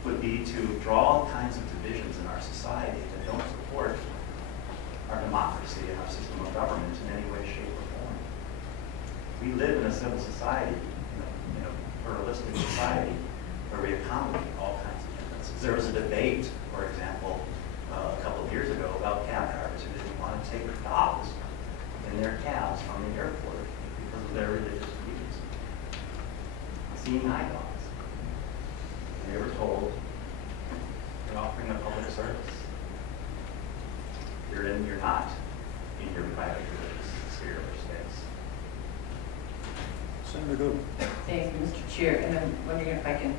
would be to draw all kinds of divisions in our society that don't support our democracy and our system of government in any way, shape, or form. We live in a civil society, in a pluralistic society, where we accommodate all kinds of differences. There was a debate, for example, a couple of years ago about cab drivers who didn't want to take dogs in their cabs from the airport because of their religious views. Seeing eye dogs. They were told, you're offering a public service. You're not in your private religious sphere or space. Senator Goode. Thank you, Mr. Chair. And I'm wondering if I can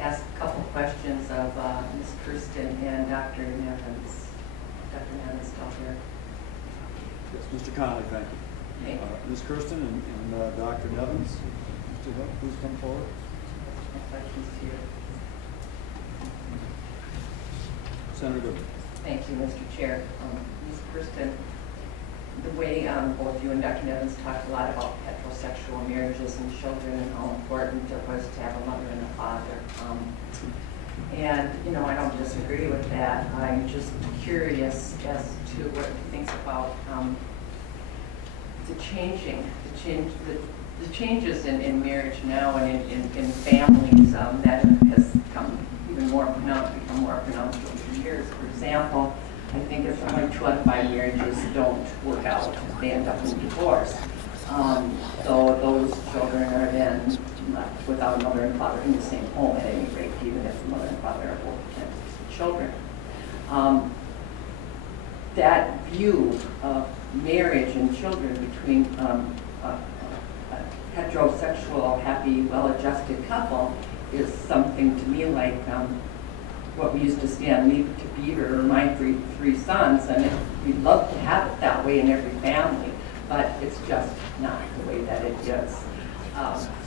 ask a couple questions of Ms. Kirsten and Dr. Nevins. Dr. Nevins, still here? Yes, Mr. Connolly, thank you. Thank you. Ms. Kirsten and Dr. Nevins, Mr. Hill, please come forward. My questions to you. Senator Goode. Thank you, Mr. Chair. Ms. Kirsten, the way both you and Dr. Nevins talked a lot about heterosexual marriages and children and how important it was to have a mother and a father. And, I don't disagree with that. I'm just curious as to what he thinks about the changes in marriage now and in families that has become more pronounced over the years. For example, I think if only 2 out of 5 marriages don't work out, they end up in divorce. So those children are then left without a mother and father in the same home at any rate, even if the mother and father are both attending children. That view of marriage and children between a heterosexual, happy, well-adjusted couple is something to me like what we used to say on Leave It to Beaver, or my three sons, and we'd love to have it that way in every family, but it's just not the way that it is.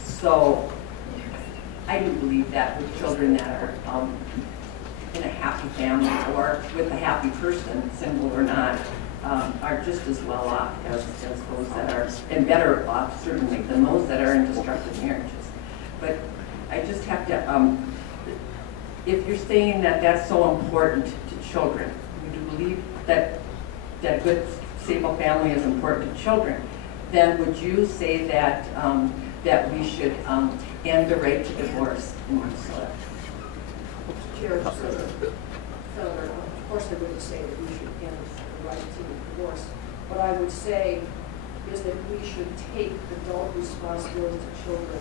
So I do believe that with children that are in a happy family or with a happy person, single or not, are just as well off as those that are, and better off certainly than those that are in destructive marriages. But I just have to, if you're saying that that's so important to children, would you believe that a good, stable family is important to children, then would you say that that we should end the right to divorce in Minnesota? Chair, Senator, of course I wouldn't say that we should end the right to divorce. What I would say is that we should take adult responsibility to children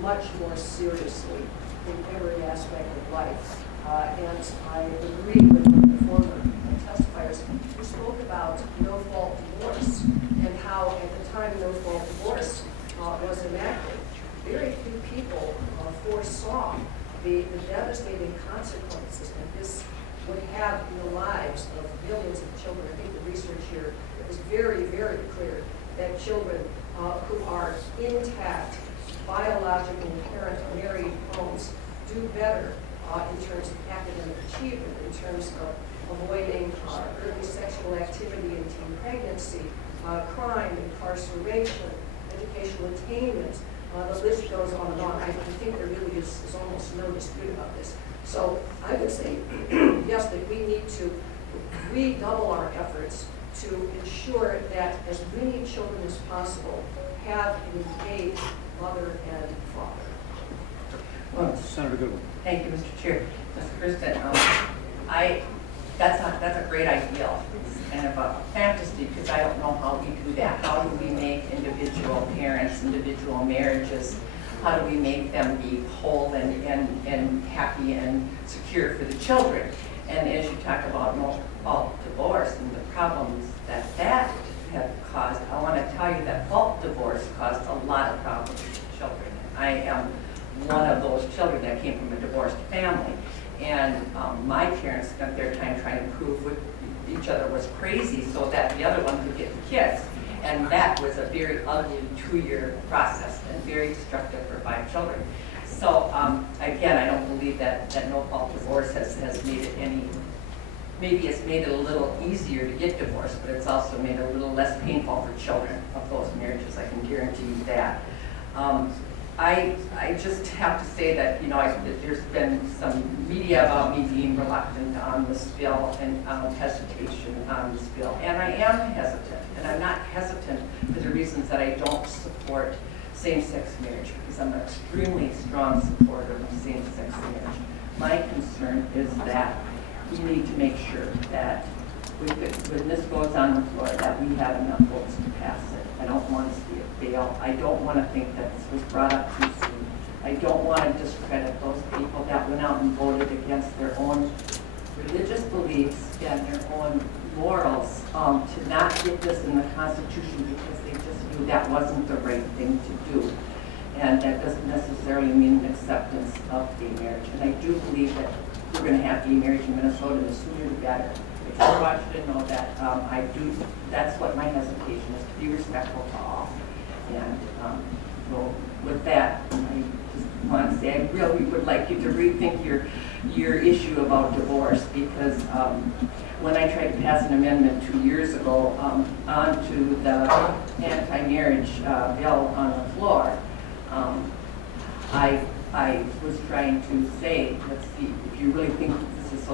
much more seriously in every aspect of life. And I agree with the former testifiers who spoke about no-fault divorce and how at the time no-fault divorce was enacted, very few people foresaw the devastating consequences that this would have in the lives of millions of children. I think the research here is very, very clear that children who are intact, biological parent married homes do better in terms of academic achievement, in terms of avoiding early sexual activity and teen pregnancy, crime, incarceration, educational attainment. The list goes on and on. I think there really is almost no dispute about this. So I would say, yes, that we need to redouble our efforts to ensure that as many children as possible have an engaged mother and father. Well, Senator Goodwin. Thank you, Mr. Chair. Mr. Kristen, that's a great ideal. It's kind of a fantasy because I don't know how we do that. How do we make individual parents, individual marriages, how do we make them be whole and happy and secure for the children? And as you talk about no-fault divorce and the problems that have caused, I want to tell you that fault divorce caused a lot of problems to children. I am one of those children that came from a divorced family. And my parents spent their time trying to prove what each other was crazy so that the other one could get the kids. And that was a very ugly 2-year process and very destructive for 5 children. So again, I don't believe that no-fault divorce has made it any, maybe it's made it a little easier to get divorced, but it's also made it a little less painful for children of those marriages, I can guarantee you that. I just have to say that, you know, there's been some media about me being reluctant on this bill and hesitation on this bill. And I am hesitant, and I'm not hesitant for the reasons that I don't support same-sex marriage, because I'm an extremely strong supporter of same-sex marriage. My concern is that we need to make sure that when this goes on the floor, that we have enough votes to pass it. I don't want to see it fail. I don't want to think that this was brought up too soon. I don't want to discredit those people that went out and voted against their own religious beliefs and their own morals to not get this in the Constitution because they just knew that wasn't the right thing to do. And that doesn't necessarily mean an acceptance of gay marriage. And I do believe that we're going to have gay marriage in Minnesota, the sooner the better. I just want you to know that that's what my hesitation is, to be respectful to all. And so with that, I just want to say I really would like you to rethink your issue about divorce, because when I tried to pass an amendment 2 years ago onto the anti-marriage bill on the floor, I was trying to say, let's see, if you really think this is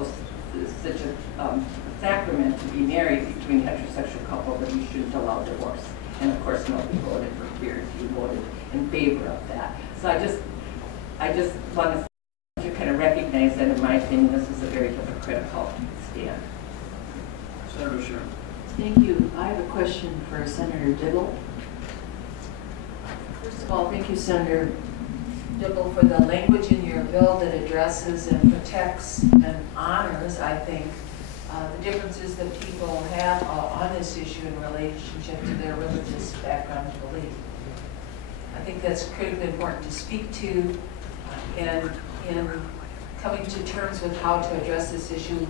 such a sacrament to be married between heterosexual couples, that you shouldn't allow divorce. And of course, nobody voted for fear. You voted in favor of that. So I just want to kind of recognize that, in my opinion, this is a very hypocritical stand. Senator Sherman. Thank you. I have a question for Senator Dibble. First of all, thank you, Senator Dibble, for the language in your bill that addresses and protects and honors, I think, the differences that people have on this issue in relationship to their religious background and belief. I think that's critically important to speak to, and in coming to terms with how to address this issue.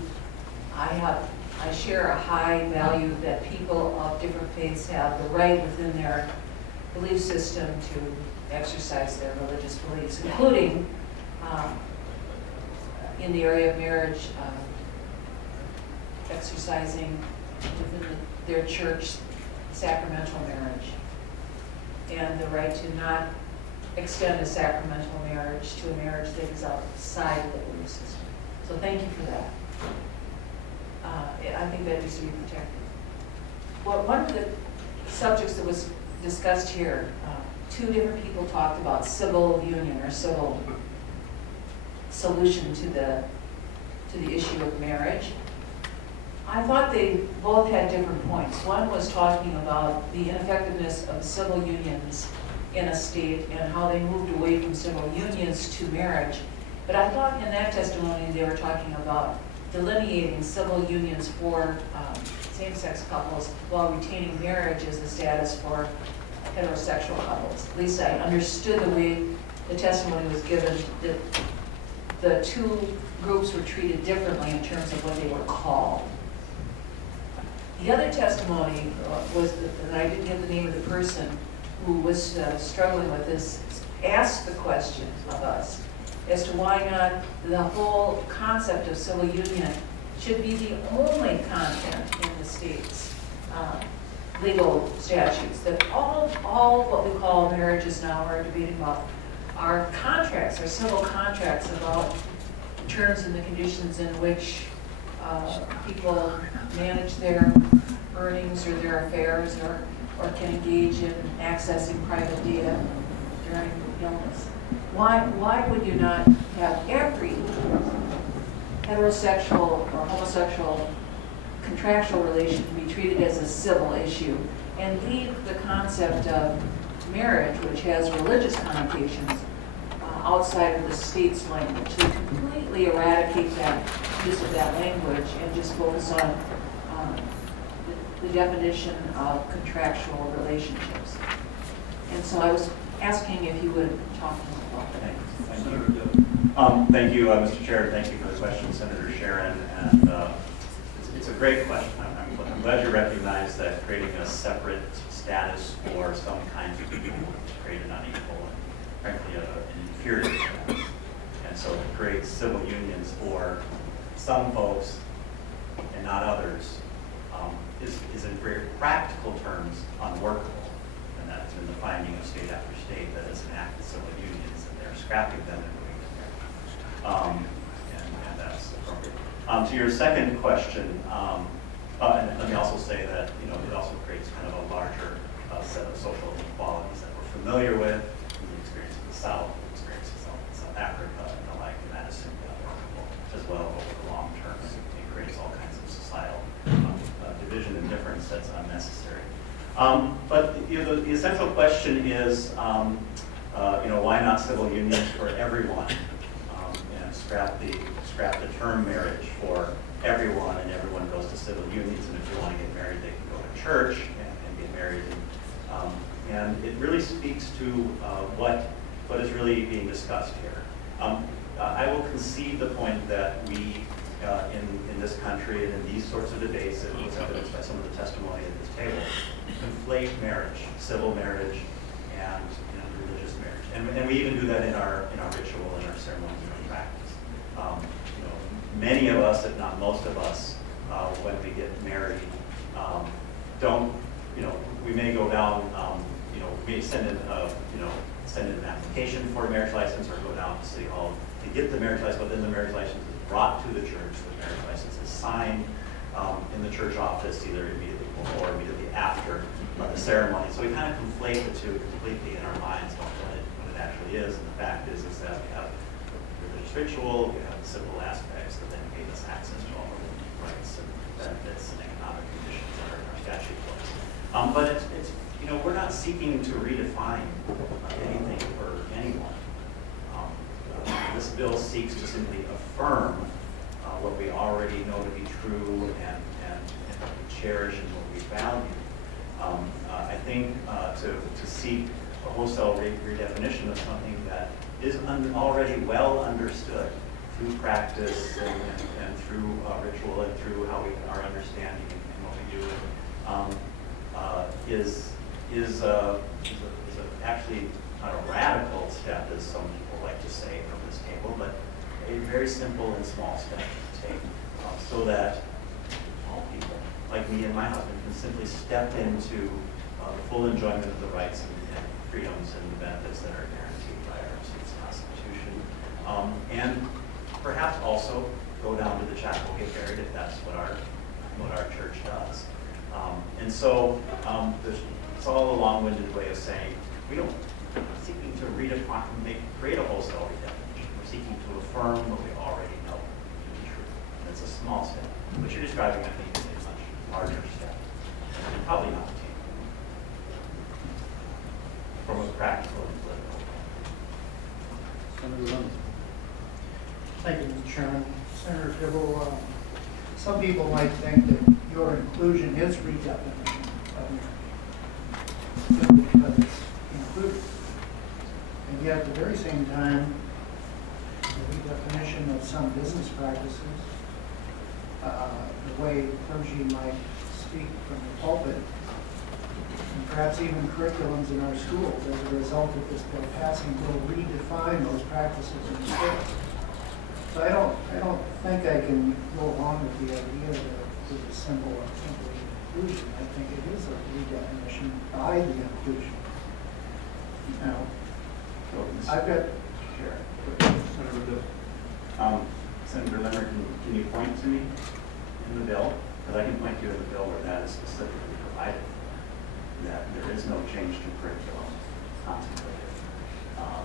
I share a high value that people of different faiths have the right within their belief system to exercise their religious beliefs, including in the area of marriage, exercising within their church sacramental marriage, and the right to not extend a sacramental marriage to a marriage that is outside of the belief system. So thank you for that. I think that needs to be protected. Well, one of the subjects that was discussed here, two different people talked about civil union or civil solution to the issue of marriage. I thought they both had different points. One was talking about the ineffectiveness of civil unions in a state and how they moved away from civil unions to marriage. But I thought in that testimony they were talking about delineating civil unions for same-sex couples while retaining marriage as the status for heterosexual couples. At least I understood the way the testimony was given, that the two groups were treated differently in terms of what they were called. The other testimony was, and I didn't get the name of the person who was struggling with this, asked the question of us as to why not the whole concept of civil union should be the only content in the state's legal statutes. That all what we call marriages now are debating about are contracts, are civil contracts about the terms and the conditions in which people manage their earnings or their affairs or can engage in accessing private data during illness. Why would you not have every heterosexual or homosexual contractual relation be treated as a civil issue and leave the concept of marriage, which has religious connotations, outside of the state's language? They completely eradicate that use of that language and just focus on the definition of contractual relationships. And so I was asking if you would talk to me about that. Thank you, Mr. Chair. Thank you for the question, Senator Sharon. And it's a great question. I'm glad you recognize that creating a separate status for some kinds of people is create an unequal and frankly an inferior status. And so to create civil unions for some folks and not others is in very practical terms unworkable. And that's been the finding of state after state that it's an act of civil unions and they're scrapping them and moving to marriage. And that's appropriate. To your second question, and let me also say that it also creates kind of a larger set of social inequalities that we're familiar with in the experience of the South, the experience of South Africa and the like, and that is simply unworkable as well over the long term. It creates all kinds of societal division and difference that's unnecessary. But the essential question is, why not civil unions for everyone, and scrap the term marriage for everyone, and everyone goes to civil unions, and if you want to get married, they can go to church and get married. And it really speaks to what is really being discussed here. I will concede the point that we, in this country and in these sorts of debates, and what's evidenced by some of the testimony at this table, conflate marriage, civil marriage, and religious marriage. And we even do that in our ritual, in our ceremonies, and our practice. Many of us, if not most of us, when we get married, don't, we may go down, we may send in an application for a marriage license, or go down to City Hall to get the marriage license, but then the marriage license is brought to the church. The marriage license is signed in the church office, either immediately before or immediately after the ceremony. So we kind of conflate the two completely in our minds about what it actually is. And the fact is that we have religious ritual, we have the civil aspects that then give us access to all the rights and benefits and economic conditions that are in our statute books. But it's we're not seeking to redefine anything for anyone. This bill seeks to simply affirm what we already know to be true and what we cherish and what we value. I think to seek a wholesale redefinition of something that is already well understood through practice and through ritual and through how our understanding and what we do is actually not a radical step, as some people like to say from this table, but a very simple and small step to take so that all people, like me and my husband, can simply step into the full enjoyment of the rights and freedoms and the benefits that are guaranteed by our state's Constitution. And perhaps also go down to the chapel, get buried, if that's what our church does. And so it's all a long-winded way of saying we're seeking to create a wholesale redefinition. We're seeking to affirm what we already know to be true. That's a small step. What you're describing, I think, is a much larger step, and probably not attainable from a practical and political point. Senator Lemon. Thank you, Mr. Chairman. Senator Dibble, some people might think that your inclusion is redefinition of marriage, because it's included. And yet, at the very same time, the redefinition of some business practices, the way clergy might speak from the pulpit, and perhaps even curriculums in our schools as a result of this bill passing will redefine those practices in the state. So I don't think I can go along with the idea that it's a symbol of simply inclusion. I think it is a redefinition by the inclusion. Now, I've got. Senator Leonard, can you point to me in the bill? Because I can point to you in the bill where that is specifically provided, that there is no change to curriculum contemplated.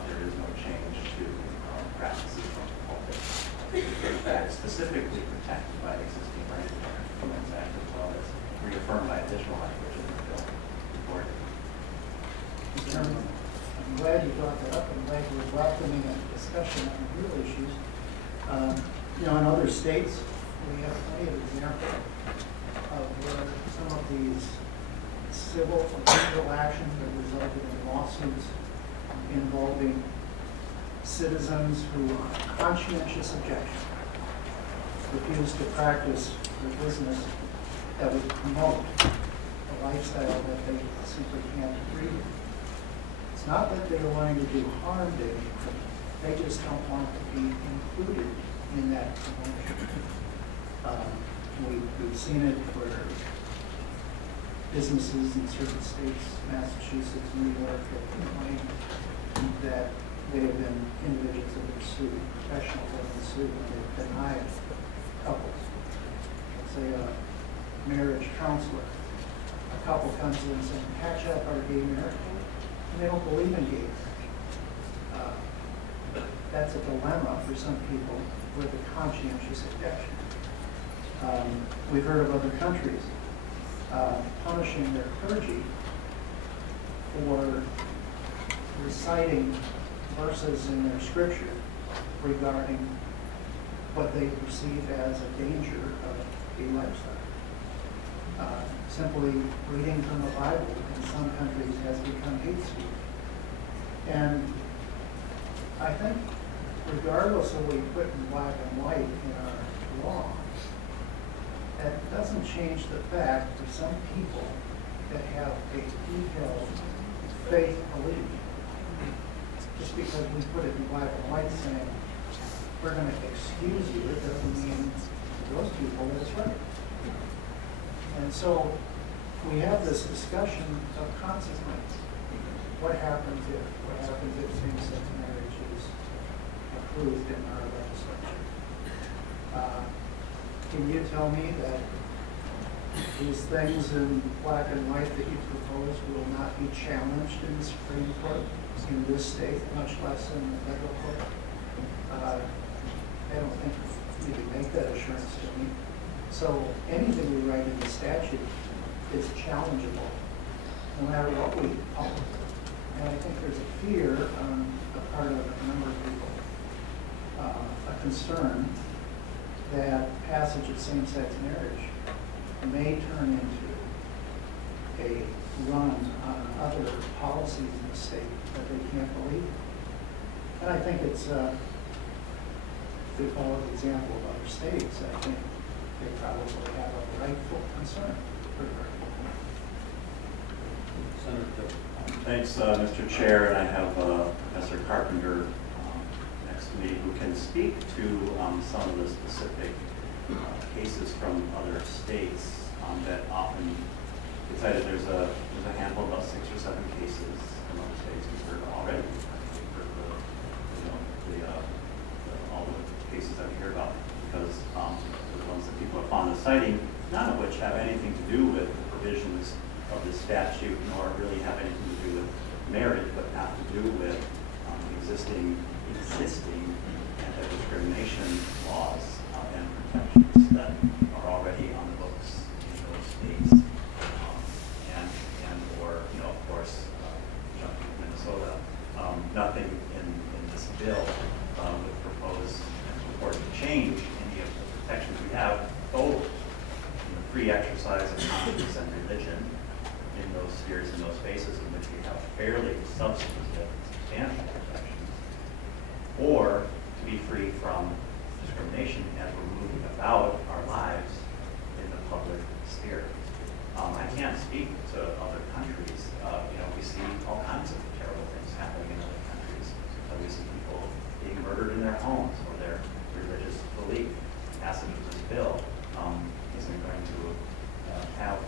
There is no change to practices from the pulpit. That is specifically protected by the existing Women's Act, as well as reaffirmed by additional language in the bill. Mr. Chairman, I'm glad you brought that up. I'm glad we're welcoming a discussion on real issues. In other states, we have plenty of examples of where some of these civil or legal actions have resulted in lawsuits involving citizens who, on conscientious objection, refuse to practice their business that would promote a lifestyle that they simply can't agree with. It's not that they're wanting to do harm to anyone, they just don't want to be included in that promotion. We've seen it where businesses in certain states, Massachusetts, New York, have complained that they have been individuals that have been sued, professionals that have been sued, and they've denied couples. Let's say a marriage counselor. A couple comes in and says, patch up our gay marriage, and they don't believe in gay marriage. That's a dilemma for some people with a conscientious objection. We've heard of other countries punishing their clergy for reciting verses in their scripture regarding what they perceive as a danger of a lifestyle. Simply reading from the Bible in some countries has become hate speech. And I think regardless of what we put in black and white in our law, that doesn't change the fact that some people that have a detailed faith belief, just because we put it in black and white saying we're going to excuse you, it doesn't mean to those people that it's right. And so we have this discussion of consequence. What happens if same-sex marriage is approved in our legislature? Can you tell me that these things in black and white that you propose will not be challenged in the Supreme Court in this state, much less in the federal court? I don't think you can make that assurance to me. So anything we write in the statute is challengeable, no matter what we call it. And I think there's a fear on the part of a number of people, a concern that passage of same-sex marriage may turn into a run on other policies in the state that they can't believe. And I think it's if they follow the example of other states, I think they probably have a rightful concern. Senator. Thanks, Mr. Chair, and I have Professor Carpenter next to me who can speak to some of the specific cases from other states that often get cited. There's a handful, about 6 or 7 cases from other states we've heard already. We've heard all the cases that we hear about, because the ones that people are fond of citing, none of which have anything to do with the provisions of the statute, nor really have anything to do with marriage, but have to do with existing anti-discrimination laws and protections that are already on the books in those states, and or, of course, jumping to Minnesota. Nothing in this bill would propose and purport to change any of the protections we have, both in the free exercise of conscience and religion, in those spheres, in those spaces in which we have fairly substantive, substantial protections, or to be free from discrimination as we're moving about our lives in the public sphere. I can't speak to other countries. We see all kinds of terrible things happening in other countries. We see people being murdered in their homes or their religious belief. Passage of this bill isn't going to have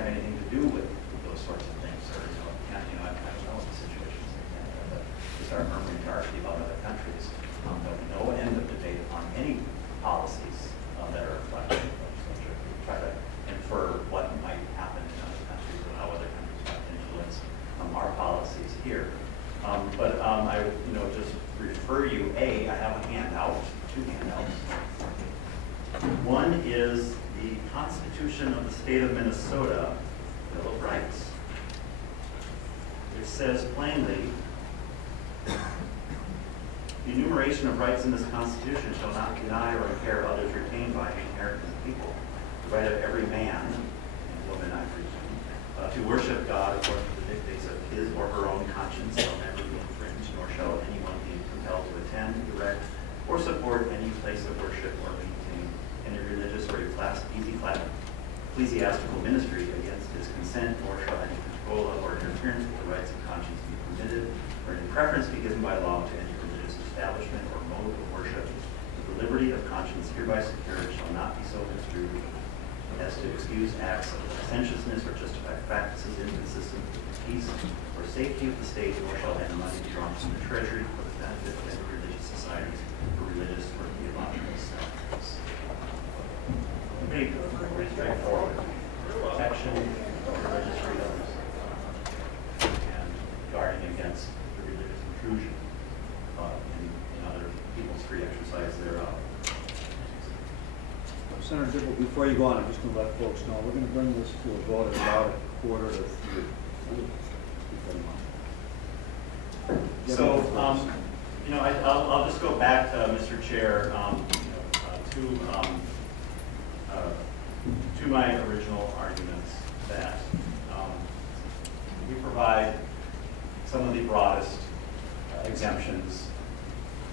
anything to do with those sorts of things, or I don't know the situations in Canada, but we start murmuring darkly about other countries. There'll be no end of debate on any policies that are reflected in the legislature. We try to infer what might happen in other countries and how other countries might influence our policies here. But I would just refer you. I have a handout, 2 handouts. One is the Constitution of the State of Minnesota, Bill of Rights. It says plainly, the enumeration of rights in this Constitution shall not deny or impair others retained by the inheritance of people. The right of every man and woman, I presume, to worship God according to the dictates of his or her own conscience shall never be infringed, nor shall anyone be compelled to attend, direct, or support any place of worship or maintain any religious or ecclesiastical ministry against his consent, nor shall any control of or interference with the rights of conscience be permitted, or any preference be given by law to any religious establishment or mode of worship. The liberty of conscience hereby secured shall not be so construed as to excuse acts of licentiousness or justify practices inconsistent with the peace or safety of the state, nor shall any money be drawn from the treasury for the benefit of any religious societies or religious or theological seminaries. Pretty straightforward. Protection of religious freedoms and guarding against the religious intrusion in other people's free exercise thereof. Senator Dibble, before you go on, I'm just going to let folks know, we're going to bring this to a vote at about 2:45. So, I'll just go back, Mr. Chair, to my original arguments that we provide some of the broadest exemptions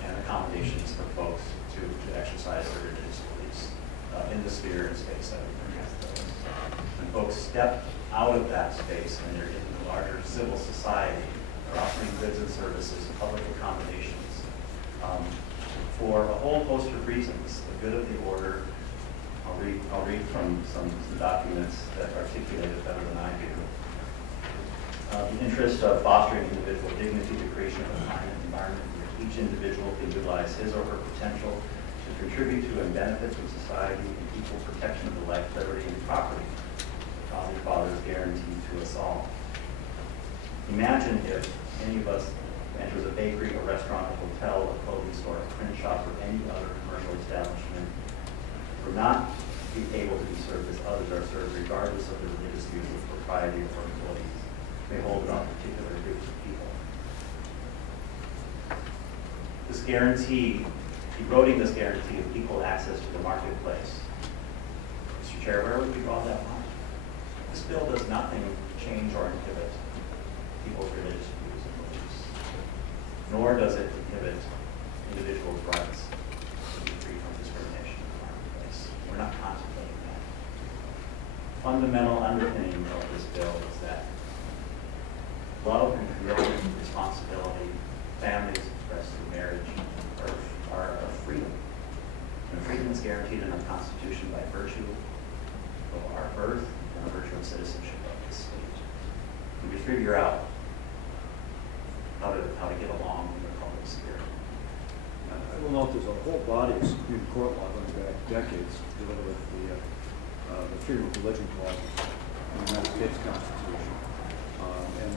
and accommodations for folks to exercise their religious beliefs in the sphere and space that we permit those. When folks step out of that space and they're in the larger civil society, they're offering goods and services, public accommodations, for a whole host of reasons. The good of the order, I'll read from some documents that articulate it better than I do. The interest of fostering individual dignity, the creation of a climate environment in which each individual can utilize his or her potential to contribute to and benefit from society and equal protection of the life, liberty, and property the Founding Fathers guaranteed to us all. Imagine if any of us enters a bakery, a restaurant, a hotel, a clothing store, a print shop, or any other commercial establishment, we're not be able to be served as others are served, regardless of the religious views of propriety or employees may hold about particular groups of people. This guarantee, eroding this guarantee of equal access to the marketplace. Mr. Chair, where would we draw that line? This bill does nothing to change or inhibit people's religious views and beliefs, nor does it inhibit individuals' rights fundamental underpinning of this bill is that love and commitment, responsibility, families expressed through marriage are a freedom. And freedom is guaranteed in our Constitution by virtue of our birth and by virtue of citizenship of this state. And we figure out how to get along in the public sphere. I will note there's a whole body of Supreme Court law going back decades dealing with the freedom of religion clause in the United States Constitution.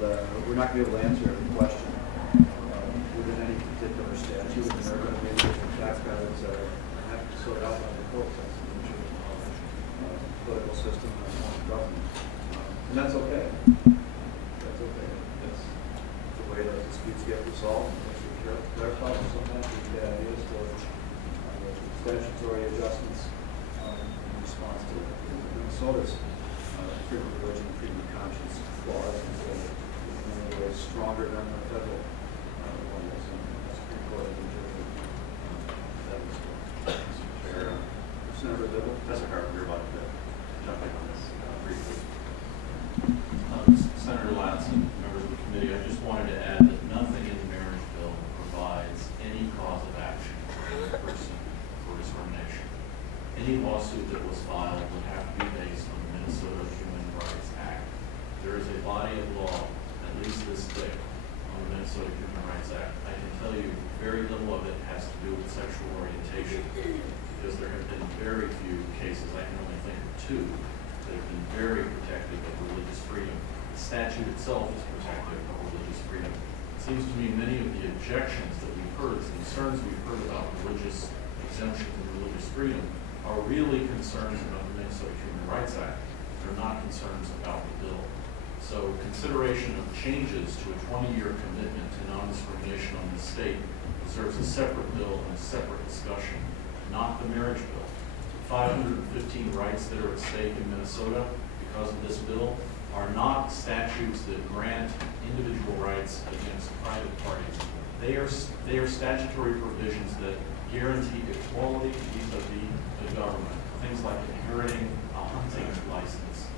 We're not going to be able to answer every question within any particular statute, and there are going to be different tax patterns that have to be sorted out by the courts. That's the nature of the political system and government. And that's okay. That's okay. That's the way those disputes get resolved. Clarified, and sometimes we get ideas for statutory adjustments in response to Minnesota's freedom of religion and freedom of conscience clause is in many ways stronger than the federal one is in the Supreme Court of New Jersey. That was fair. Senator Dibble? Professor Carpenter, about to jump in on this briefly. Senator Latson, members of the committee, I just wanted to add that nothing in the marriage bill provides any cause of action for any person for discrimination. Any lawsuit that was filed would have to be based on the Minnesota Human Rights Act. There is a body of law, at least this thick, on the Minnesota Human Rights Act. I can tell you very little of it has to do with sexual orientation, because there have been very few cases, I can only think of two, that have been very protective of religious freedom. The statute itself is protective of religious freedom. It seems to me many of the objections that we've heard, the concerns we've heard about religious exemptions and religious freedom are really concerns about the Minnesota Human Rights Act. They're not concerns about the bill. So consideration of changes to a 20-year commitment to non-discrimination on the state deserves a separate bill and a separate discussion, not the marriage bill. 515 rights that are at stake in Minnesota because of this bill are not statutes that grant individual rights against private parties. They are statutory provisions that guarantee equality vis-a-vis the government. Things like inheriting a hunting license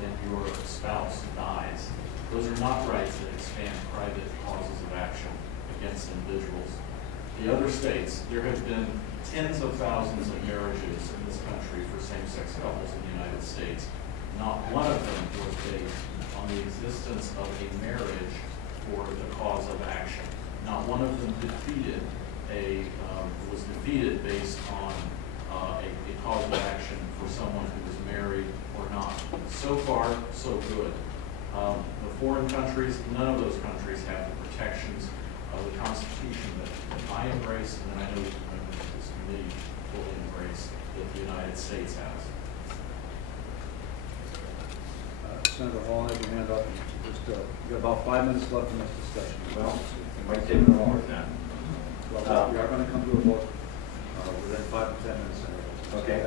when your spouse dies. Those are not rights that expand private causes of action against individuals. The other states, there have been tens of thousands of marriages in this country for same-sex couples in the United States. Not one of them was based on the existence of a marriage for the cause of action. Not one of them was defeated based on a cause of action for someone who was married or not. So far, so good. The foreign countries, none of those countries have the protections of the Constitution that I embrace, and that I know members of this committee fully embrace, that the United States has. Senator Hall, I have your hand up. Just, you got about 5 minutes left in this discussion. Well, it might take a little more than that. Well, we are going to come to a vote within 5 to 10 minutes. Senator. Okay.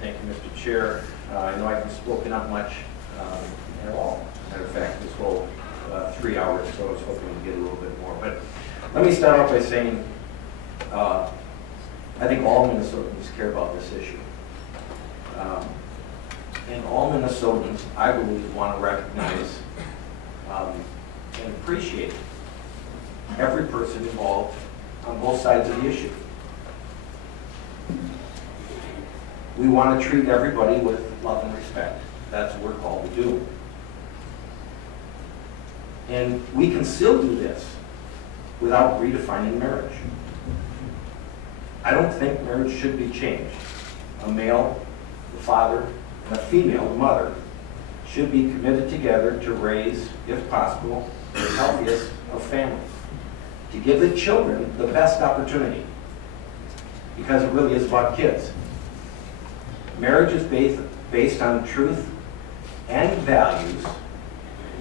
Thank you, Mr. Chair. I know I haven't spoken up much at all. Matter of fact, this whole 3 hours, so I was hoping to get a little bit more. But let me start off by saying I think all Minnesotans care about this issue. And all Minnesotans, I believe, want to recognize and appreciate every person involved on both sides of the issue. We want to treat everybody with love and respect. That's what we're called to do. And we can still do this without redefining marriage. I don't think marriage should be changed. A male, the father, and a female, the mother, should be committed together to raise, if possible, the healthiest of families, to give the children the best opportunity, because it really is about kids. Marriage is based on truth and values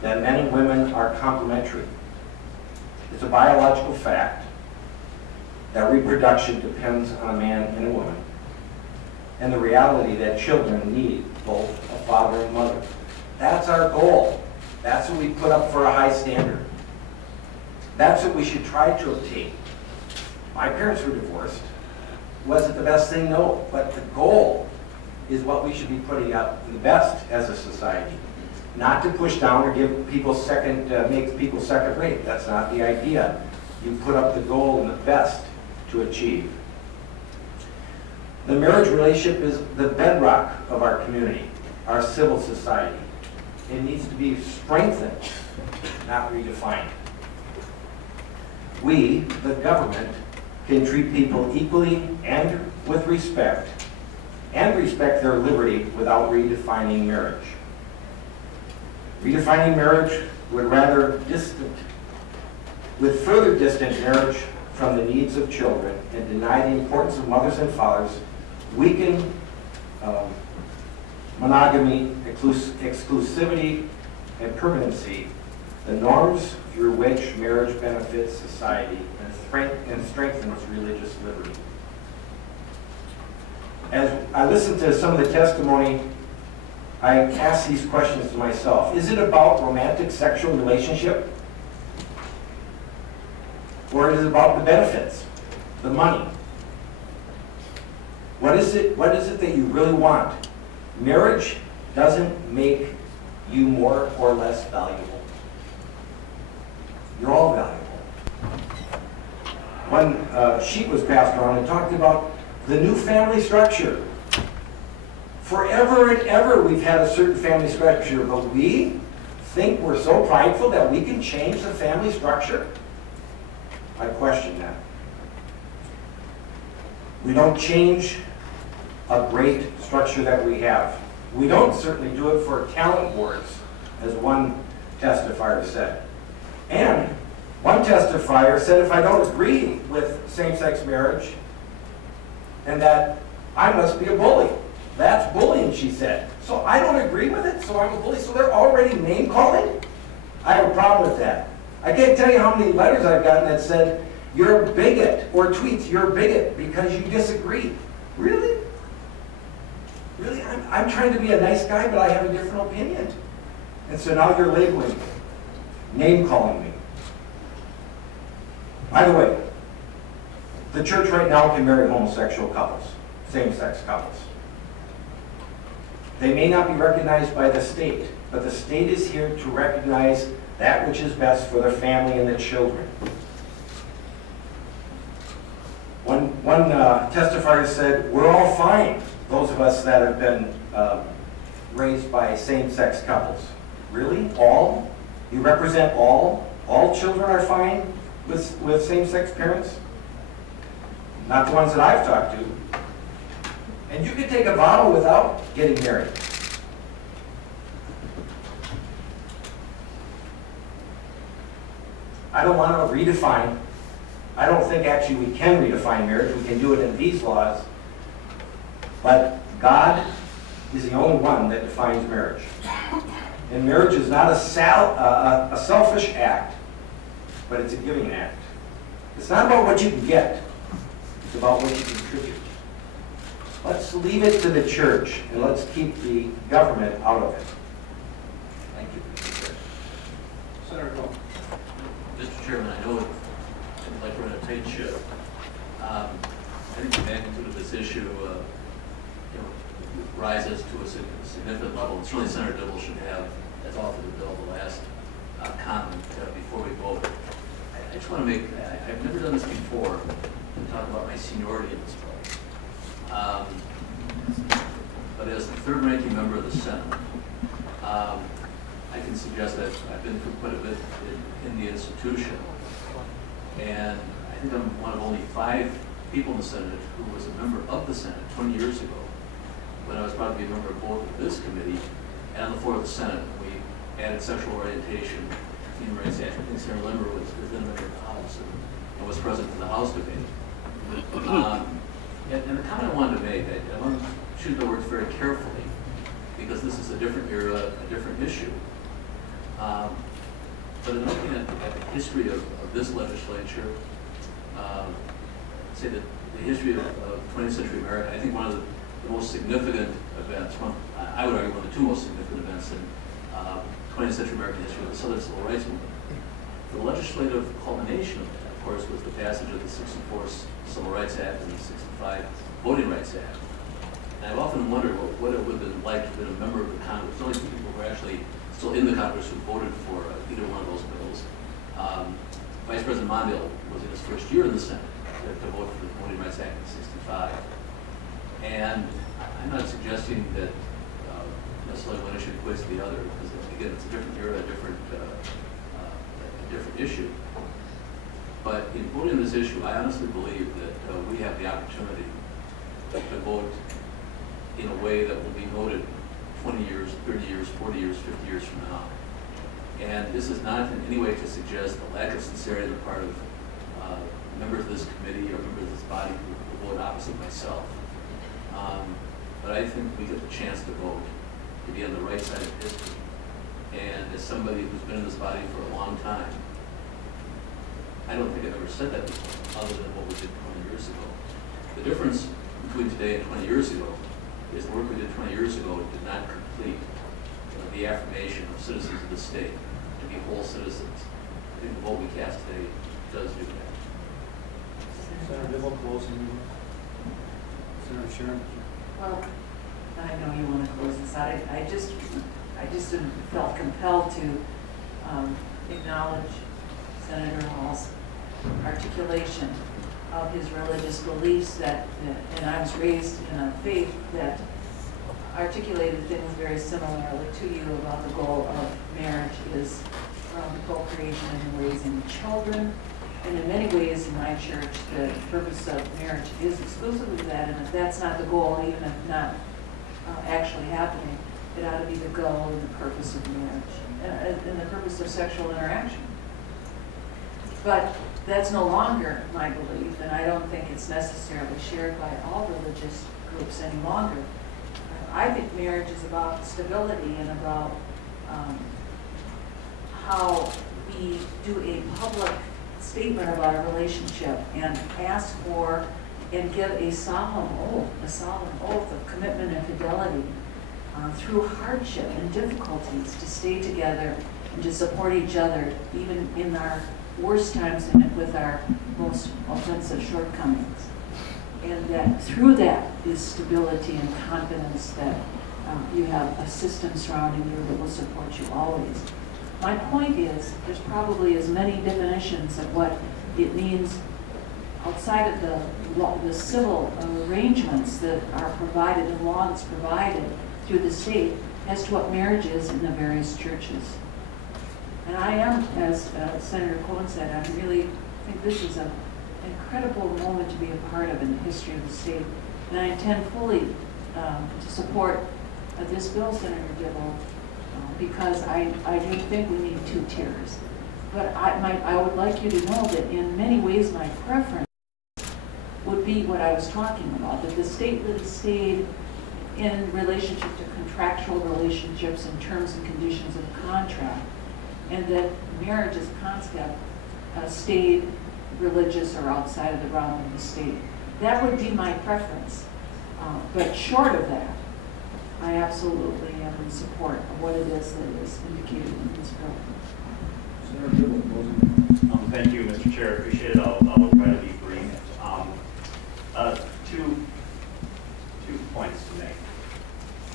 that men and women are complementary. It's a biological fact that reproduction depends on a man and a woman, and the reality that children need both a father and mother. That's our goal. That's what we put up for a high standard. That's what we should try to obtain. My parents were divorced. Was it the best thing? No. But the goal is what we should be putting up the best as a society. Not to push down or give people make people second rate. That's not the idea. You put up the goal and the best to achieve. The marriage relationship is the bedrock of our community, our civil society. It needs to be strengthened, not redefined. We, the government, can treat people equally and with respect, and respect their liberty without redefining marriage. Redefining marriage would further distance marriage from the needs of children and deny the importance of mothers and fathers, weaken monogamy, exclusivity, and permanency, the norms through which marriage benefits society and strengthens religious liberty. As I listened to some of the testimony, I asked these questions to myself. Is it about romantic sexual relationship? Or is it about the benefits, the money? What is it that you really want? Marriage doesn't make you more or less valuable. You're all valuable. One sheet was passed around and talked about the new family structure. Forever and ever we've had a certain family structure, but we think we're so prideful that we can change the family structure? I question that. We don't change a great structure that we have. We don't certainly do it for talent boards, as one testifier said. And one testifier said, if I don't agree with same-sex marriage, and that I must be a bully. That's bullying, she said. So I don't agree with it, so I'm a bully. So they're already name-calling? I have a problem with that. I can't tell you how many letters I've gotten that said, you're a bigot, or tweets, you're a bigot because you disagree. Really? Really? I'm trying to be a nice guy, but I have a different opinion. And so now you're labeling me, name-calling me. By the way, the church right now can marry homosexual couples, same-sex couples. They may not be recognized by the state, but the state is here to recognize that which is best for the family and the children. One testifier said, we're all fine, those of us that have been raised by same-sex couples. Really? All? You represent all? All children are fine with same-sex parents? Not the ones that I've talked to. And you could take a vow without getting married. I don't want to redefine. I don't think actually we can redefine marriage. We can do it in these laws. But God is the only one that defines marriage. And marriage is not a selfish act, but it's a giving act. It's not about what you can get. It's about what you contribute. Let's leave it to the church, and let's keep the government out of it. Thank you, Mr. Chair. Senator Cole. Mr. Chairman, I know it's like we're in a tight ship. I think the magnitude of this issue rises to a significant level. And certainly Senator Dibble should have, as authored the bill, the last comment before we vote. I just want to make, I've never done this before, to talk about my seniority in this place. But as the third-ranking member of the Senate, I can suggest that I've been through quite a bit in the institution. And I think I'm one of only 5 people in the Senate who was a member of the Senate 20 years ago, when I was proud to be a member of both of this committee and on the floor of the Senate. We added sexual orientation, human rights act. I think Senator Limber was then a member of the House and was present in the House debate. And the comment I wanted to make, I want to choose the words very carefully, because this is a different era, a different issue. But in looking at the history of this legislature, say that the history of 20th century America, I think one of the most significant events, I would argue one of the 2 most significant events in 20th century American history was the Southern Civil Rights Movement. The legislative culmination of that, of course, was the passage of the 64 Civil Rights Act and the 65 Voting Rights Act. And I've often wondered what it would have been like to have been a member of the Congress. There's only two people who are actually still in the Congress who voted for either one of those bills. Vice President Mondale was in his first year in the Senate to vote for the Voting Rights Act in '65. And I'm not suggesting that necessarily one issue equates to the other, because again, it's a different era, a different issue. But in voting this issue, I honestly believe that we have the opportunity to vote in a way that will be noted 20 years, 30 years, 40 years, 50 years from now. And this is not in any way to suggest a lack of sincerity on the part of members of this committee or members of this body who vote opposite myself. But I think we get the chance to vote, to be on the right side of history. And as somebody who's been in this body for a long time, I don't think I've ever said that before, other than what we did 20 years ago. The difference between today and 20 years ago is the work we did 20 years ago did not complete the affirmation of citizens of the state to be whole citizens. I think the vote we cast today does do that. Senator Dibble, closing. Senator Sharon. Well, I know you want to close this out. I just felt compelled to acknowledge Senator Hall's articulation of his religious beliefs and I was raised in a faith that articulated things very similarly to you about the goal of marriage is procreation and raising children. And in many ways in my church, the purpose of marriage is exclusively that, and if that's not the goal, even if not actually happening, it ought to be the goal and the purpose of marriage, and the purpose of sexual interaction. But that's no longer my belief, and I don't think it's necessarily shared by all religious groups any longer. I think marriage is about stability and about how we do a public statement about a relationship and ask for and give a solemn oath of commitment and fidelity through hardship and difficulties to stay together and to support each other even in our worst times and with our most offensive shortcomings. And that through that is stability and confidence that you have a system surrounding you that will support you always. My point is, there's probably as many definitions of what it means outside of the civil arrangements that are provided and law that's provided through the state as to what marriage is in the various churches. And I am, as Senator Cohen said, I really think this is an incredible moment to be a part of in the history of the state. And I intend fully to support this bill, Senator Dibble, because I do think we need two tiers. But I would like you to know that in many ways my preference would be what I was talking about, that the state really stayed in relationship to contractual relationships and terms and conditions of contract, and that marriage as a concept stayed religious or outside of the realm of the state. That would be my preference. But short of that, I absolutely am in support of what it is that is indicated in this bill. Senator Dibble, closing. Thank you, Mr. Chair. Appreciate it. I'll try to be brief. Two points to make.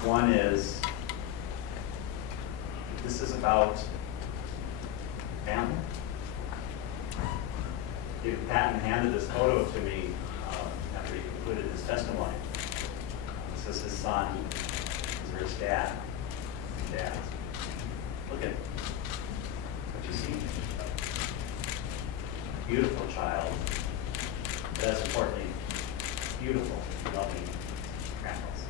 One is, this is about family. Patton handed this photo to me after he concluded his testimony. This is his son. These are his dad. Dad. Look at what you see. Beautiful child. But as importantly, beautiful, loving grandpas.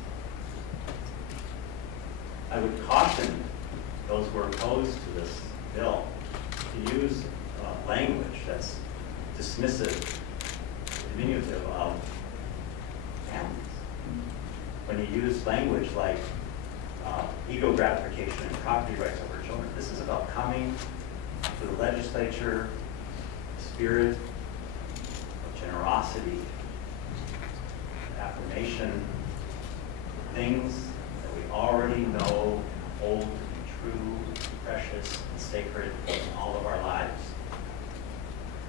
I would caution those who are opposed to this bill to use language that's dismissive, diminutive of families. When you use language like ego gratification and property rights over children, this is about coming to the legislature, spirit of generosity, affirmation, things that we already know hold to be true, precious, and sacred in all of our lives.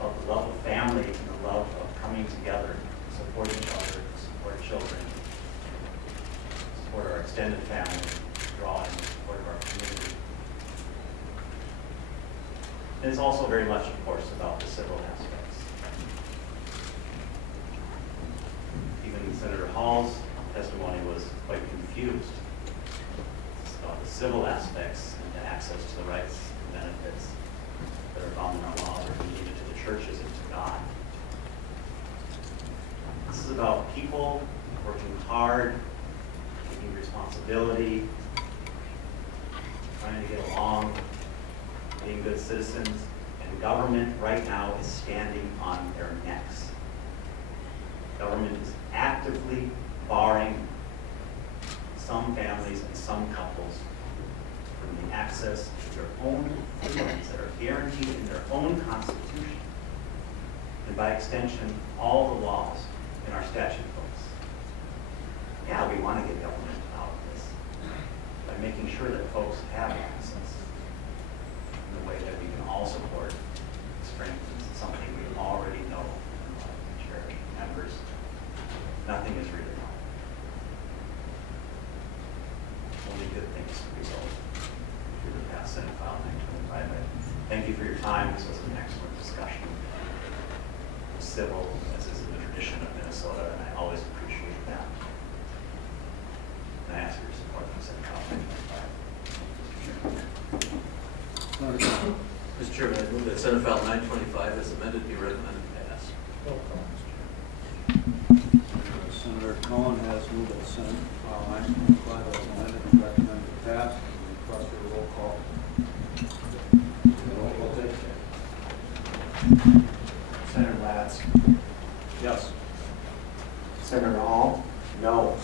About the love of family and the love of coming together, to support each other, to support children. extended family, draw in support of our community. And it's also very much, of course, about the civil aspects. Even Senator Hall's testimony was quite confused. It's about the civil aspects and the access to the rights and benefits that are found in our laws are needed to the churches and to God. This is about people working hard, taking responsibility, trying to get along, being good citizens, and government right now is standing on their necks. Government is actively barring some families and some couples from the access to their own freedoms that are guaranteed in their own constitution, and by extension, all the laws in our statute books. Yeah, we want to get government out of this by making sure that folks have access in the way that we can all support, strengthens something we already know and love and cherish. Members, nothing is really wrong. Only good things result through the past Senate File 925. Thank you for your time. This was an excellent discussion. Civil, as is in the tradition of Minnesota, and I always appreciate that. And I ask for your support for Senate File 925. Mr. Chairman, I move that Senate File 925 as amended be recommended pass. Senator Cohen has moved that Senate File 925 as amended and recommended to pass. Request for a roll call. Roll call take. Senator Latz. Yes. Senator Hall. No.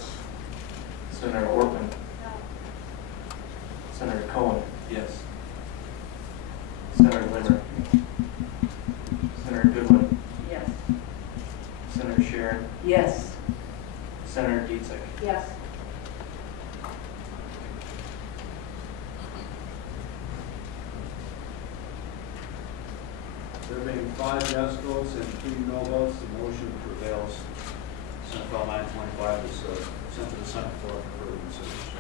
Senator Orpin. No. Senator Cohen. Yes. Senator Limmer. Senator Goodwin. Yes. Senator Sharon. Yes. Senator Dietzig. Yes. There being 5 yes votes and 3 no votes, the motion prevails. Senate File 925 is sent to the Senate for further consideration.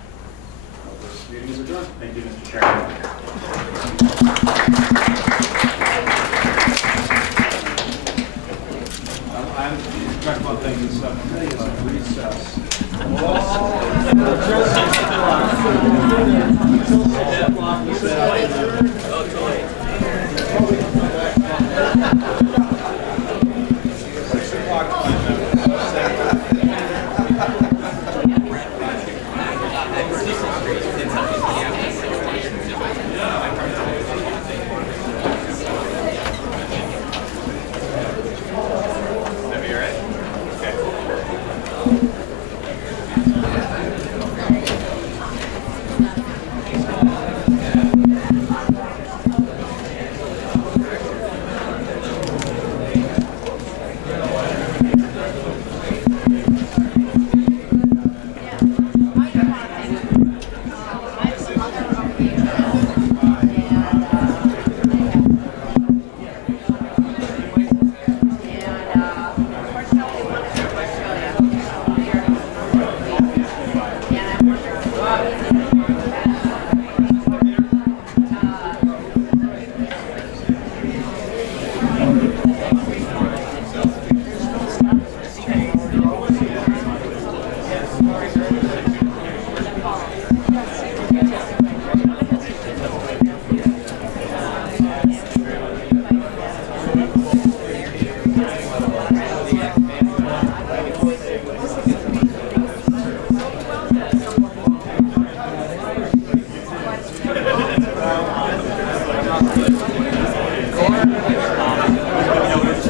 This meeting is adjourned. Thank you, Mr. Chairman. I'm talking about things and stuff. Committee is on recess.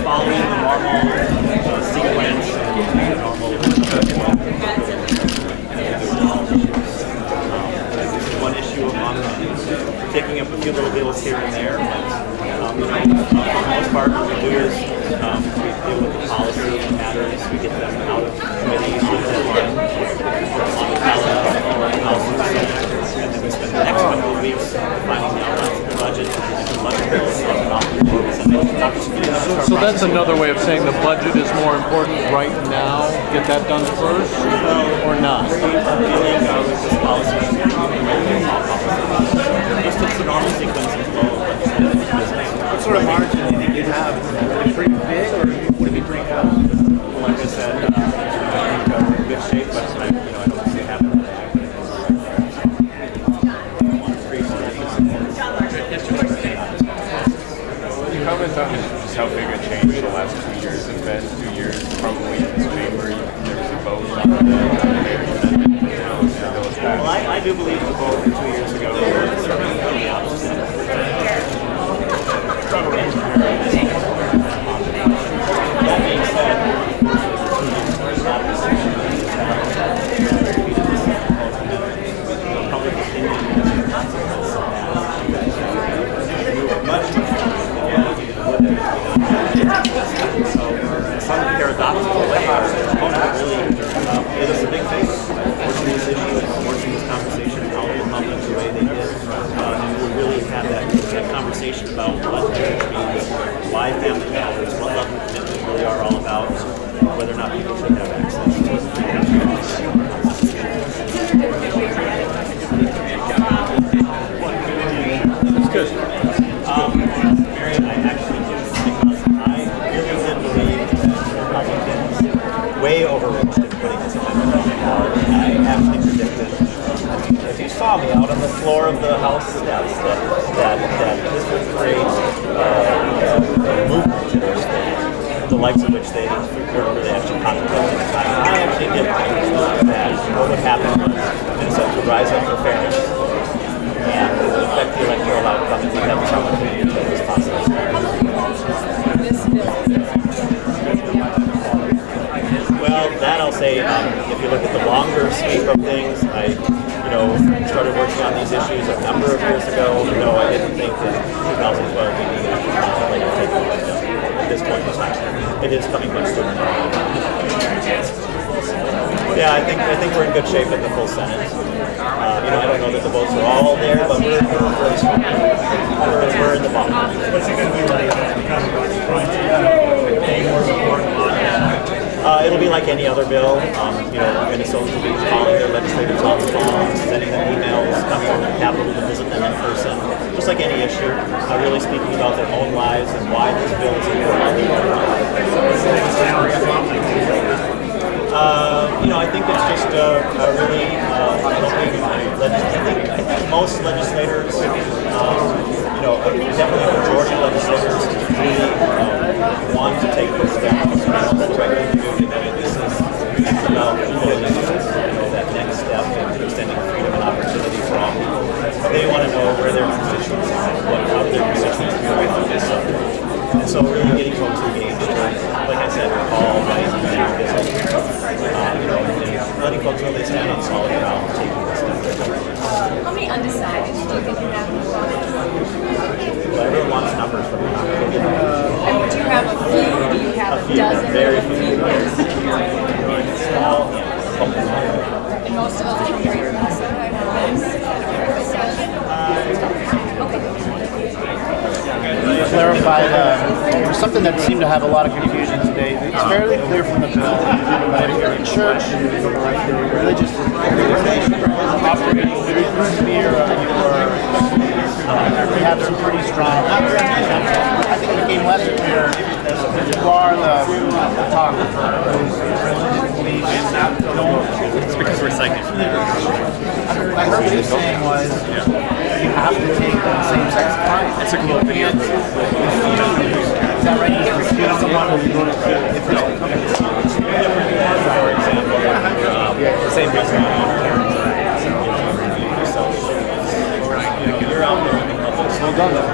Following So that's another way of saying the budget is more important right now. Get that done first, or not? Just it's the normal sequence and flow of business. What sort of margin do you think you have? Would it be pretty big, or would it be pretty good? Like I said, I think we're in good shape, but I don't see it happening. Can you comment on just how big a change the last 2 years has been? 2 years, probably in this chamber, there was a vote on the mayor's amendment. Well, I do believe the vote 2 years ago was certainly on the opposite. That being said, public opinion has consequences of that. Much so, some paradoxical way, our opponent really did us a big favor. Forcing this issue, forcing this conversation out in public the way they did. And we really had that conversation about what marriage means, why family matters, what love and commitment really are all about, whether or not people should have access to it. It's good. Mary, I actually do, because I really did believe that Republicans way overreached in putting this amendment on the ballot. I actually predicted, if you saw me out on the floor of the House steps, that this would create a movement in our state, the likes of which they weren't really actually contemplating at the time. I actually did think that what would happen was Minnesota would rise up for fairness, and it would affect the electoral outcome if we had this opportunity to make this possible. Well, that I'll say, if you look at the longer sweep of things, I started working on these issues a number of years ago. No, I didn't think that 2012 would be contemplated at this point in time. It is coming much sooner now. Yeah, I think we're in good shape at the full Senate. I don't know that the votes are all there, but we're in the bottom. What's it going to be like? It'll be like any other bill. Minnesotans will be calling their legislators on the phone, sending them emails, coming over to the Capitol to visit them in person, just like any issue, really speaking about their own lives and why this bill is important. I think it's just really helping. I think most legislators, definitely a majority of legislators really want to take this step. That's the right thing to do. This is about that next step in extending freedom and opportunity for all people. They want to know where their constituents are, how their constituents feel about this subject. And so really getting folks engaged, like I said, call, write, visit, letting folks know they stand on solid ground, taking this step. How many undecided do you think you have in the province? Well, everyone wants numbers from me. And do you have a few? Do you have a dozen? Very few. Small, And most of them from Greater Minnesota, I know. Clarify, there was something that seemed to have a lot of confusion today. It's fairly clear from the bill that if you're a church, religious organization operating within the sphere of you have some pretty strong. I think it became less clear if you are the photographer whose religious beliefs don't. It's because we're psychic. I heard what he was saying was you have to take same-sex clients. It's a cool video. Is that right? You can't refuse someone who you want to if it's for example, the same reason you're out there in the public. Well done, though.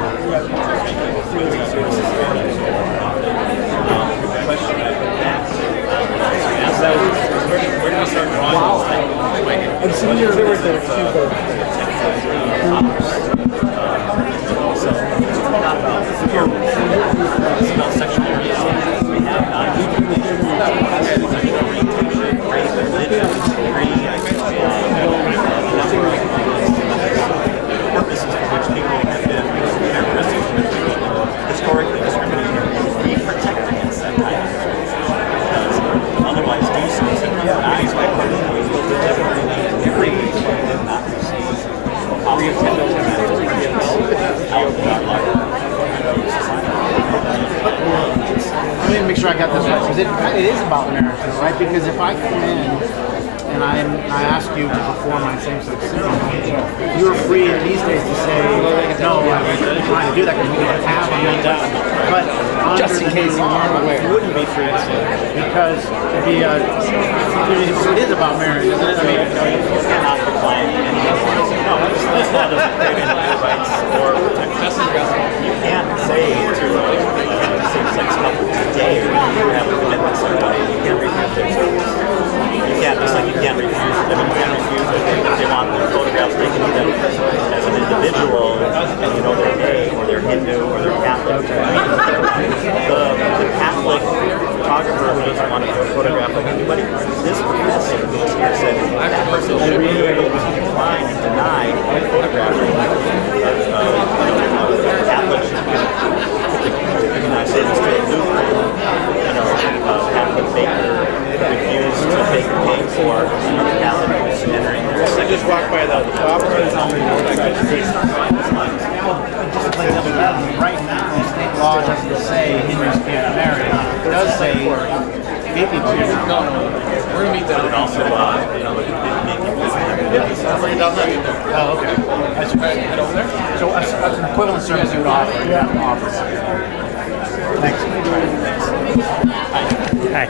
Question I would ask where do we start drawing this thing? And so there were the so it's not about fear. It's about sexual orientation. We have non-discrimination, sexual orientation, race, religion, degree, number of purposes for which people have been characteristics historically discriminated let me make sure I got this right, because it is about marriage, though, right? Because if I come in and I ask you to perform my same-sex ceremony, you're free in these days to say, no, I'm trying to do that because we don't have them. But just in case you wouldn't be free to say that, because it is about marriage, isn't it? I mean, you cannot decline anyone. No, this law doesn't create any rights or protections. You can't say to a same-sex couple today, you have a commitment ceremony, you can't refuse their service. You can't, just like you can't refuse, I mean, you can't refuse if they want their photographs taken of them as an individual, and you know they're gay, or they're Hindu, or they're Catholic. The Catholic photographer who doesn't want to do a photograph like anybody, this professor who's here said that person should be able to decline and deny photographing Catholic should recognize service to a Lutheran, Catholic baker refuse to take a cake for another Catholic who's entering their second. Just walk by the opera on the right now, state law doesn't say Hindus can't marry. It does say gay people can't. No, we're gonna meet that. And also, Oh, okay. Head over there. So that's an equivalent service you would offer. Yeah. Thanks. Hi.